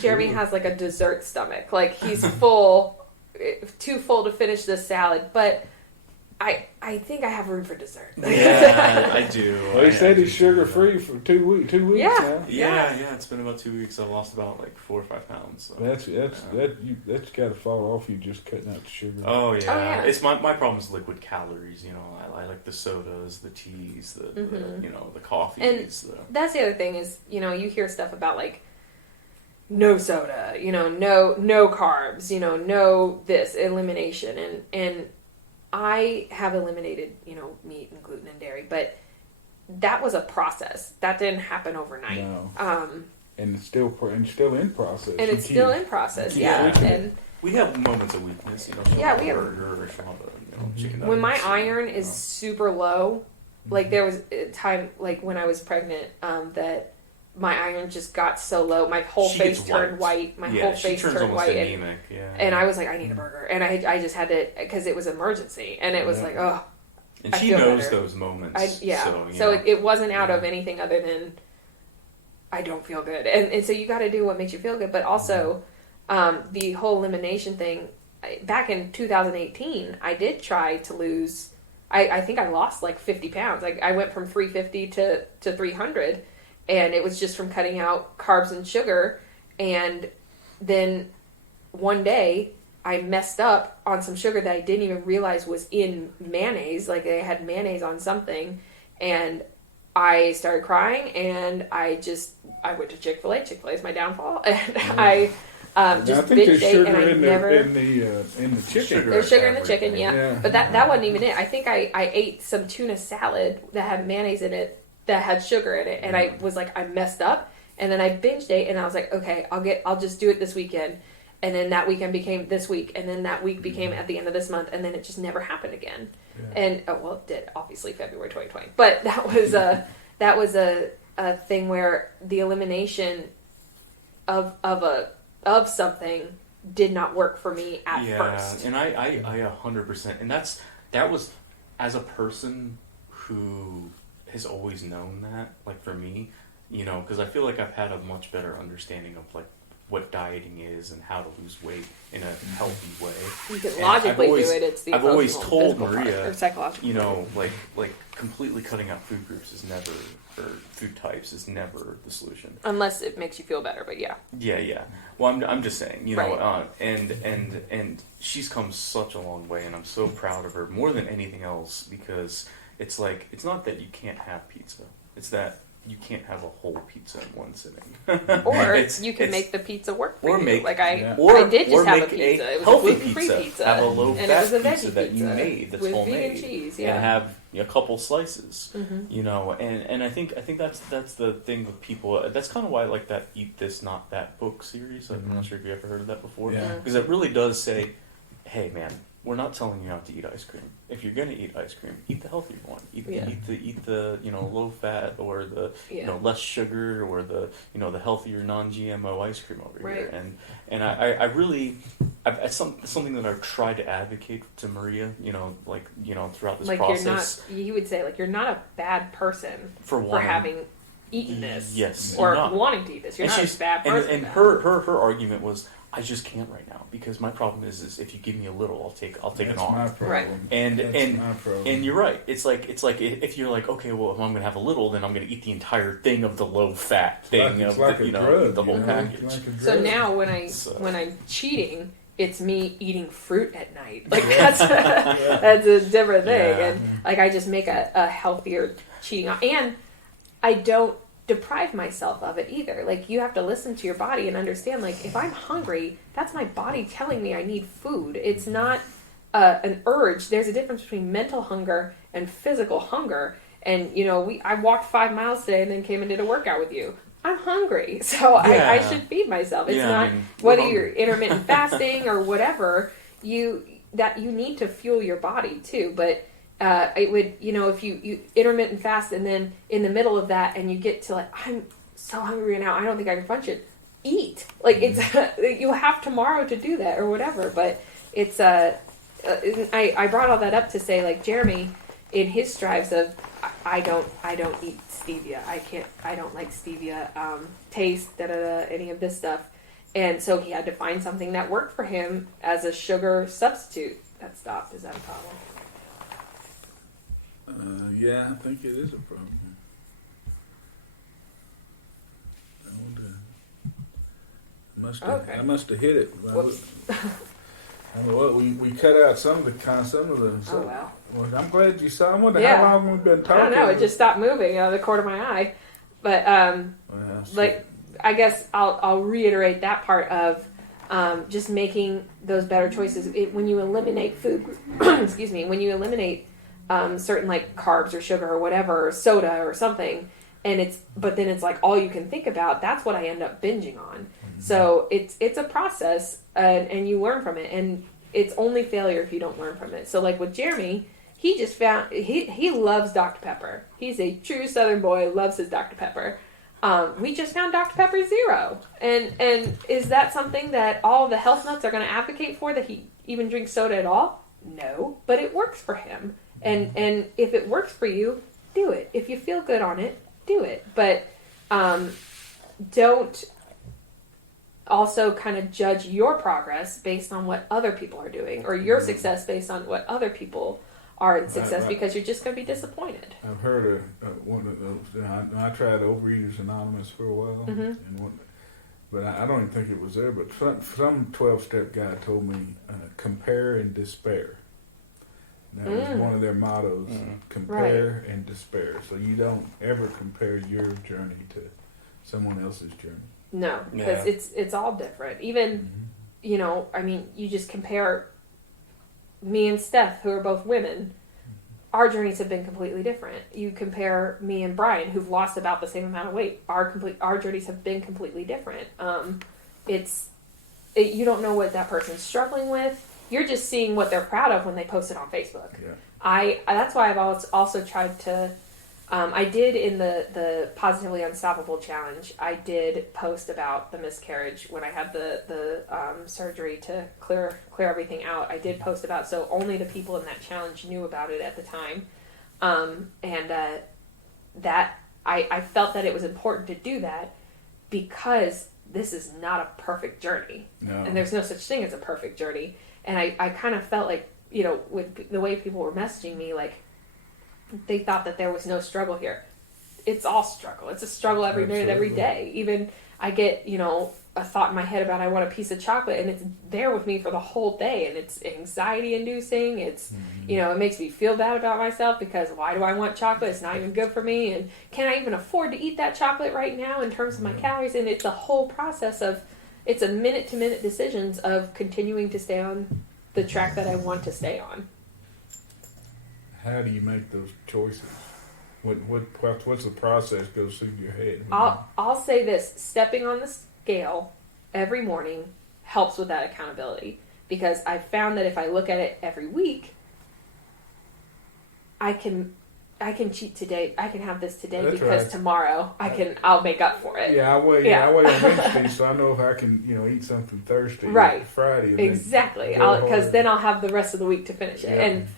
Jeremy has like a dessert stomach. Like, he's full, too full to finish this salad, but I think I have room for dessert. Yeah, I do. Well, he said I he's do. sugar free for 2 weeks. 2 weeks Yeah. now. Yeah, it's been about 2 weeks. I've lost about like 4 or 5 pounds. So. That's got to fall off you just cutting out the sugar. Oh yeah. Oh, yeah. It's my problem is liquid calories. You know, I like the sodas, the teas, the the coffees. And that's the other thing is, you hear stuff about like no soda, no carbs, no this, elimination, and I have eliminated, meat and gluten and dairy, but that was a process. That didn't happen overnight. No. And it's still in process. And it's still in process, yeah. And we have moments of weakness, Yeah, we have- burger or some chicken nuggets. when my iron is super low, like there was a time, like when I was pregnant, that my iron just got so low, my whole She face gets turned white. My whole face turned white, anemic. and I was like, I need a burger, and I just had to, because it was an emergency, and it was like, oh. And I she feel knows better. those moments. So it wasn't out of anything other than I don't feel good, and so you got to do what makes you feel good, but also the whole elimination thing. Back in 2018, I did try to lose. I think I lost like 50 pounds. Like I went from 350 to 300. And it was just from cutting out carbs and sugar. And then one day I messed up on some sugar that I didn't even realize was in mayonnaise. Like they had mayonnaise on something. And I started crying, and I went to Chick-fil-A. Chick-fil-A is my downfall. And I just binge ate, and I never... in the chicken. There's sugar in the chicken, yeah. Yeah. But that wasn't even it. I think I ate some tuna salad that had mayonnaise in it, that had sugar in it, and I was like, I messed up, and then I binged ate, and I was like, okay, I'll just do it this weekend, and then that weekend became this week, and then that week became at the end of this month, and then it just never happened again. Yeah. And it did, obviously, February 2020, but that was a thing where the elimination of something did not work for me at first. And I 100%, and that was as a person who has always known that, like for me, because I feel like I've had a much better understanding of like what dieting is and how to lose weight in a healthy way. You can logically do it. It's the I've always told Maria, Maria, or psychological, like completely cutting out food groups is never, or food types is never the solution, unless it makes you feel better. But yeah. Well, I'm just saying, right. And she's come such a long way, and I'm so proud of her more than anything else, because it's like, it's not that you can't have pizza, it's that you can't have a whole pizza in one sitting. Or you can make the pizza work for you. Like I did just have a pizza. It was healthy a gluten-free pizza. Have a low-fat and it was a pizza veggie that you pizza made that's with homemade, vegan cheese, and have a couple slices. And I think that's the thing with people. That's kind of why I like that Eat This Not That book series. I'm not sure if you ever heard of that before, because it really does say, hey man, we're not telling you not to eat ice cream. If you're gonna eat ice cream, eat the healthier one. Eat the low fat, or the less sugar, or the the healthier non-GMO ice cream over here. And I really, it's something that I've tried to advocate to Maria. Throughout this process. You would say you're not a bad person for having eaten this, yes, or wanting to eat this. You're not a bad person. And her argument was, I just can't right now, because my problem is if you give me a little, I'll take an arm. That's my problem. Right. And you're right. It's like if you're like, okay, well, if I'm gonna have a little, then I'm gonna eat the entire thing of the low fat thing of the whole package. So now when I'm cheating, it's me eating fruit at night. That's a different thing. And I just make a healthier cheating, and I don't deprive myself of it either. You have to listen to your body and understand, if I'm hungry, that's my body telling me I need food. It's not an urge. There's a difference between mental hunger and physical hunger. And I walked 5 miles today and then came and did a workout with you. I'm hungry, so I should feed myself. It's not whether you're intermittent fasting or whatever, you need to fuel your body too. But it would, if you intermittent fast, and then in the middle of that, and you get to I'm so hungry now, I don't think I can function. Eat. It's you'll have tomorrow to do that or whatever. But it's I brought all that up to say, Jeremy, in his strives of I don't eat stevia. I don't like stevia taste, any of this stuff. And so he had to find something that worked for him as a sugar substitute. That stopped. Is that a problem? Yeah, I think it is a problem. I must have hit it. I don't know what we cut out some of the. Oh well. Well, I'm glad you saw. I wonder how long we've been talking. I don't know. It just stopped moving out of the corner of my eye. But I guess I'll reiterate that part of just making those better choices. When you eliminate food, excuse me, when you eliminate certain like carbs or sugar or whatever, or soda or something, but then it's like all you can think about. That's what I end up binging on. Mm-hmm. So it's a process, and you learn from it, and it's only failure if you don't learn from it. So like with Jeremy, he just found he loves Dr. Pepper. He's a true Southern boy, loves his Dr. Pepper. We just found Dr. Pepper Zero, and is that something that all the health nuts are going to advocate for, that he even drinks soda at all? No, but it works for him, and if it works for you, do it. If you feel good on it, do it. But don't also kind of judge your progress based on what other people are doing, or your success based on what other people are in success, because you're just going to be disappointed. I've heard of one of those. I tried Overeaters Anonymous for a while, but I don't even think it was there. But some 12-step guy told me, compare and despair. That was one of their mottos, compare and despair. So you don't ever compare your journey to someone else's journey. No, because it's all different. Even, you just compare me and Steph, who are both women. Our journeys have been completely different. You compare me and Brian, who've lost about the same amount of weight. Our journeys have been completely different. You don't know what that person's struggling with. You're just seeing what they're proud of when they post it on Facebook. Yeah. That's why I've also tried to. I did in the Positively Unstoppable Challenge. I did post about the miscarriage when I had the surgery to clear everything out. I did post about, so only the people in that challenge knew about it at the time, that I felt that it was important to do that because this is not a perfect journey, and there's no such thing as a perfect journey. And I kind of felt like, with the way people were messaging me, like, they thought that there was no struggle here. It's all struggle. It's a struggle every minute, every day. Even I get, a thought in my head about I want a piece of chocolate, and it's there with me for the whole day, and it's anxiety inducing. It's, it makes me feel bad about myself because why do I want chocolate? It's not even good for me. And can I even afford to eat that chocolate right now in terms of my calories? And it's a whole process of, it's a minute to minute decisions of continuing to stay on the track that I want to stay on. How do you make those choices? What's the process goes through your head? I'll say this: stepping on the scale every morning helps with that accountability, because I found that if I look at it every week, I can cheat today. I can have this today. That's because right. Tomorrow I'll make up for it. Yeah, I weigh on Wednesday, so I know if I can eat something Thursday, right? Or Friday, exactly. Because then I'll have the rest of the week to finish it, and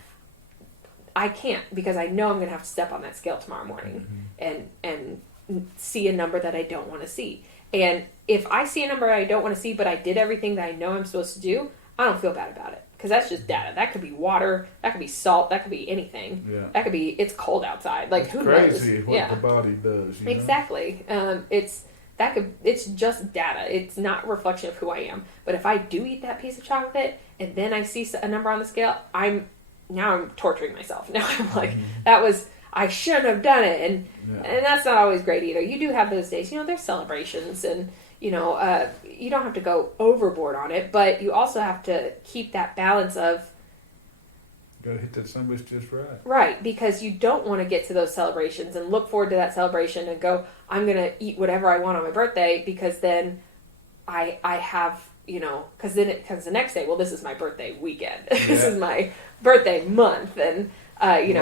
I can't, because I know I'm going to have to step on that scale tomorrow morning and see a number that I don't want to see. And if I see a number I don't want to see, but I did everything that I know I'm supposed to do, I don't feel bad about it, because that's just data. That could be water, that could be salt, that could be anything. Yeah. That could be, it's cold outside. Like, who knows? It's crazy what the body does. Exactly. It's just data. It's not a reflection of who I am. But if I do eat that piece of chocolate and then I see a number on the scale, I'm torturing myself. Now I'm like, I shouldn't have done it. And that's not always great either. You do have those days, there's celebrations, and, you don't have to go overboard on it, but you also have to keep that balance of, gotta hit that sandwich just right. Right, because you don't want to get to those celebrations and look forward to that celebration and go, I'm going to eat whatever I want on my birthday, because then I have, because then it comes the next day, well, this is my birthday weekend. This is my birthday month, and we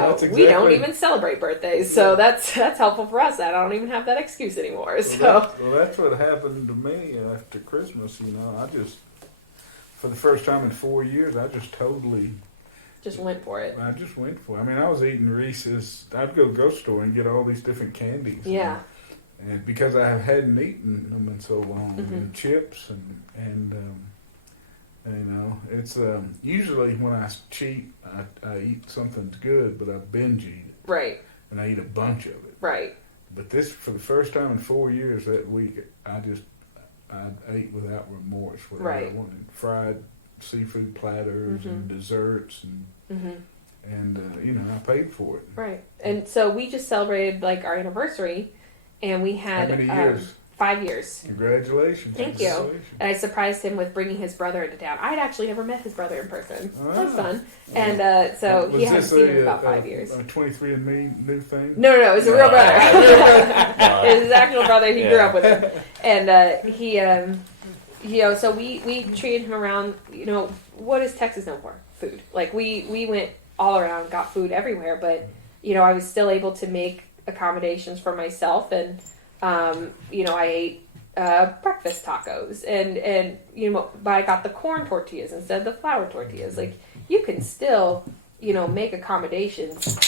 don't even celebrate birthdays, so that's helpful for us. I don't even have that excuse anymore. That's what happened to me after Christmas. I just, for the first time in 4 years, I just totally went for it. I just went for it. I mean, I was eating Reese's. I'd go to the grocery store and get all these different candies. Yeah. And because I hadn't eaten them in so long, and chips and it's usually when I cheat, I eat something good, but I binge eat it. Right. and I eat a bunch of it. Right. But this, for the first time in 4 years that week, I ate without remorse. Whatever I Right. wanted. Fried seafood platters and desserts and I paid for it. Right. And so we just celebrated like our anniversary, and we had How many years? 5 years. Congratulations. Thank you. Congratulations. And I surprised him with bringing his brother into town. I'd actually never met his brother in person. That was fun. And so Was he hadn't this seen him in about 5 years. A 23andMe new thing? No, it was a real brother. It was his actual brother. He grew up with him. And he, so we treated him around, what is Texas known for? Food. Like, we went all around, got food everywhere, but, I was still able to make accommodations for myself, and, I ate breakfast tacos, and but I got the corn tortillas instead of the flour tortillas. Like, you can still, make accommodations.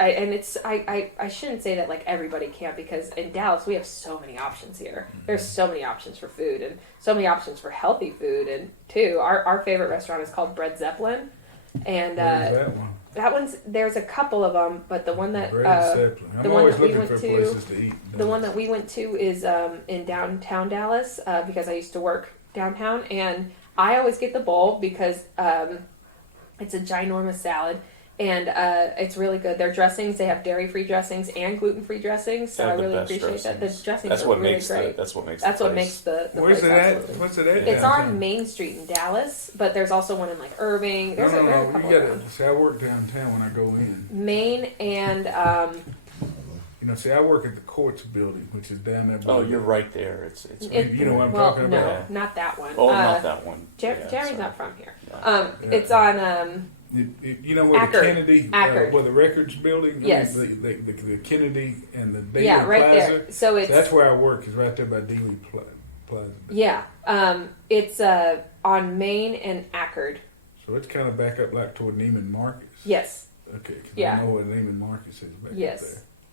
I shouldn't say that like everybody can, because in Dallas we have so many options here. There's so many options for food and so many options for healthy food. And too, our favorite restaurant is called Bread Zeppelin, and that one's, there's a couple of them, but the one that the one that we went to, the one that we went to is in downtown Dallas, because I used to work downtown, and I always get the bowl because it's a ginormous salad. And it's really good. Their dressings, they have dairy-free dressings and gluten-free dressings, so I really appreciate that. The dressings are really great. That's what makes the Where's place it at? absolutely. What's it at? It's on Main Street in Dallas, but there's also one in like Irving. There's a couple around. See, I work downtown when I go in. Main and see, I work at the courts building, which is down there. Oh, you're right there. It's you know what I'm talking about? No, not that one. not that one. Jeremy's not from here. Yeah. It's on where Ackerd. the Kennedy, Ackerd. Where the records building, yes, the Kennedy and the Daily right Plaza. there. So it's that's where I work. Is right there by Daily Plaza. Yeah, it's on Main and Ackerd. So it's kind of back up like toward Neiman Marcus. Yes. Okay. Yeah. I know what Neiman Marcus is back up there.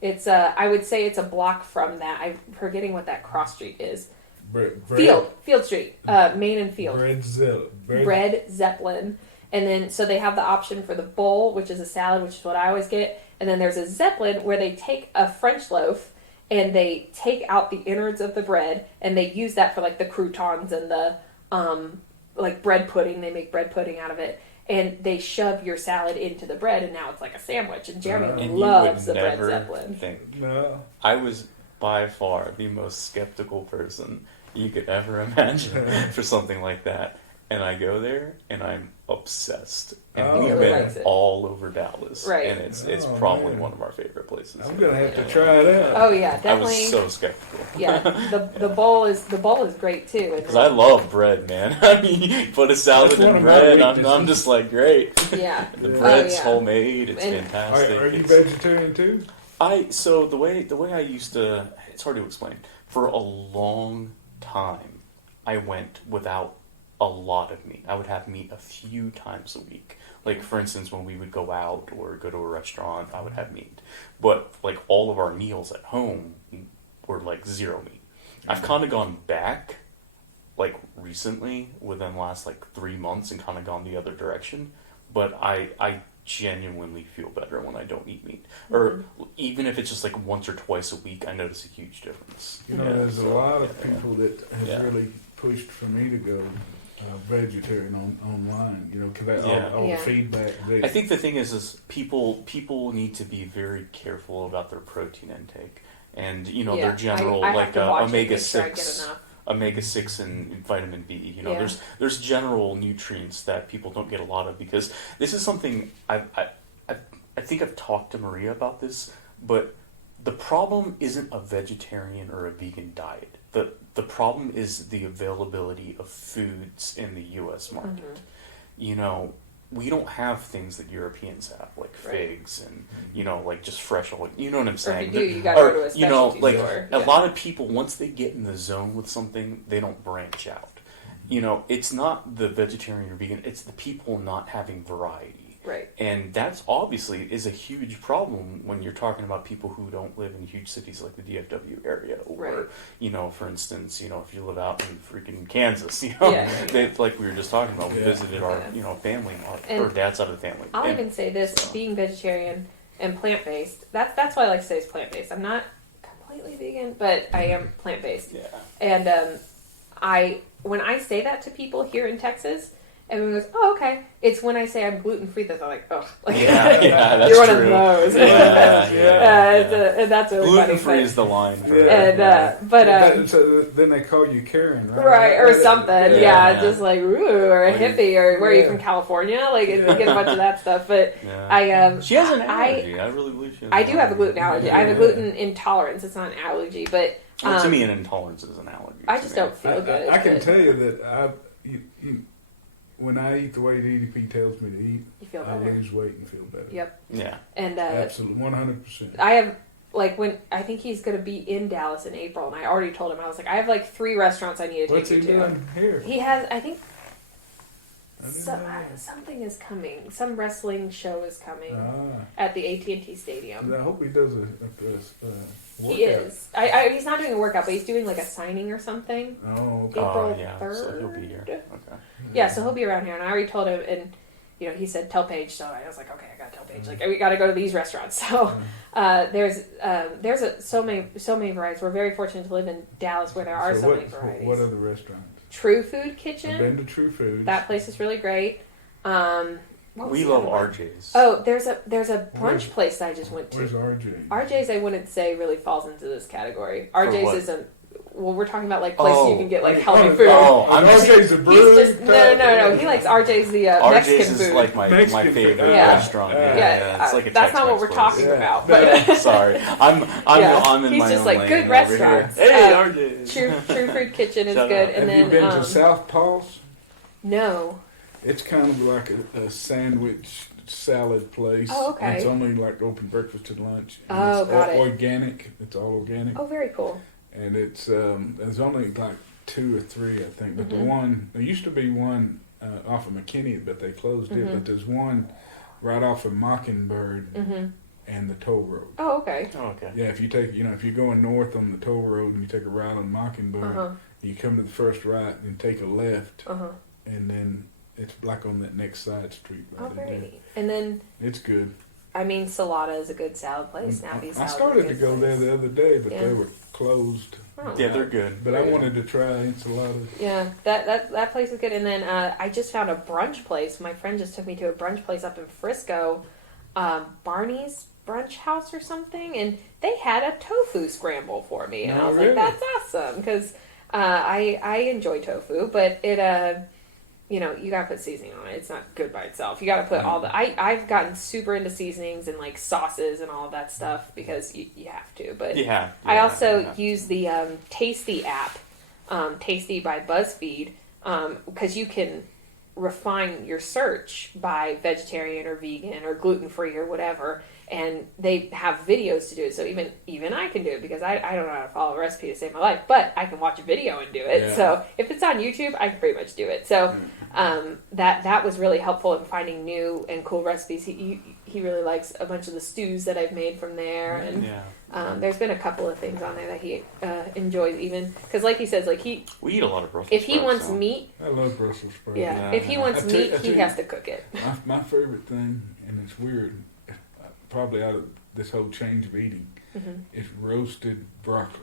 It's I would say it's a block from that. I'm forgetting what that cross street is. Field Street, Main and Field. Bread Zeppelin. And then, so they have the option for the bowl, which is a salad, which is what I always get. And then there's a Zeppelin where they take a French loaf and they take out the innards of the bread, and they use that for like the croutons and the like bread pudding. They make bread pudding out of it, and they shove your salad into the bread, and now it's like a sandwich. And Jeremy loves the Bread Zeppelin. I was by far the most skeptical person you could ever imagine for something like that. And I go there, and I'm obsessed. And we've been all over Dallas. Right. And it's probably one of our favorite places. I'm going to have to try it out. Oh, yeah, definitely. I was so skeptical. Yeah, the bowl is great, too. Because I love bread, man. I mean, you put a salad in bread, I'm just like, great. Yeah. The bread's homemade. It's fantastic. Are you vegetarian, too? So the way I used to, it's hard to explain. For a long time, I went without a lot of meat. I would have meat a few times a week. Like, for instance, when we would go out or go to a restaurant, I would have meat. But, like, all of our meals at home were, like, zero meat. I've kind of gone back, like, recently, within the last, like, 3 months, and kind of gone the other direction. But I genuinely feel better when I don't eat meat. Or even if it's just, like, once or twice a week, I notice a huge difference. There's a lot of people that have really pushed for me to go vegetarian online, because all the feedback. I think the thing is people need to be very careful about their protein intake, and their general omega 6 and vitamin B. There's general nutrients that people don't get a lot of, because this is something I think I've talked to Maria about this, but the problem isn't a vegetarian or a vegan diet. The problem is the availability of foods in the U.S. market. We don't have things that Europeans have, like figs and, like just fresh oil. You know what I'm saying? Or if you do, you gotta go to a specialty store. A lot of people, once they get in the zone with something, they don't branch out. It's not the vegetarian or vegan, it's the people not having variety. Right. And that's obviously is a huge problem when you're talking about people who don't live in huge cities like the DFW area, or for instance, if you live out in freaking Kansas, like we were just talking about, we visited our family, our dad's side of the family. I'll even say this: being vegetarian, and plant-based. That's why I like to say it's plant-based. I'm not completely vegan, but I am plant-based. Yeah. And when I say that to people here in Texas, everyone goes, "Oh, okay." It's when I say I'm gluten-free that they're like, "Oh, like that's you're one true. of those." And that's really Gluten funny. free is the line for And so then they call you Karen, right? right, or something, Yeah. just like ooh, or a Like, hippie, or where are you yeah. from, California? Like, you get a bunch of that stuff. But she has an allergy. I really believe she has I do have a gluten allergy. I have a Yeah. gluten intolerance. It's not an allergy, but Well, to me, an intolerance is an allergy. I just don't feel good. I can but tell you that when I eat the way DDP tells me to eat, you feel I better. lose weight and feel better. Yep. Yeah. And Absolutely, 100%. I have when I think he's going to be in Dallas in April, and I already told him I was like, I have like 3 restaurants I need to What's he take you to. doing here? He has, I think, I didn't know that. something is coming. Some wrestling show is coming Ah, at the AT&T Stadium. I hope he does a workout. He is. He's not doing a workout, but he's doing like a signing or something. Oh, okay. April yeah. 3rd. So he'll be here. Okay. Yeah, so he'll be around here, and I already told him, and he said tell Paige, so I was like, okay, I gotta tell Paige, like we gotta go to these restaurants. So there's so many varieties. We're very fortunate to live in Dallas where there are so many varieties. What are the restaurants? True Food I've Kitchen. been to True Foods. That place is really great. What was We the love other one? RJ's. Oh, there's a brunch Where's- place that I just went to. Where's RJ? RJ's, I wouldn't say really falls into this category. For RJ's what? isn't. Well, we're talking about like places you can get like healthy food. Oh, I'm just- RJ's a He's brewery? just no. He likes RJ's the Mexican RJ's is food. like my Mexican favorite food. Yeah. restaurant. yeah, It's like a that's not what Tex-Mex we're place. talking Yeah. about. But Sorry, I'm in He's my just own like lane good over restaurants. here. Hey, Uh, RJ's. True Food Kitchen is Shout good, out. and Have then you been to South Paul's? no. It's kind of like a sandwich salad place. Oh, okay. It's only like open breakfast and lunch. And Oh, it's got it. organic. It's all organic. Oh, very cool. And it's there's only like 2 or 3, I think. But the Mhm. one there used to be one off of McKinney, but they closed it. Mhm. But there's one right off of Mockingbird hmm and the toll road. Oh, okay. Oh, okay. Yeah, if you take if you're going north on the toll road and you take a right on Mockingbird, Uh huh. you come to the first right and take a left, Uh huh. and then it's like on that next side street. Oh, Right in there. very neat. And then It's good. I mean, Salada is a good salad place. Snappy I salad. started to go there the other day, but Yeah. they were closed. Oh. Yeah, they're good. But I wanted to try enchiladas. Yeah, that place is good. And then I just found a brunch place. My friend just took me to a brunch place up in Frisco, Barney's Brunch House or something, and they had a tofu scramble for me, and I Oh, was really? like, "That's awesome," because I enjoy tofu, but it you gotta put seasoning on it. It's not good by itself. You gotta put all the. I've gotten super into seasonings and like sauces and all of that stuff because you have to. But Yeah. I also yeah. use the Tasty app, Tasty by BuzzFeed, because you can refine your search by vegetarian or vegan or gluten free or whatever, and they have videos to do it. So even I can do it because I don't know how to follow a recipe to save my life, but I can watch a video and do it. Yeah. So if it's on YouTube, I can pretty much do it. So that was really helpful in finding new and cool recipes. He really likes a bunch of the stews that I've made from there, and Yeah. there's been a couple of things on there that he enjoys, even because, like he says, like We eat a lot of Brussels if he sprouts, wants so- meat, I love Brussels sprouts. yeah, Yeah. if he wants I tell- meat, I tell he you- has to cook it. My favorite thing, and it's weird, probably out of this whole change of eating, Mhm. is roasted broccoli.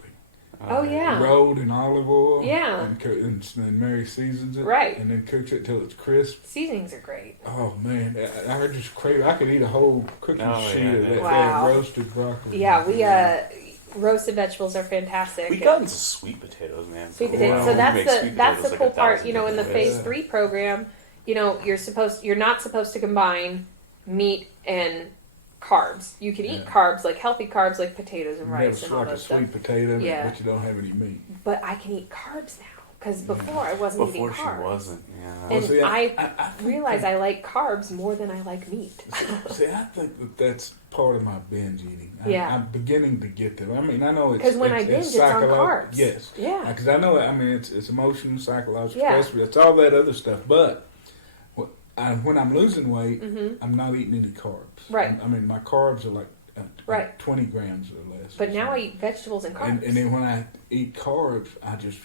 Oh, yeah. Rolled in olive oil. Yeah. And Mary seasons it. Right. And then cooks it till it's crisp. Seasonings are great. Oh, man. I just crave. I could eat a whole cooking Oh, sheet yeah, of yeah. that Wow. roasted broccoli. Yeah, we roasted vegetables are fantastic. We got into sweet potatoes, man. Sweet for a potatoes. while. So We that's make the sweet that's the potatoes cool like part. 1,000 In the different phase ways. 3 program, you're not supposed to combine meat and carbs. You can eat Yeah. carbs, like healthy carbs, like potatoes and You have rice and all like a that stuff. sweet potato, Yeah. but you don't have any meat. But I can eat carbs now because before I wasn't Before eating she carbs. wasn't, yeah. And see, I think realize I like carbs more than I like meat. See, I think that's part of my binge eating. Yeah. I'm beginning to get there. I mean, I know it's... Because when I binge, it's on carbs. Yes. Yeah. Because I know, it's emotional, psychological, Yeah. stress, it's all that other stuff. But when I'm losing weight, Mhm. I'm not eating any carbs. Right. I mean, my carbs are like Right. 20 grams or less. But now I eat vegetables and carbs. And then when I eat carbs, I just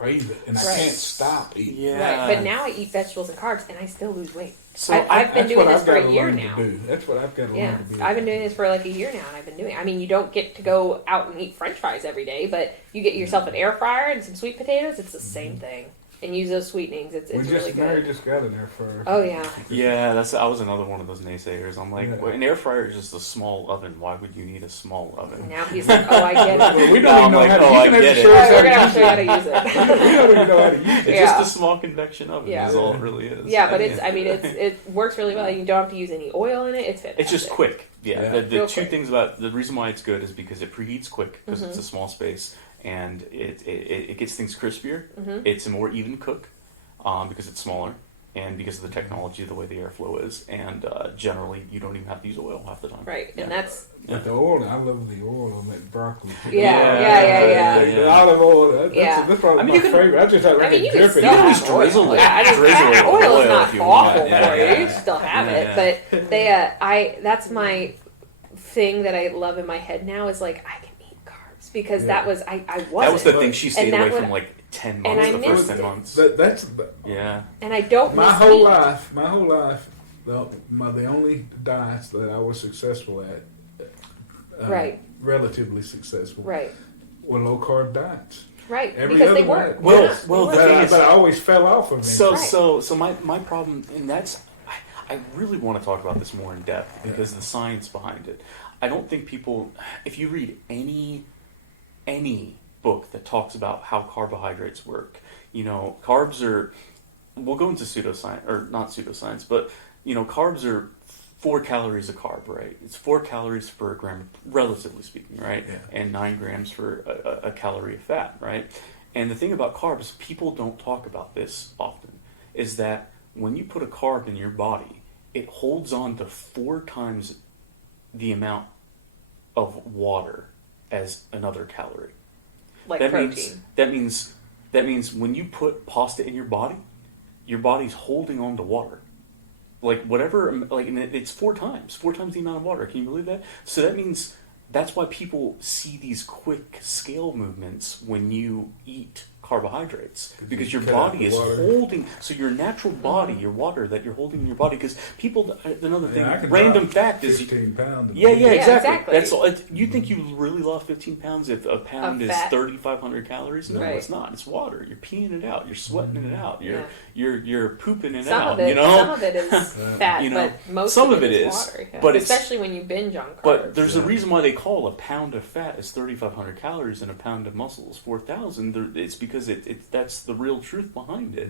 crave it, and I Right. can't stop eating. Yeah. Right, but now I eat vegetables and carbs, and I still lose weight. So I've been That's doing what this I've for gotta a year learn now. to do. That's what I've got to Yeah, learn to do. I've been doing this for like a year now, and I've been doing. I mean, you don't get to go out and eat French fries every day, but you get yourself an air fryer and some sweet potatoes. It's the same thing, and use those sweetenings. It's really Mary good. just got an air fryer. Oh yeah, Yeah, I was another one of those naysayers. I'm like, Yeah. well, an air fryer is just a small oven. Why would you need a small oven? now he's like, oh, I get it. We Now don't even I'm know like, how to oh, use I it. You can get have to it. show All us right, we're gonna how have to show you how to use we it. don't even know how to use it. It's Yeah. just a small convection oven. Yeah. Is all it really is. Yeah, but it works really well. You don't have to use any oil in it. It's fantastic. It's just quick. Yeah. Yeah. The Real two quick. things about the reason why it's good is because it preheats quick because Mm-hmm. it's a small space and it gets things crispier. Mm-hmm. It's a more even cook because it's smaller and because of the technology, the way the airflow is, and generally you don't even have to use oil half the time. Right, and Yeah. that's But the oil, I love the oil on that broccoli. Yeah. The olive oil. That's Yeah. that's probably I mean, my you can- favorite. I just have I like mean, a you can drip still in it. just have oil. drizzle it. Yeah, I mean, Drizzle it with oil oil is not if you want. awful Yeah, for you. yeah. You still have Yeah, it, but they, that's my thing that I love in my head now is like I can eat carbs because Yeah. that was I wasn't. That was the thing. She stayed that away would- from like 10 and months, I the missed first 10 it. months. That's Yeah. and I don't my miss whole meat. life. My whole life, the only diets that I was successful at, Right. relatively successful, Right, were low carb diets. right, Every because they other work. diet. Well, Yeah, well, they the work. thing But, is- but I always fell off of it. So, Right. so my problem, and that's, I really want to talk about this more in depth because the science behind it. I don't think people, if you read any book that talks about how carbohydrates work, carbs are, we'll go into pseudoscience, or not pseudoscience, but, carbs are 4 calories a carb, right? It's 4 calories per gram, relatively speaking, right? Yeah. And 9 grams for a calorie of fat, right? And the thing about carbs, people don't talk about this often, is that when you put a carb in your body, it holds on to 4 times the amount of water as another calorie. like that protein. That means when you put pasta in your body's holding on to water. Like whatever, like and it's 4 times the amount of water. Can you believe that? So that means that's why people see these quick scale movements when you eat carbohydrates, because your cut out body the is water. holding. So your natural body, your water that you're holding in your body, because people. Another thing, I can random drop fact is. 15 pounds. Yeah, Yeah, exactly. exactly. That's all. You think you really lost 15 pounds if a pound Of is fat. 3,500 calories? No, Right. it's not. It's water. You're peeing it out. You're sweating it out. Yeah. You're pooping it Some out. of it, You know. some of it is fat, You know, but most some of it is is, water. Yeah. but it's- especially when you binge on carbs. But there's a Yeah. reason why they call a pound of fat is 3,500 calories and a pound of muscle is 4,000. It's because that's the real truth behind it.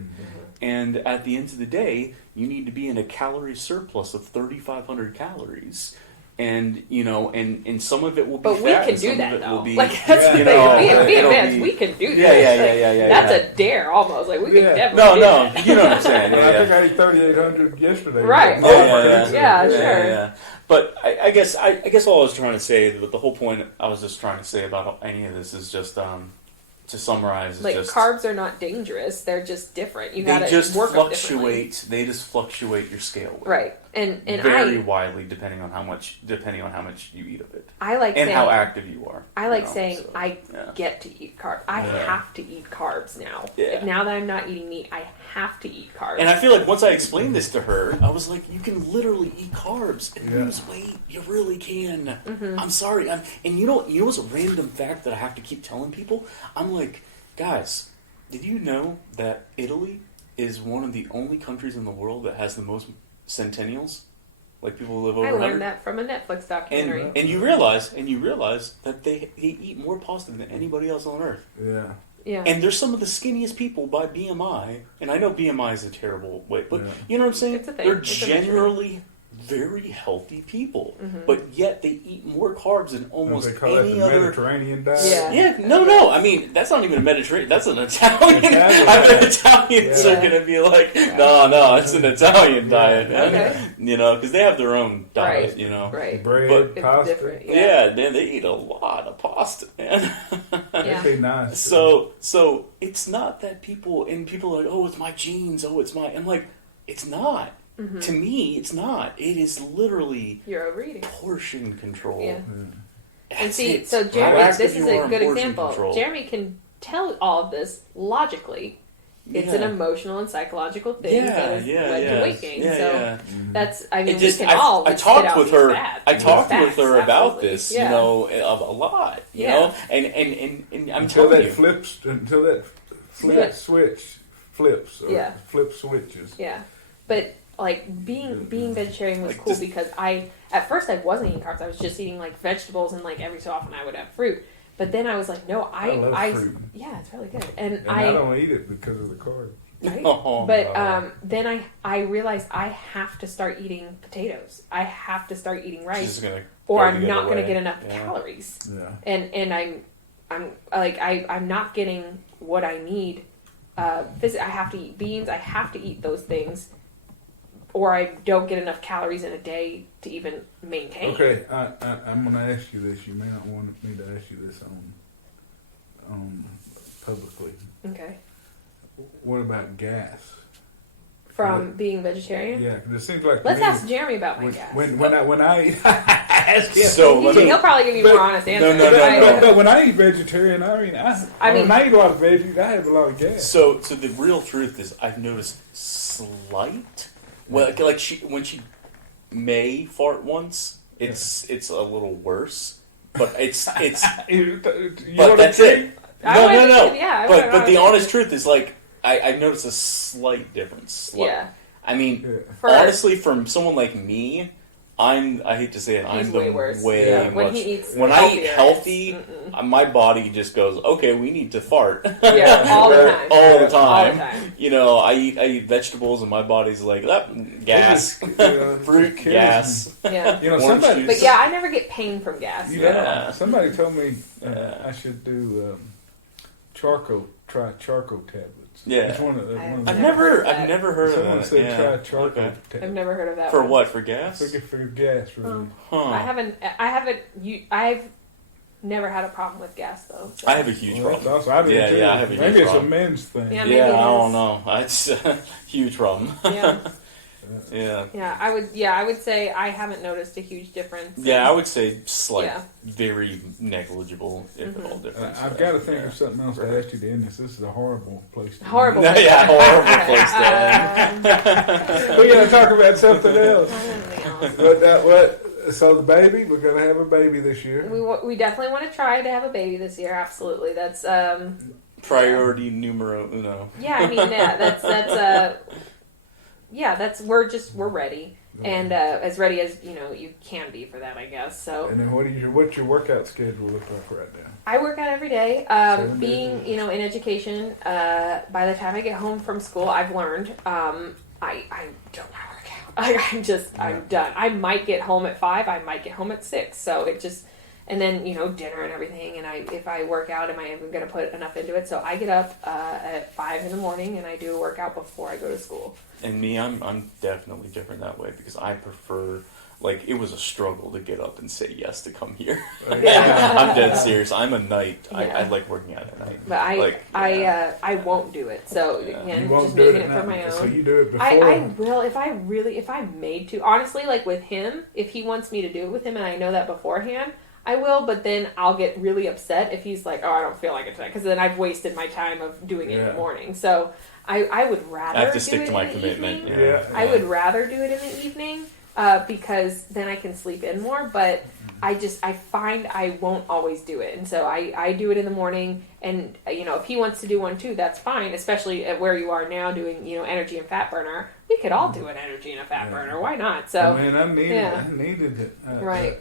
And at the end of the day, you need to be in a calorie surplus of 3,500 calories. And and some of it will be But we fat, can and do some that of it though. will be, Like that's the you thing. know, Being it'll advanced, be- we can do Yeah, this. yeah. That's a dare almost. Like we can Yeah. definitely do No, that. you know what I'm saying. Well, I think Yeah, I ate 3,800 yesterday. Right. Yeah, Over. Yeah, sure. But I guess all I was trying to say, the whole point I was just trying to say about any of this is just to summarize, is Like just carbs are not dangerous; they're just different. You they gotta just work them differently. fluctuate. They just fluctuate your scale weight. Right, and very I widely depending on how much you eat of it I like and saying how active you are. I like you know, saying so, I yeah. get to eat carbs. I Yeah. have to eat carbs now. Yeah. Now that I'm not eating meat, I have to eat carbs. And I feel like once I explained this to her, I was like, you can literally eat carbs and Yeah. lose weight. You really can. Mm-hmm. I'm sorry. And you know what's a random fact that I have to keep telling people? I'm like, guys, did you know that Italy is one of the only countries in the world that has the most centennials? Like people who live over I 100? learned that from a Netflix documentary. And you realize that they eat more pasta than anybody else on earth. Yeah. yeah, And they're some of the skinniest people by BMI. And I know BMI is a terrible way, but Yeah. you know what I'm saying? It's a thing. They're It's a generally very healthy people, Mm-hmm. but yet they eat more carbs than almost They call that any the other. Mediterranean diet. Yeah. Yeah, no. I mean, that's not even a Mediterranean. That's an Italian. Italian I bet diet. Italians Yeah. are going to be like, no, it's an Italian diet. Okay. You know, because they have their own diet. Right. You know, right. Bread, But- It's pasta. different. Yeah, man, they eat a lot of pasta, man. Yeah. That'd be nice. So it's not that people are like, oh, it's my genes, I'm like, it's not. Mm-hmm. To me, it's not. It is literally You're overeating. portion control. Yeah. Mm. And That's see, it. so How Jeremy, active this is you a are in good portion example. control. Jeremy can tell all of this logically. It's an emotional and psychological thing that has led to weight gain. That's, I mean, we can all I talked with her. I talked facts, with her about absolutely. this, you know, a lot, you know, and I'm until telling that you, until that switch flips or flip switches. Yeah, but like being vegetarian was cool because at first I wasn't eating carbs. I was just eating like vegetables, and like every so often I would have fruit. But then I was like, no, I love fruit. Yeah, it's really good, and I don't eat it because of the carbs. Right? But then I realized I have to start eating potatoes. I have to start eating rice, or I'm not going to get enough calories. Yeah. And I'm not getting what I need. I have to eat beans. I have to eat those things, or I don't get enough calories in a day to even maintain. Okay, I'm going to ask you this. You may not want me to ask you this on publicly. Okay. What about gas? From being vegetarian? Yeah, because it seems like let's ask Jeremy about my gas. When I ask him, he'll probably give you a more honest answer. But when I eat vegetarian, when I eat a lot of veggies, I have a lot of gas. So the real truth is, I've noticed slight. Well, like when she may fart once, it's a little worse, but it's but that's it. No. Yeah, but the honest truth is, like, I noticed a slight difference. Yeah. I mean, honestly, from someone like me, I hate to say it, I'm way worse. When I eat healthy, my body just goes, okay, we need to fart. Yeah, all the time. You know, I eat vegetables, and my body's like, gas, fruit, gas. Yeah. You know, but yeah, I never get pain from gas. Somebody told me I should do try charcoal tablets. Yeah. I've never heard of that. Someone said try charcoal tablets. I've never heard of that. For what? For gas? For gas, really. I've never had a problem with gas though. So. I have a huge problem. That's awesome. I have a huge problem. Maybe it's a men's thing. Yeah, I don't know. It's a huge problem. Yeah. I would say I haven't noticed a huge difference. Yeah, I would say slight, very negligible, if at all, difference. I've got to think of something else to ask you to end this. This is a horrible place to end. Horrible place to we got to talk about something else. So the baby, we're going to have a baby this year. We definitely want to try to have a baby this year. Absolutely, that's priority numero uno. Yeah, I mean that's we're ready, and as ready as you can be for that, I guess. So. And then what's your workout schedule look like right now? I work out every day. Being in education, by the time I get home from school, I've learned I don't want to work out. I'm done. I might get home at 5. I might get home at 6. So it just. And then, dinner and everything, and if I work out, am I even going to put enough into it? So I get up at 5 in the morning, and I do a workout before I go to school. And me, I'm definitely different that way, because I prefer, like, it was a struggle to get up and say yes to come here. I'm dead serious. I'm a night. I like working out at night. But I won't do it. So, again, just making it for my own. So you do it before? I will, if I'm made to. Honestly, like with him, if he wants me to do it with him, and I know that beforehand, I will, but then I'll get really upset if he's like, oh, I don't feel like it tonight, because then I've wasted my time of doing it in the morning. So I would rather I have to stick to my commitment. I would rather do it in the evening because then I can sleep in more, but I find I won't always do it. And so I do it in the morning, and if he wants to do one too, that's fine, especially at where you are now doing, energy and fat burner. We could all do an energy and a fat burner. Why not? So I needed it. Right.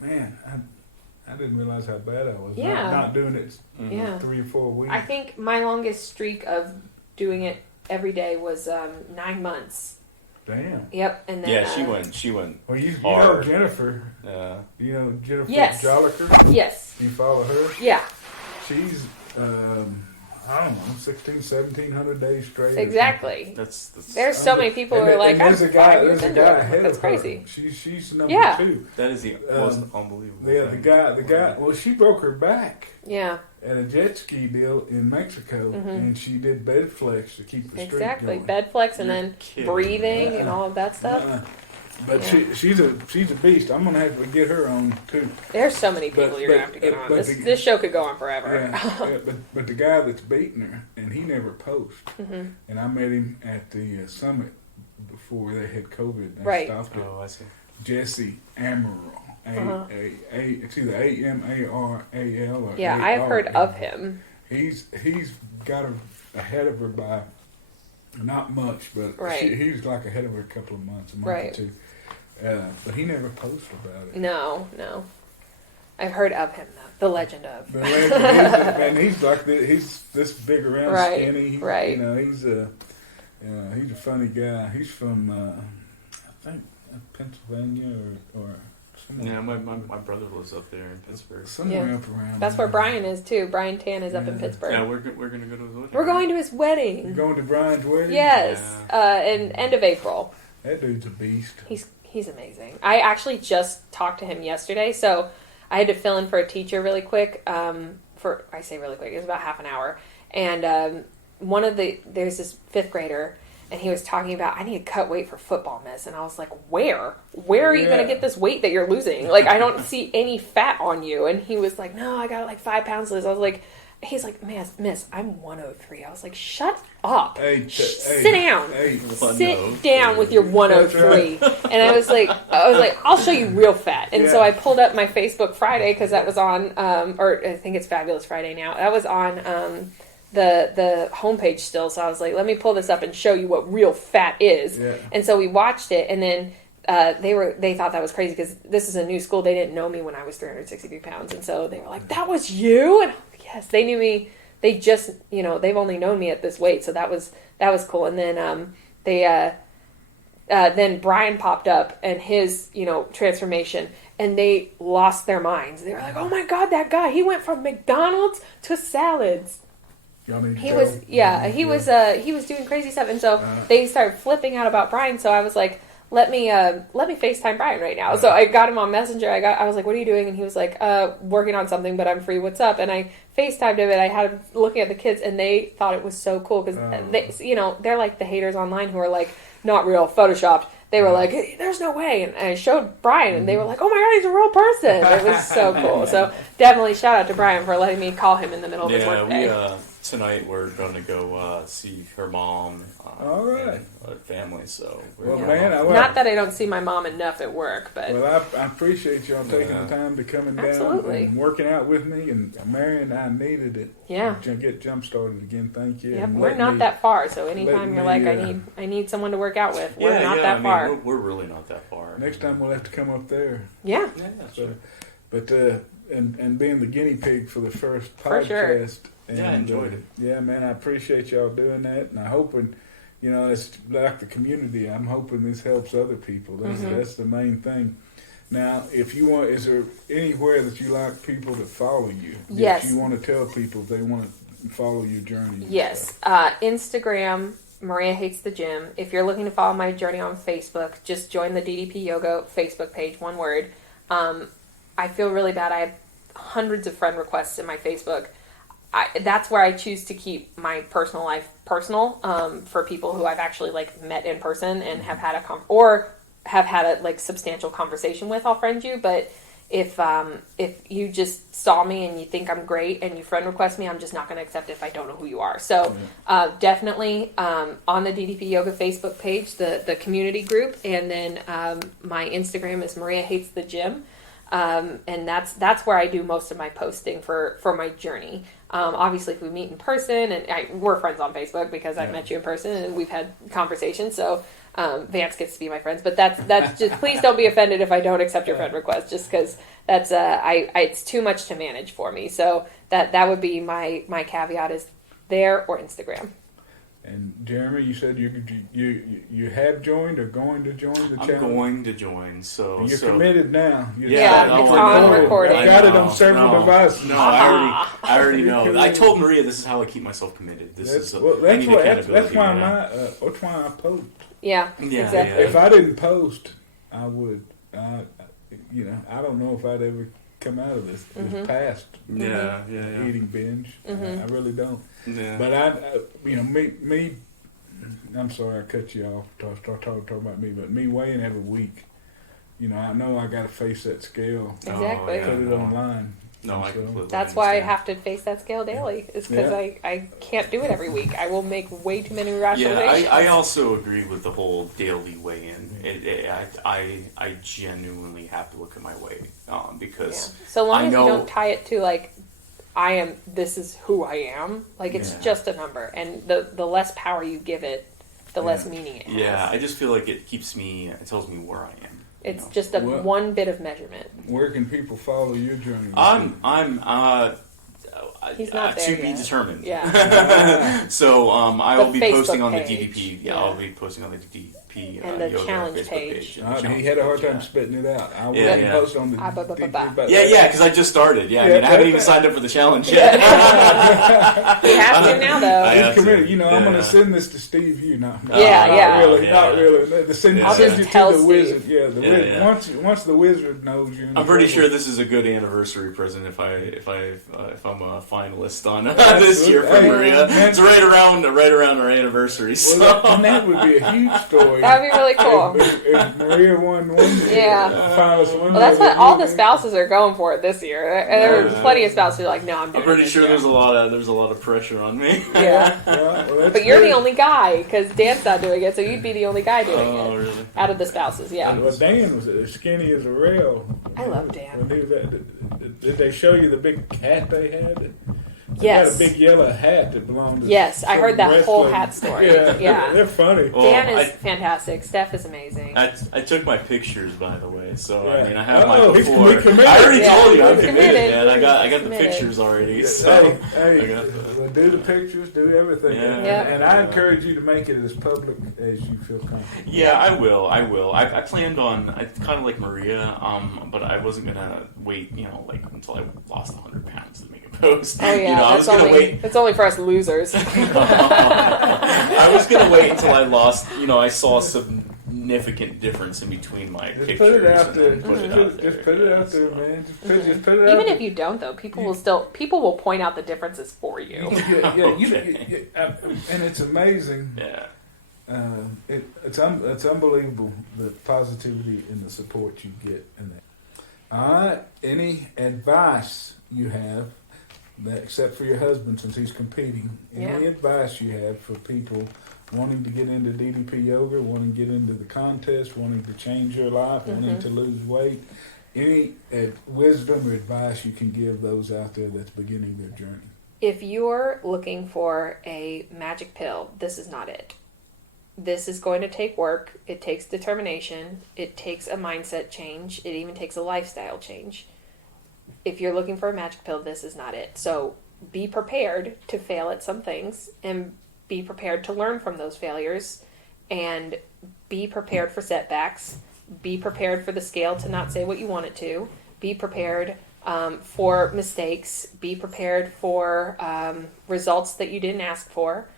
I didn't realize how bad I was. Not doing it 3 or 4 weeks. I think my longest streak of doing it every day was 9 months. Damn. Yep. And then she went. Well, you know Jennifer. You know Jennifer Jolliker? Yes. You follow her? Yeah. She's I don't know, 1,700 days straight. Exactly. That's There's so many people who are like, there's a guy ahead That's of crazy. Her. She's number 2. That is the most unbelievable. Yeah, the guy. Well, she broke her back. Yeah. At a jet ski deal in Mexico, and she did bed flex to keep the streak going. Bed flex and then breathing and all of that stuff. But she's a beast. I'm gonna have to get her on too. There's so many people you're gonna have to get on. This show could go on forever. But the guy that's beating her, and he never posts. Mm-hmm. And I met him at the summit before they had COVID. And Right. Stopped it. Oh, I see. Jesse Amaral. It's either Amaral or Yeah, I've heard of him. He's got her ahead of her by not much, but Right. he's like ahead of her a couple of months, a month Right. or two. But he never posts about it. No. I've heard of him, though. The legend of. The legend, and he's like he's this big around, Right, skinny. right. You know, he's a funny guy. He's from I think Pennsylvania or somewhere. Yeah, my brother lives up there in Pittsburgh. Somewhere up around. That's there. where Brian is too. Brian Tan is up in Yeah. Pittsburgh. Yeah, we're gonna go to his wedding. We're going to his You're wedding. going to Brian's wedding? Yes, in end of April. That dude's a beast. He's amazing. I actually just talked to him yesterday, so I had to fill in for a teacher really quick. I say really quick, it was about half an hour, and there's this fifth grader. And he was talking about, I need to cut weight for football, miss. And I was like, where? Where are you going to get this weight that you're losing? Like, I don't see any fat on you. And he was like, no, I got like 5 pounds to lose. I was like, he's like, miss, I'm 103. I was like, shut up. Sit down. Sit down with your 103. And I was like, I'll show you real fat. And so I pulled up my Facebook Friday because that was on, or I think it's Fabulous Friday now. That was on, the homepage still, so I was like, let me pull this up and show you what real fat is. Yeah. And so we watched it, and then they thought that was crazy because this is a new school. They didn't know me when I was 363 pounds, and so they were like, that was you? And I'm like, yes, they knew me. They just, they've only known me at this weight, so that was cool. And then then Brian popped up and his transformation, and they lost their minds. They were like, oh my god, that guy, he went from McDonald's to salads. He was doing crazy stuff, and so they started flipping out about Brian. So I was like, let me FaceTime Brian right now. So I got him on Messenger. I was like, what are you doing? And he was like, working on something, but I'm free. What's up? And I FaceTimed him, and I had him looking at the kids, and they thought it was so cool because they're like the haters online who are like, not real, photoshopped. They were like, hey, there's no way. And I showed Brian, and they were like, oh my god, he's a real person. It was so cool. So definitely shout out to Brian for letting me call him in the middle of his work day. Tonight we're going to go see her mom All right. and her family. So not that I don't see my mom enough at work, but I appreciate y'all taking the time to coming down and working out with me. And Mary and I needed it. Yeah. To get jump started again. Thank you. Yep, we're not that far. So anytime you're like, I need someone to work out with, we're not that far. We're really not that far. Next time we'll have to come up there. Yeah. Sure. But and being the guinea pig for the first podcast. For sure. And, I enjoyed it. Yeah, man, I appreciate y'all doing that, and I hoping, it's like the community. I'm hoping this helps other people. That's the main thing. Now, if you want, is there anywhere that you like people to follow you? Yes. If you want to tell people if they want to follow your journey. Yes. Instagram, Maria Hates the Gym. If you're looking to follow my journey on Facebook, just join the DDP Yoga Facebook page, one word. I feel really bad. I have hundreds of friend requests in my Facebook. That's where I choose to keep my personal life personal, for people who I've actually met in person and have had a substantial conversation with. I'll friend you. But if you just saw me and you think I'm great and you friend request me, I'm just not going to accept it if I don't know who you are. So definitely on the DDP Yoga Facebook page, the community group, and then my Instagram is Maria Hates the Gym. And that's where I do most of my posting for my journey. Obviously, if we meet in person, and we're friends on Facebook because I met you in person and we've had conversations. So Vance gets to be my friends, but that's just please don't be offended if I don't accept your friend request, just because that's it's too much to manage for me. So that would be my caveat is there or Instagram. And Jeremy, you said you have joined or going to join the channel? I'm going to join. So you're committed now. It's on recording. I got it on several devices. No, I already know. I told Maria this is how I keep myself committed. That's why I post. Yeah, exactly. Yeah. If I didn't post, I would. I don't know if I'd ever come out of this past eating binge. I really don't. Yeah. But me I'm sorry I cut you off. Start talking about me, but me weighing every week. I know I got to face that scale. Exactly. Put it online. No, I completely That's why I understand. have to face that scale daily. Is because I can't do it every week. I will make way too many rationalizations. Yeah, I also agree with the whole daily weigh-in. I genuinely have to look at my weight because so long as you don't tie it to like this is who I am. Like it's just a number, and the less power you give it, the less meaning it has. Yeah, I just feel like it tells me where I am. It's just one bit of measurement. Where can people follow your journey? He's not there to yet. be determined. Yeah. So I will be Facebook posting on the page. DDP. Yeah. I'll be posting on the DDP and the Yoga Challlenge Facebook page. and the He had a hard Challlenge time page, spitting it out. I will post on the DDP. Yeah, because I just started. Yeah, I mean, I haven't even signed up for the challenge yet. You have to now, though. He's committed. I'm going to send this to Steve. Not really. Send I'll you just to tell the Steve. wizard. Wizard. Once the wizard knows you. I'm pretty sure this is a good anniversary present if I'm a finalist on this year for Maria. It's right around our anniversary. So. Well, and that would be a huge story. That'd be really cool. If Maria won one year, finalist one Well, that's year, what all the spouses are going for it this year. There are plenty of spouses who are like, "No, I'm doing I'm pretty it sure this there's a lot of pressure on me. year." Yeah. Well, But you're the only guy because Dan's not doing it, so you'd be the only guy doing Oh, it really? out of the spouses. Yeah. Well, Dan was as skinny as a rail. I love Dan. When he was did they show you the big hat they had? Yes. They had a big yellow hat that belonged to Yes, I heard that some whole wrestling- hat story. Yeah, Yeah. they're funny. Well, Dan is fantastic. Steph is amazing. I took my pictures, by the way, so Yeah. I mean I have my Oh, he's before. committed. I already Yeah, told you I'm he's committed, committed. man. I got the Committed. pictures already. So Hey, I got the, well, do the pictures, do everything, Yeah. Yeah. and I encourage you to make it as public as you feel comfortable. yeah, I will. I planned on kind of like Maria, but I wasn't gonna wait, like until I lost 100 pounds to make a post. Oh yeah, I was that's gonna wait. It's only for us losers. I was gonna wait until I lost. I saw a significant difference in between my Just pictures. put it out and there. then put it out there. Just put it out there, man. Just put it out Even there. if you don't, though, people will point out the differences for you. And it's amazing. Yeah. It's unbelievable the positivity and the support you get in that. All right. Any advice you have, except for your husband since he's competing? Any advice you have for people wanting to get into DDP yoga, wanting to get into the contest, wanting to change your life, wanting to lose weight? Any wisdom or advice you can give those out there that's beginning their journey? If you're looking for a magic pill, this is not it. This is going to take work. It takes determination. It takes a mindset change. It even takes a lifestyle change. If you're looking for a magic pill, this is not it. So be prepared to fail at some things and be prepared to learn from those failures and be prepared for setbacks. Be prepared for the scale to not say what you want it to. Be prepared for mistakes. Be prepared for results that you didn't ask for.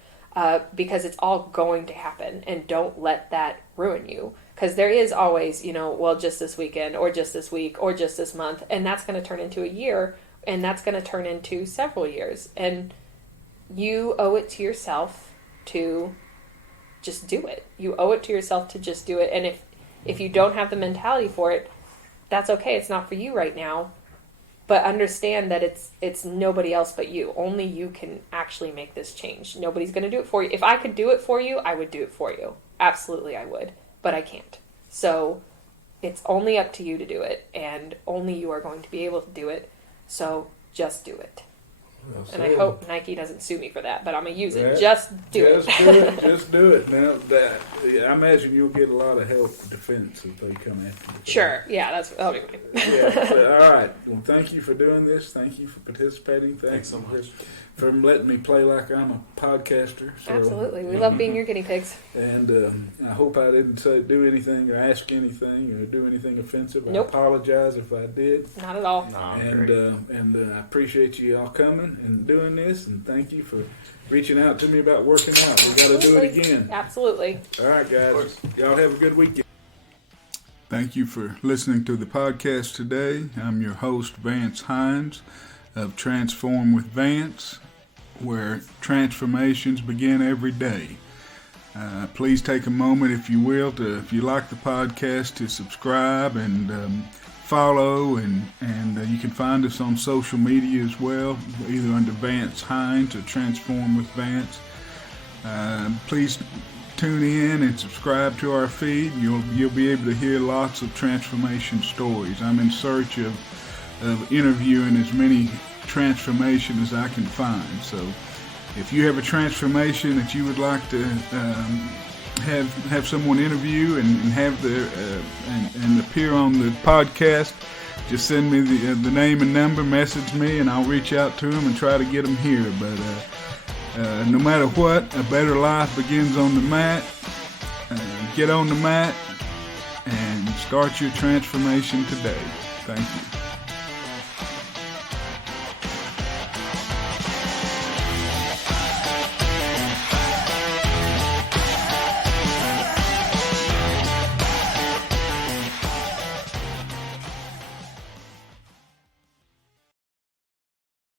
Because it's all going to happen, and don't let that ruin you. Because there is always, just this weekend, or just this week, or just this month, and that's going to turn into a year, and that's going to turn into several years. And you owe it to yourself to just do it. You owe it to yourself to just do it. And if you don't have the mentality for it, that's okay. It's not for you right now. But understand that it's nobody else but you. Only you can actually make this change. Nobody's going to do it for you. If I could do it for you, I would do it for you. Absolutely, I would. But I can't. So it's only up to you to do it. And only you are going to be able to do it. So just do it. Well And I said. hope Nike doesn't sue me for that, but I'm going to use it. Yeah. Just do it. Just do it. Now, I imagine you'll get a lot of help defense if they come after you. Sure. Yeah, that'll be fine. Yeah. But, all right. Well, thank you for doing this. Thank you for participating. Thanks so much. For letting me play like I'm a podcaster. So, Absolutely. We love being your guinea pigs. And I hope I didn't do anything or ask anything or do anything offensive. Nope. I apologize if I did. Not at all. No, I'm And great. I appreciate you all coming and doing this, and thank you for reaching out to me about working out. We got to do it again. Absolutely. All right, guys. Y'all have a good weekend. Thank you for listening to the podcast today. I'm your host, Vance Hines of Transform with Vance, where transformations begin every day. Please take a moment, if you will, if you like the podcast, to subscribe and follow, and you can find us on social media as well, either under Vance Hines or Transform with Vance. Please tune in and subscribe to our feed. You'll be able to hear lots of transformation stories. I'm in search of interviewing as many transformations as I can find. So if you have a transformation that you would like to have someone interview and have and appear on the podcast, just send me the name and number, message me, and I'll reach out to them and try to get them here. But no matter what, a better life begins on the mat. Get on the mat and start your transformation today. Thank you.